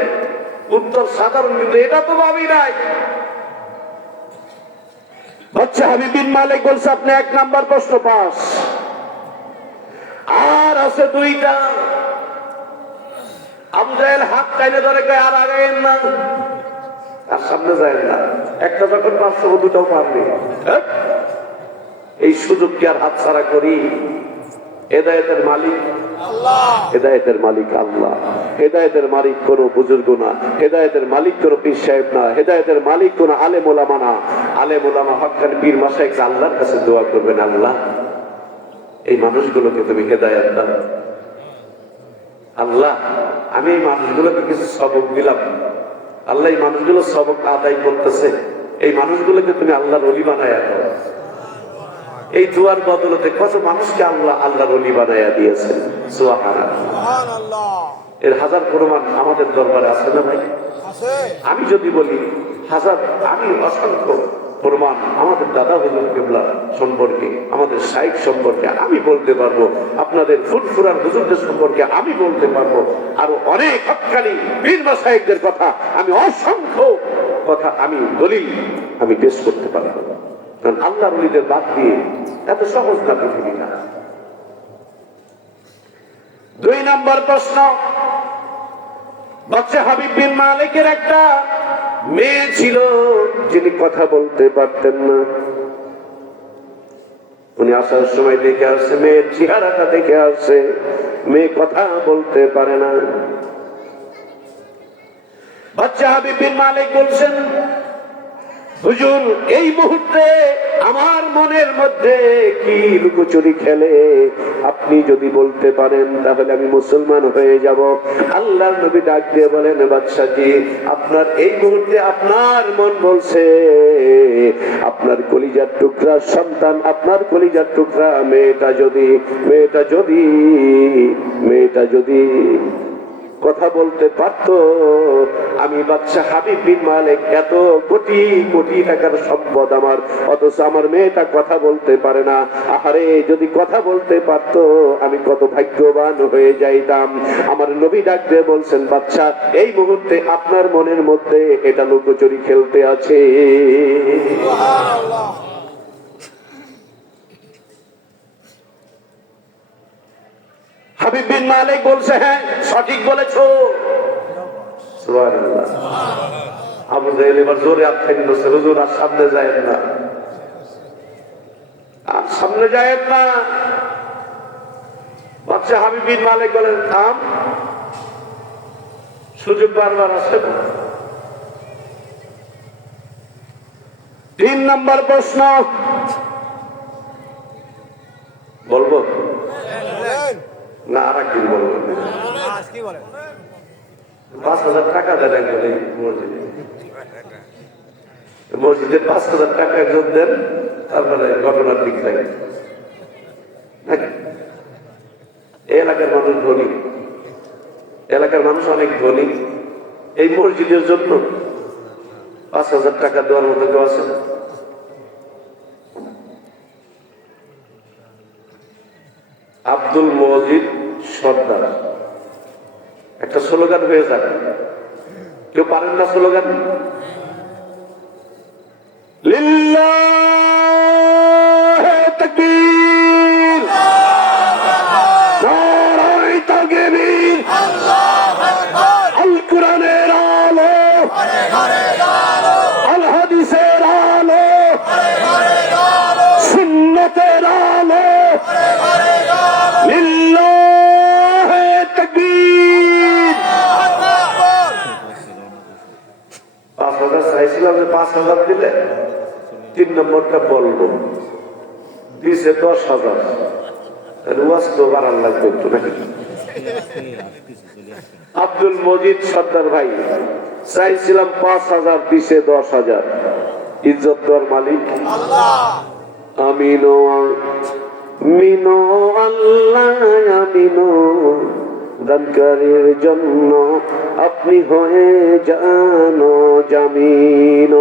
উত্তর সাধারণ, কিন্তু এটা তো ভাবি নাই। বাদশাহ হাবিব বিন মালিক বলছে, আপনি 1 নাম্বার প্রশ্ন পাস, আর আছে 2টা। আবু জাহেল হাত টাইনে ধরে কয়, আর আগাইয়েন না, আর সামনে যায় না। একটা যখন পারছো, 2টাও পারবে। এই সুযোগকে আর হাতছাড়া করি? হেদায়েতের মালিক আল্লাহ, হেদায়েতের মালিক আল্লাহ। হেদায়েতের মালিক কোনো বুজুর্গ না, হেদায়েতের মালিক কোনো পীর সাহেব না, হেদায়েতের মালিক কোনো আলেম ওলামা না। আলেম ওলামা হক্কানি পীর মাশায়েখ আল্লাহর কাছে দোয়া করবেন, আল্লাহ এই মানুষগুলোকে তুমি হেদায়েত দাও। আল্লাহ আমি এই মানুষগুলোকে কিছু সবক দিলাম, আল্লাহ এই মানুষগুলো সবক আদায় করতেছে, এই মানুষগুলোকে তুমি আল্লাহর ওলি বানায়া দাও। এই দুয়ার বদলতে কত মানুষকে আল্লাহ আল্লাহর ওলি বানায়া দিয়েছেন, সুবহানাল্লাহ। এর হাজার প্রমাণ আমাদের দরবারে আছে না ভাই? আমি যদি বলি হাজার, আমি অসংখ্য প্রমাণ আমাদের দাদা হুজুর কিবলা সম্পর্কে, আমাদের শাইখ সম্পর্কে আমি বলতে পারবো, আপনাদের ফুরফুরার হুজুরদের সম্পর্কে আমি বলতে পারবো, আরো অনেক হক্কানি পীর মাশায়েখদের কথা আমি অসংখ্য কথা আমি দলিল আমি পেশ করতে পারবো। কারণ আল্লাহর ওলিদের বাদ দিয়ে এত সহজ না পৃথিবীটা। 2 নম্বর প্রশ্ন, বাদশা হাবিব বিন মালিকের একটা মেয়ে ছিল যিনি কথা বলতে পারতেন না। উনি আসার সময় দেখে আসছে, মেয়ের চেহারাটা দেখে আসছে, মেয়ে কথা বলতে পারে না। বাদশা হাবিব বিন মালিক বলছেন, হুজুর এই মুহূর্তে আমার মনের মধ্যে কি লুকোচুরি খেলে, আপনি যদি বলতে পারেন তাহলে আমি মুসলমান হয়ে যাব। আল্লাহর নবী ডাক দিয়ে বলেন, বাদশাজি আপনার এই মুহূর্তে আপনার মন বলছে আপনার কলিজার টুকরা সন্তান, আপনার কলিজার টুকরা মেয়েটা যদি কথা বলতে পারতো, আমি বাদশা হাবিব বিন মালিক এত কোটি কোটি টাকার সম্পদ আমার, অথচ আমার মেয়েটা কথা বলতে পারে না। আহারে যদি কথা বলতে পারতো আমি কত ভাগ্যবান হয়ে যাইতাম। আমার নবী ডাক দিয়ে বলছেন, বাদশা এই মুহূর্তে আপনার মনের মধ্যে এটা লুকোচুরি খেলতে আছে। সুবহানাল্লাহ। হাবিব বিন মালিক বলছে, হ্যাঁ সঠিক বলেছো। সুবহানাল্লাহ। আবু জাহেল এবার জোরে আত্মাই দিচ্ছে, হুজুর আর সামনে যায়েন না, আর সামনে যায়েন না। বাদশা হাবিব বিন মালিক বলেন, থাম, সুযোগ বারবার আসে না। 3 নম্বর প্রশ্ন বলবো না, আর একদিন বলবো। 5,000 টাকা দেন মসজিদে 5,000 টাকা একজন দেন, তারপরে ঘটনার দিক থাকে। এই এলাকার মানুষ ধনী, এলাকার মানুষ অনেক ধনী, এই মসজিদের জন্য 5,000 টাকা দেওয়ার মতো কেউ আছে? আব্দুল মজিদ সর্দার একটা স্লোগান হয়ে যাক, কেউ পারেন না স্লোগান? লিল্লাহে তাকবীর, নারায়ে তাকবীর, আল্লাহু আকবার, আল কোরআনের আলো, আল হাদিসের আলো, সুন্নতের আলো, লিল্লাহে তাকবীর। 5,000 চাইছিলাম, 5,000 দিলে 3 নম্বরটা বলবো, দিছে 10,000, ওয়াজ তো বাড়ান লাগবে একটু নাকি? আব্দুল মজিদ সর্দার ভাই চাইছিলাম 5,000, দিছে 10,000। ইজ্জত দেওয়ার মালিক আল্লাহ। আমিনো মিনো আল্লাহ, আমিনো দানকারীর জন্য আপনি হয়ে জানো জামিন,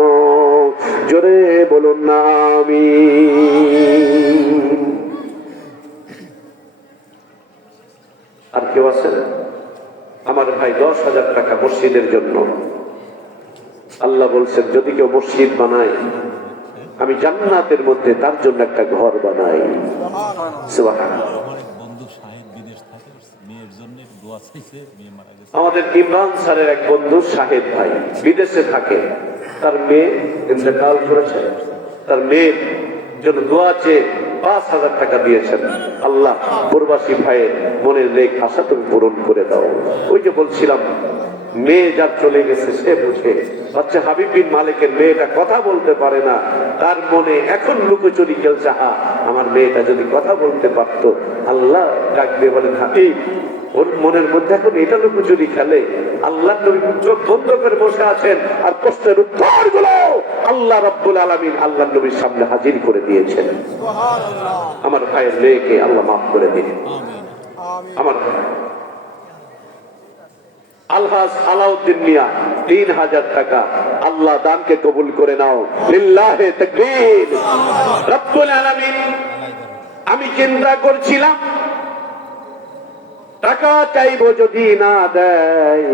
জোরে বলুন না আমিন। আর কেউ আছেন? আমার ভাই 10,000 টাকা মসজিদের জন্য। আল্লাহ বলছেন, যদি কেউ মসজিদ বানায় আমি জান্নাতের মধ্যে তার জন্য একটা ঘর বানাই। সুবহানাল্লাহ। আমাদের ইমরান স্যারের এক বন্ধু শাহেদ ভাই বিদেশে থাকে, তার মেয়ে ইন্তেকাল করেছে, তার মেয়ের জন্য দোয়া চেয়ে 5,000 টাকা দিয়েছেন। আল্লাহ প্রবাসী ভাইয়ের মনের নেক আশা তুমি পূরণ করে দাও। ওই যে বলছিলাম, মেয়ে যার চলে গেছে সে বুঝে। বাচ্চা হাবিব বিন মালিকের মেয়েটা কথা বলতে পারে না, তার মনে এখন লুকোচুরি খেলছে, আমার মেয়েটা যদি কথা বলতে পারতো। আল্লাহ ডাক দিয়ে বলেন, হাবিব ওর মনের মধ্যে এখন এটা লুকোচুরি খেলে। আল্লাহ নবী চোখ বন্ধ করে বসে আছেন, আর প্রশ্নের উত্তর গুলো আল্লাহ রাব্বুল আলামিন আল্লাহ নবীর সামনে হাজির করে দিয়েছেন। আমার ভাইয়ের মেয়েকে আল্লাহ মাফ করে দিন। আমার আলহাজ আলাউদ্দিন মিয়া 3,000 টাকা, আল্লাহ দানকে কবুল করে নাও। লিল্লাহে তাকবীর। রব্বুল আলামিন, আমি চিন্তা করছিলাম টাকা চাইবো যদি না দেয়,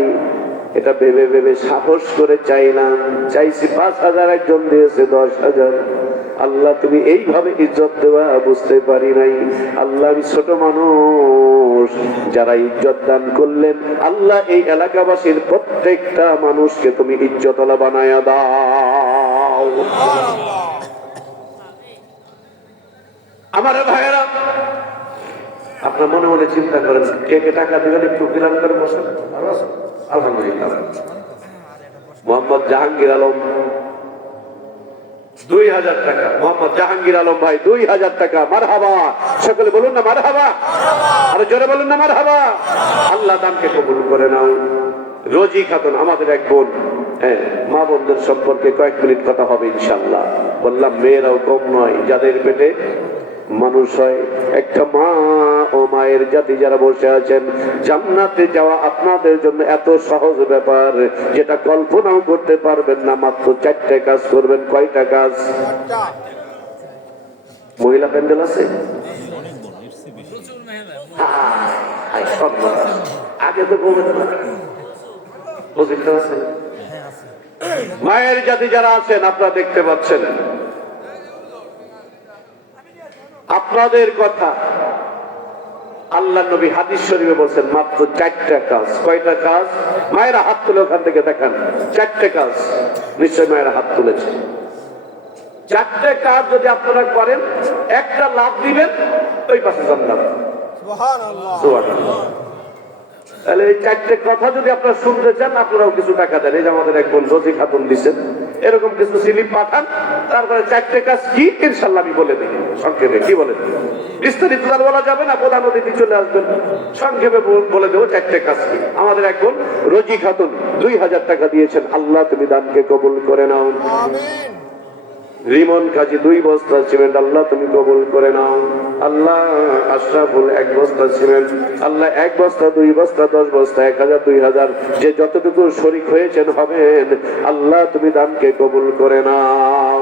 এটা ভেবে ভেবে সাহস করে চাইলাম। চাইছি 5,000, একজন দিয়েছে 10,000। আল্লাহ তুমি এইভাবে ইজ্জত দেওয়া বুঝতে পারি নাই। আল্লাহ আমি ছোট মানুষ, যারা ইজ্জত দান করলেন আল্লাহ এই এলাকাবাসীর প্রত্যেকটা মানুষকে তুমি ইজ্জতওয়ালা বানায়া দাও। আমার ভাইয়েরা, আপনার মনে মনে চিন্তা করেন, কে কে টাকা দিবেন একটু বিরাম করে বসেন। আলহামদুলিল্লাহ। মোহাম্মদ জাহাঙ্গীর আলম 2,000 টাকা। মোহাম্মদ জাহাঙ্গীর আলম ভাই 2,000 টাকা। মারহাবা। সকলে বলুন না মারহাবা, আরো জোরে বলুন না মারহাবা। আল্লাহ দানকে কবুল করে নাও। রোজি খাতুন আমাদের এক বোন, হ্যাঁ, মা বোনদের সম্পর্কে কয়েক মিনিট কথা হবে ইনশাআল্লাহ। বললাম মেয়েরাও কম নয়, যাদের পেটে মানুষ হয়। একটা মা ও মায়ের জাতি যারা বসে আছেন, জান্নাতে যাওয়া আপনাদের জন্য এত সহজ ব্যাপার যেটা কল্পনাও করতে পারবেন না। মাত্র 4টে কাজ করবেন। কয়টা কাজ? মহিলা প্যান্ডেল আছে আগে তো মায়ের জাতি যারা আছেন আপনারা দেখতে পাচ্ছেন, আপনাদের কথা আল্লাহ নবী হাদিস শরীফে বলছেন মাত্র 4টা কাজ। কয়টা কাজ? মায়েরা হাত তুলে ওখান থেকে দেখান। 4টে কাজ। নিশ্চয় মায়েরা হাত তুলেছে। 4টে কাজ যদি আপনারা করেন, একটা লাভ দিবেন, ওই পাশে জান্নাত। সুবহানাল্লাহ, সুবহানাল্লাহ। তাহলে এই 4টে কথা যদি আপনারা শুনতে চান, আপনারাও কিছু টাকা দেন। এই যে আমাদের এক বোন রোজি খাতুন দিচ্ছেন, এরকম কিছু স্লিপ পাঠান। তারপরে 4টে কাজ কি ইনশাআল্লাহ আমি বলে দিই সংক্ষেপে। কি বলেন? বিস্তারিত আর বলা যাবে না, প্রধান অতিথি চলে আসবেন, সংক্ষেপে বলে দেবো 4টে কাজ কি। আমাদের এক বোন রোজি খাতুন 2,000 টাকা দিয়েছেন। আল্লাহ তুমি দানকে কবুল করে নাও। আমিন। রিমন কাজী 2 বস্তা সিমেন্ট, আল্লাহ তুমি কবুল করে নাও। আল্লাহ আশরাফুল 1 বস্তা সিমেন্ট, আল্লাহ 1 বস্তা 2 বস্তা 10 বস্তা 1,000 2,000 যে যতটুকু শরীক হয়েছেন হবেন, আল্লাহ তুমি দানকে কবুল করে নাও।